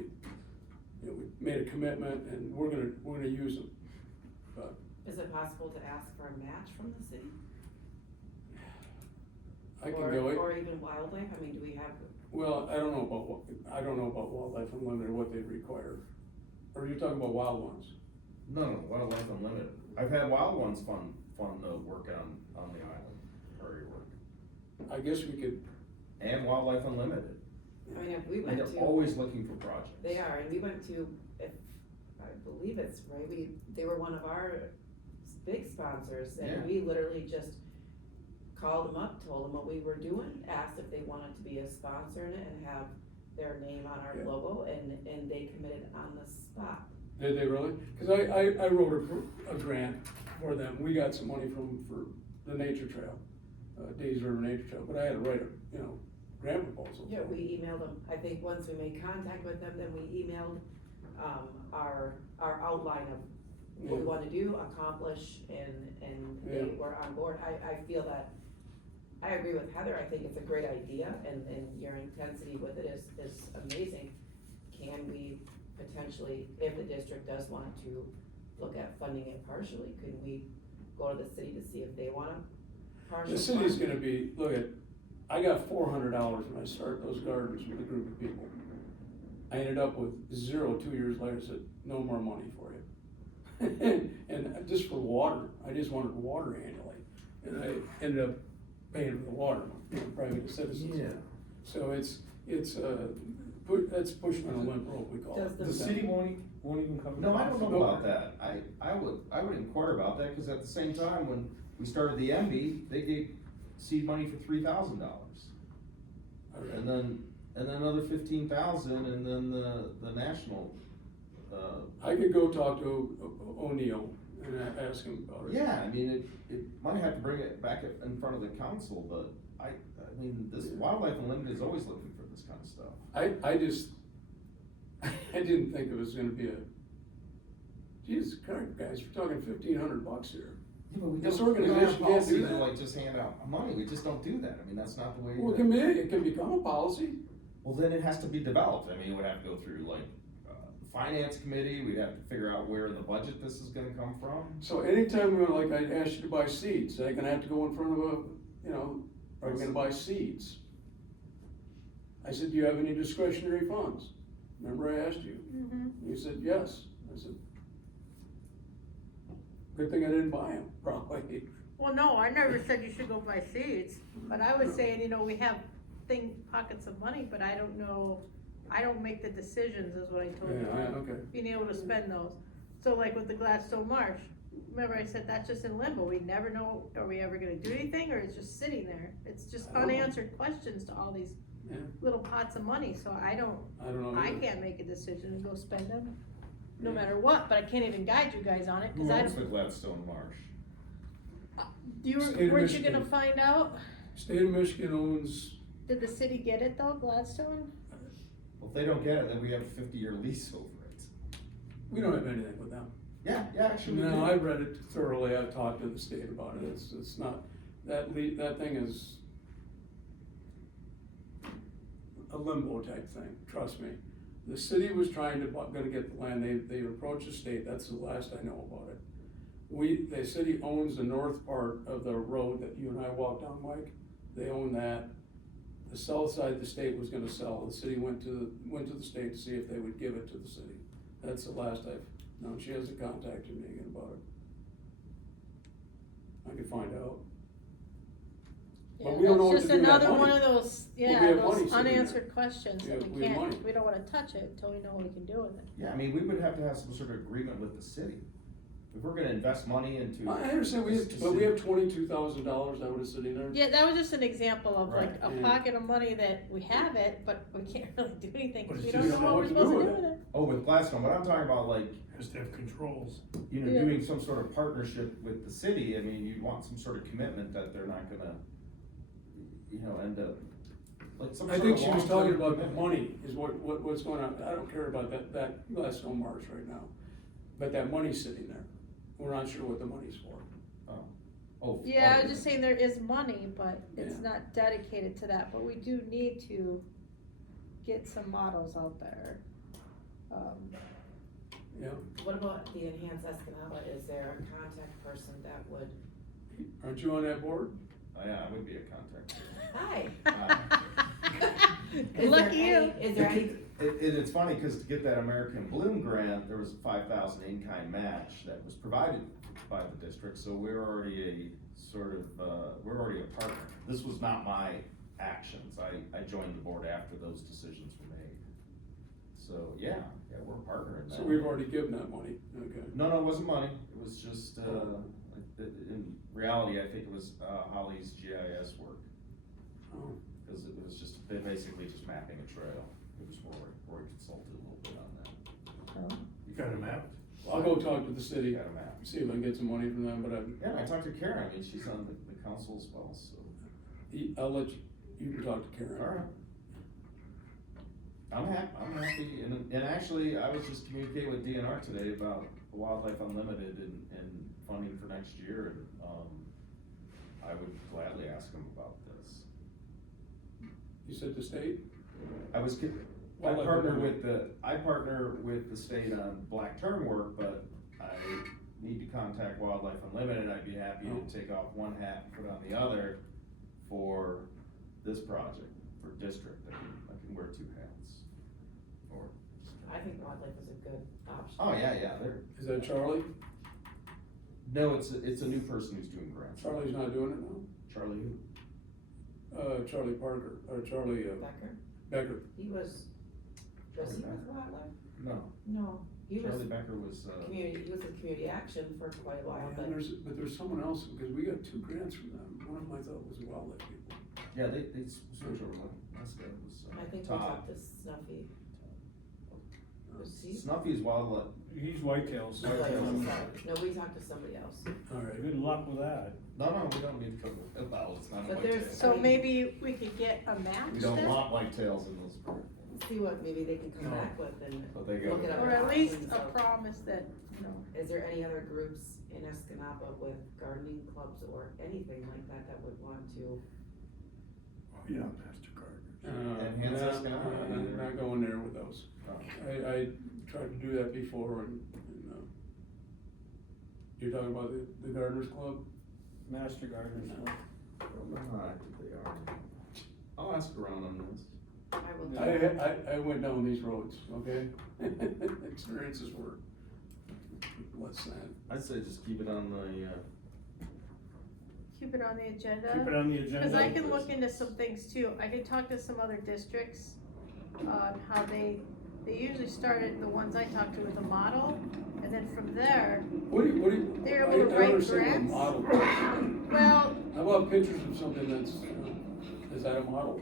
you know, we made a commitment and we're gonna use them. But Is it possible to ask for a match from the city? I can Or- go, Or even wildlife, I mean, do we have, well, I don't know about Wildlife Unlimited, what they'd require. Or are you talking about Wild Ones? No, Wildlife Unlimited. I've had Wild Ones fund the work on the island, prairie work. I guess we could, And Wildlife Unlimited. I mean, if we And went they're to. always looking for projects. They are, and we went to, if, I believe it's right, they were one of our big sponsors, Yeah. and we literally just called them up, told them what we were doing, asked if they wanted to be a sponsor in it and have their name on our Yeah. logo, and they committed on the spot. did they really? Cause I wrote a grant for them, we got some money for the nature trail, Days River Nature Trail, but I had to write a, you know, grant proposal. Yeah, we emailed them, I think once we made contact with them, then we emailed, our outline of what we Yeah. wanna do, accomplish, and they Yeah. were on board. I feel that, I agree with Heather, I think it's a great idea, and your intensity with it is amazing. Can we potentially, if the district does want to look at funding it partially, could we go to the city to see if they want a partial? The city's fund? gonna be, look at, I got $400 when I started those gardens with a group of people. I ended up with 0 2 years later, said, no more money for you. And just for water, I just wanted water annually, and I ended up paying for the water, you know, private citizens. Yeah. So it's, that's pushing on a limp rope, we call Does it. the The city won't even come. No, I don't know about that. I would inquire about that, cause at the same time, when we started the MB, they gave seed money for $3,000. And then another 15,000, and then the national, I could go talk to O'Neill and ask him about it. yeah, I mean, it might have to bring it back in front of the council, but I mean, this Wildlife Unlimited is always looking for this kind of stuff. I just, I didn't think it was gonna be Jesus Christ, guys, we're talking $1,500 here. Yeah, but we This don't have organization can't policy do to that. like just hand out money, we just don't do that, I mean, that's not the way. Well, it can become a policy. Well, then it has to be developed, I mean, it would have to go through like, finance committee, we'd have to figure out where in the budget this is gonna come from. So anytime we're like, I asked you to buy seeds, they're gonna have to go in front of you know, are we gonna buy seeds? I said, do you have any discretionary funds? Remember I asked you? Mm-hmm. You said, yes. I said, good thing I didn't buy them, probably. Well, no, I never said you should go buy seeds, but I was saying, you know, we have pockets of money, but I don't know, I don't make the decisions, is what I told you. Yeah, okay. Being able to spend those. So like with the Gladstone Marsh, remember I said that's just in limbo, we never know, are we ever gonna do anything, or it's just sitting there? It's just I don't know. unanswered questions to all these Yeah. little pots of money, so I don't I can't make a decision and go spend them, no Yeah. matter what, but I can't even guide you guys on it, Who cause I owns don't, the Gladstone Marsh? State of weren't you gonna Michigan. find out? State of Michigan owns, Did the city get it though, Gladstone? Well, if they don't get it, then we have a 50-year lease over it. we don't have anything with them. Yeah, actually, we No, do. I read it thoroughly, I've talked to the state about it, it's not, that thing is a limbo type thing, trust me. The city was trying to, gonna get the land, they approached the state, that's the last I know about it. The city owns the north part of the road that you and I walked down, Mike, they own that. The south side, the state was gonna sell, the city went to the state to see if they would give it to the city. That's the last I've known, she hasn't contacted me again about it. I could find out. But we don't know what That's to just do with that another one money. of those, we have money those sitting there. unanswered questions Yeah, that we we have money. can't, we don't wanna touch it until we know what we can do with it. Yeah, I mean, we would have to have some sort of agreement with the city. If we're gonna invest money into. I understand, but we have $22,000 that was sitting there. Yeah, that was just an example of like Right, a yeah. pocket of money that we have it, but we can't really do anything, But cause we it's don't just know what we're supposed to do with it. Oh, with Gladstone, but I'm talking about like, Has to have controls. you know, Yeah. doing some sort of partnership with the city. I mean, you'd want some sort of commitment that they're not gonna, you know, end up, like some I sort think of she was long-term talking about the commitment. money, is what's going on, I don't care about that Gladstone Marsh right now. But that money's sitting there, we're not sure what the money's for. Oh. Yeah, I oh, was just saying there is money, but it's Yeah. not dedicated to that, but we do need to get some models out there. Yeah, What about the enhanced Escanaba, is there a contact person that would, aren't you on that board? Oh, yeah, I would be a contact. hi? Lucky Is there you. any- Is there any, It's funny, cause to get that American Bloom grant, there was a 5,000 in-kind match that was provided by the district, so we're already a sort of, we're already a partner. This was not my actions, I joined the board after those decisions were made. So, yeah, we're a partner in that. So we've already given that money, okay. No, it wasn't money, it was just, in reality, I think it was, Holly's GIS work. Oh. Cause it was just, they basically just mapping a trail, it was Roy consulted a little bit on that. You got a map? I'll go talk to the city, Got a map. see if I can get some money from them, but Yeah, I talked to Karen, I mean, she's on the council as well, so. I'll let you can talk to Karen. Alright. I'm happy, and actually, I was just communicating with DNR today about Wildlife Unlimited and funding for next year, and, I would gladly ask them about this. You said the state? I Wildlife partner with the state on black tern work, but I need to contact Wildlife Unlimited, I'd be happy to take off one hat and put on the other for this project, for district, I can wear two hats. Or, I think wildlife is a good option. oh, yeah, they're, Is that Charlie? no, it's a new person who's doing grants. Charlie's not doing it now? Charlie who? Charlie Parker, or Charlie, Becker, Becker. he was he with wildlife? No, No, he was Charlie Becker was, he was with community action for quite a while, And but there's someone else, because we got 2 grants from them, one of them I thought was wildlife people. yeah, they switched over, last guy was, I think we Todd. talked to Snuffy. Was he? Snuffy's wildlife, He's whitetails. No, we talked to somebody else. All right. Good luck with that. no, we don't need to cover it, well, it's not a But there's- whitetail. So maybe we could get a match We don't then? want whitetails in those parks. See what maybe they can come No. back with and But they got look at it. other Or at least options a of- promise that, you know, Is there any other groups in Escanaba with gardening clubs or anything like that that would want to? Oh, yeah, MasterCard. Enhance Escanaba. Not going there with those. Oh. I tried to do that before and you're talking about the Gardeners Club? Master Gardeners. They are. I'll ask around on this. I will. I went down these roads, okay? Experiences were less than. I'd say just keep it on the, keep it on the agenda. Keep it on the agenda. Cause I can look into some things too, I can talk to some other districts on how they usually start at the ones I talk to with a model, and then from from there, What do you, They're I able to write understand grants? what a model is. well, How about pictures of something that's, is that a model?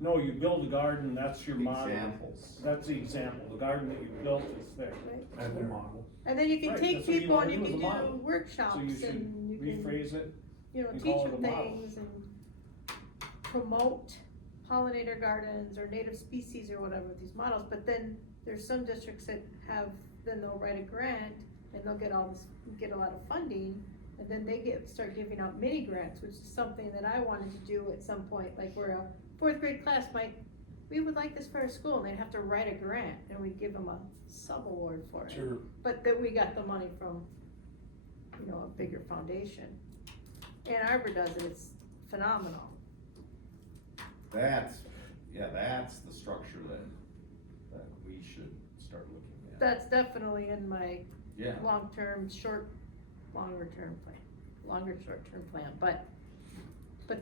No, you build a garden, that's your model. Examples. That's the example, the garden that you built is there. As a model. and then you can Right, take that's what you people and wanna you do can as a model. do workshops So you should and you can, rephrase it. you know, and teach call it them a model. things and promote pollinator gardens or native species or whatever with these models, but then there's some districts that have, then they'll write a grant and they'll get all this, get a lot of funding, and then they start giving out mini grants, which is something that I wanted to do at some point, like where a fourth grade class might, we would like this for our school, and they'd have to write a grant, and we'd give them a sub-award for it. Sure. But that we got the money from, you know, a bigger foundation. Ann Arbor does it, it's phenomenal. That's the structure that we should start looking at. That's definitely in my Yeah, long-term, longer-term short-term plan, but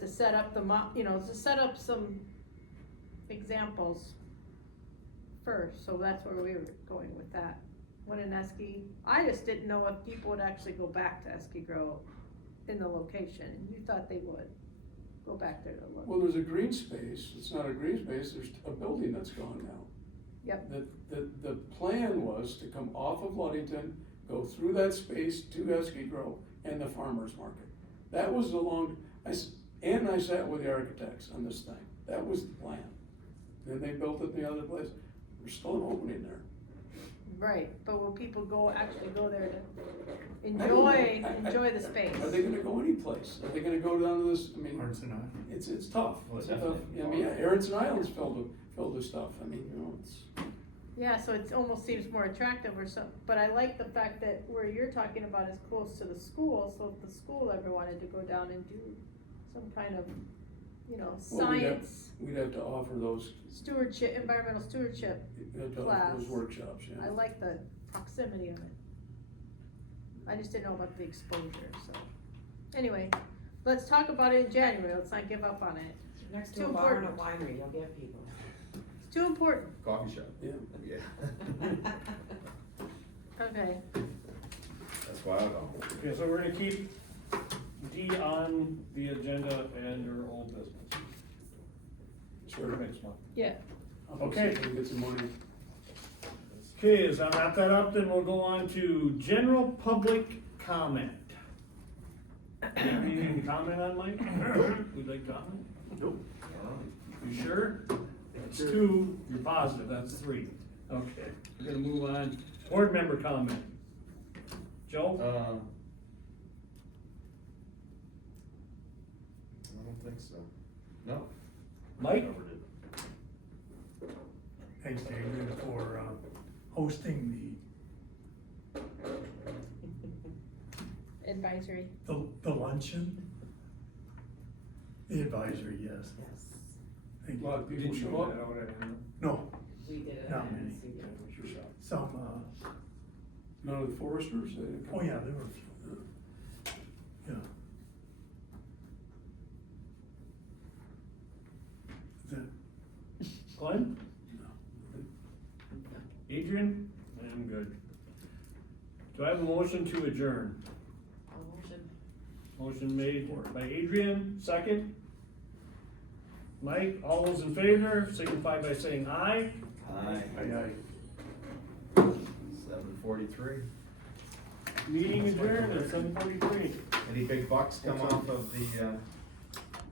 to set up to set up some examples first, so that's where we were going with that. When in Esky, I just didn't know if people would actually go back to Esky Grove in the location, and you thought they would go back there to look. Well, there's a green space, it's not a green space, there's a building that's gone now. Yep. The plan was to come off of Ludington, go through that space to Esky Grove and the farmer's market. That was Ann and I sat with the architects on this thing, that was the plan. Then they built it in the other place, there's still an opening there. Right, but will people actually go there to I don't know. enjoy the space? Are they gonna go anyplace? Are they gonna go down to this, I mean, Arnson Island. it's tough. Well, It's a tough, definitely. I mean, yeah, Aronson Island's filled with stuff, I mean, you know, it's. Yeah, so it almost seems more attractive or something, but I like the fact that where you're talking about is close to the school, so if the school ever wanted to go down and do some kind of, Well, we'd have- science We'd have to offer those, stewardship, environmental stewardship, we'd have to offer Class. those workshops, yeah. I like the proximity of it. I just didn't know about the exposure, so, anyway, let's talk about it in January, let's not give up on it, Next Too to a bar and a important. winery, you'll get people. it's too important, coffee shop. Yeah. Yeah. okay. That's why I go. Okay, so we're gonna keep D on the agenda and your old business. Sure. Next one. Yeah. Okay. We get some money. Okay, as I wrap that up, then we'll go on to general public comment. Anything to comment on, Mike? Would you like to comment? Nope. You sure? It's two, you're positive, that's three. Okay, we're gonna move on. Board member comment. Joe? I don't think so. No. Mike? Covered it. Thanks, David, for hosting Advisory. the luncheon. The advisory, yes. Yes, A Thank lot you. of people Did you show put up. that out at him? No, we did it. Not at many. NC. What's your shot? some, None of the foresters? They didn't come? oh yeah, there were a few. Yeah. The- Glenn? Adrian? I'm good. Do I have a motion to adjourn? All motion. Motion made by Adrian, second. Mike, all those in favor, signify by saying aye. Aye. Aye, aye. 7:43. Meeting adjourned at 7:43. Any big bucks come off of the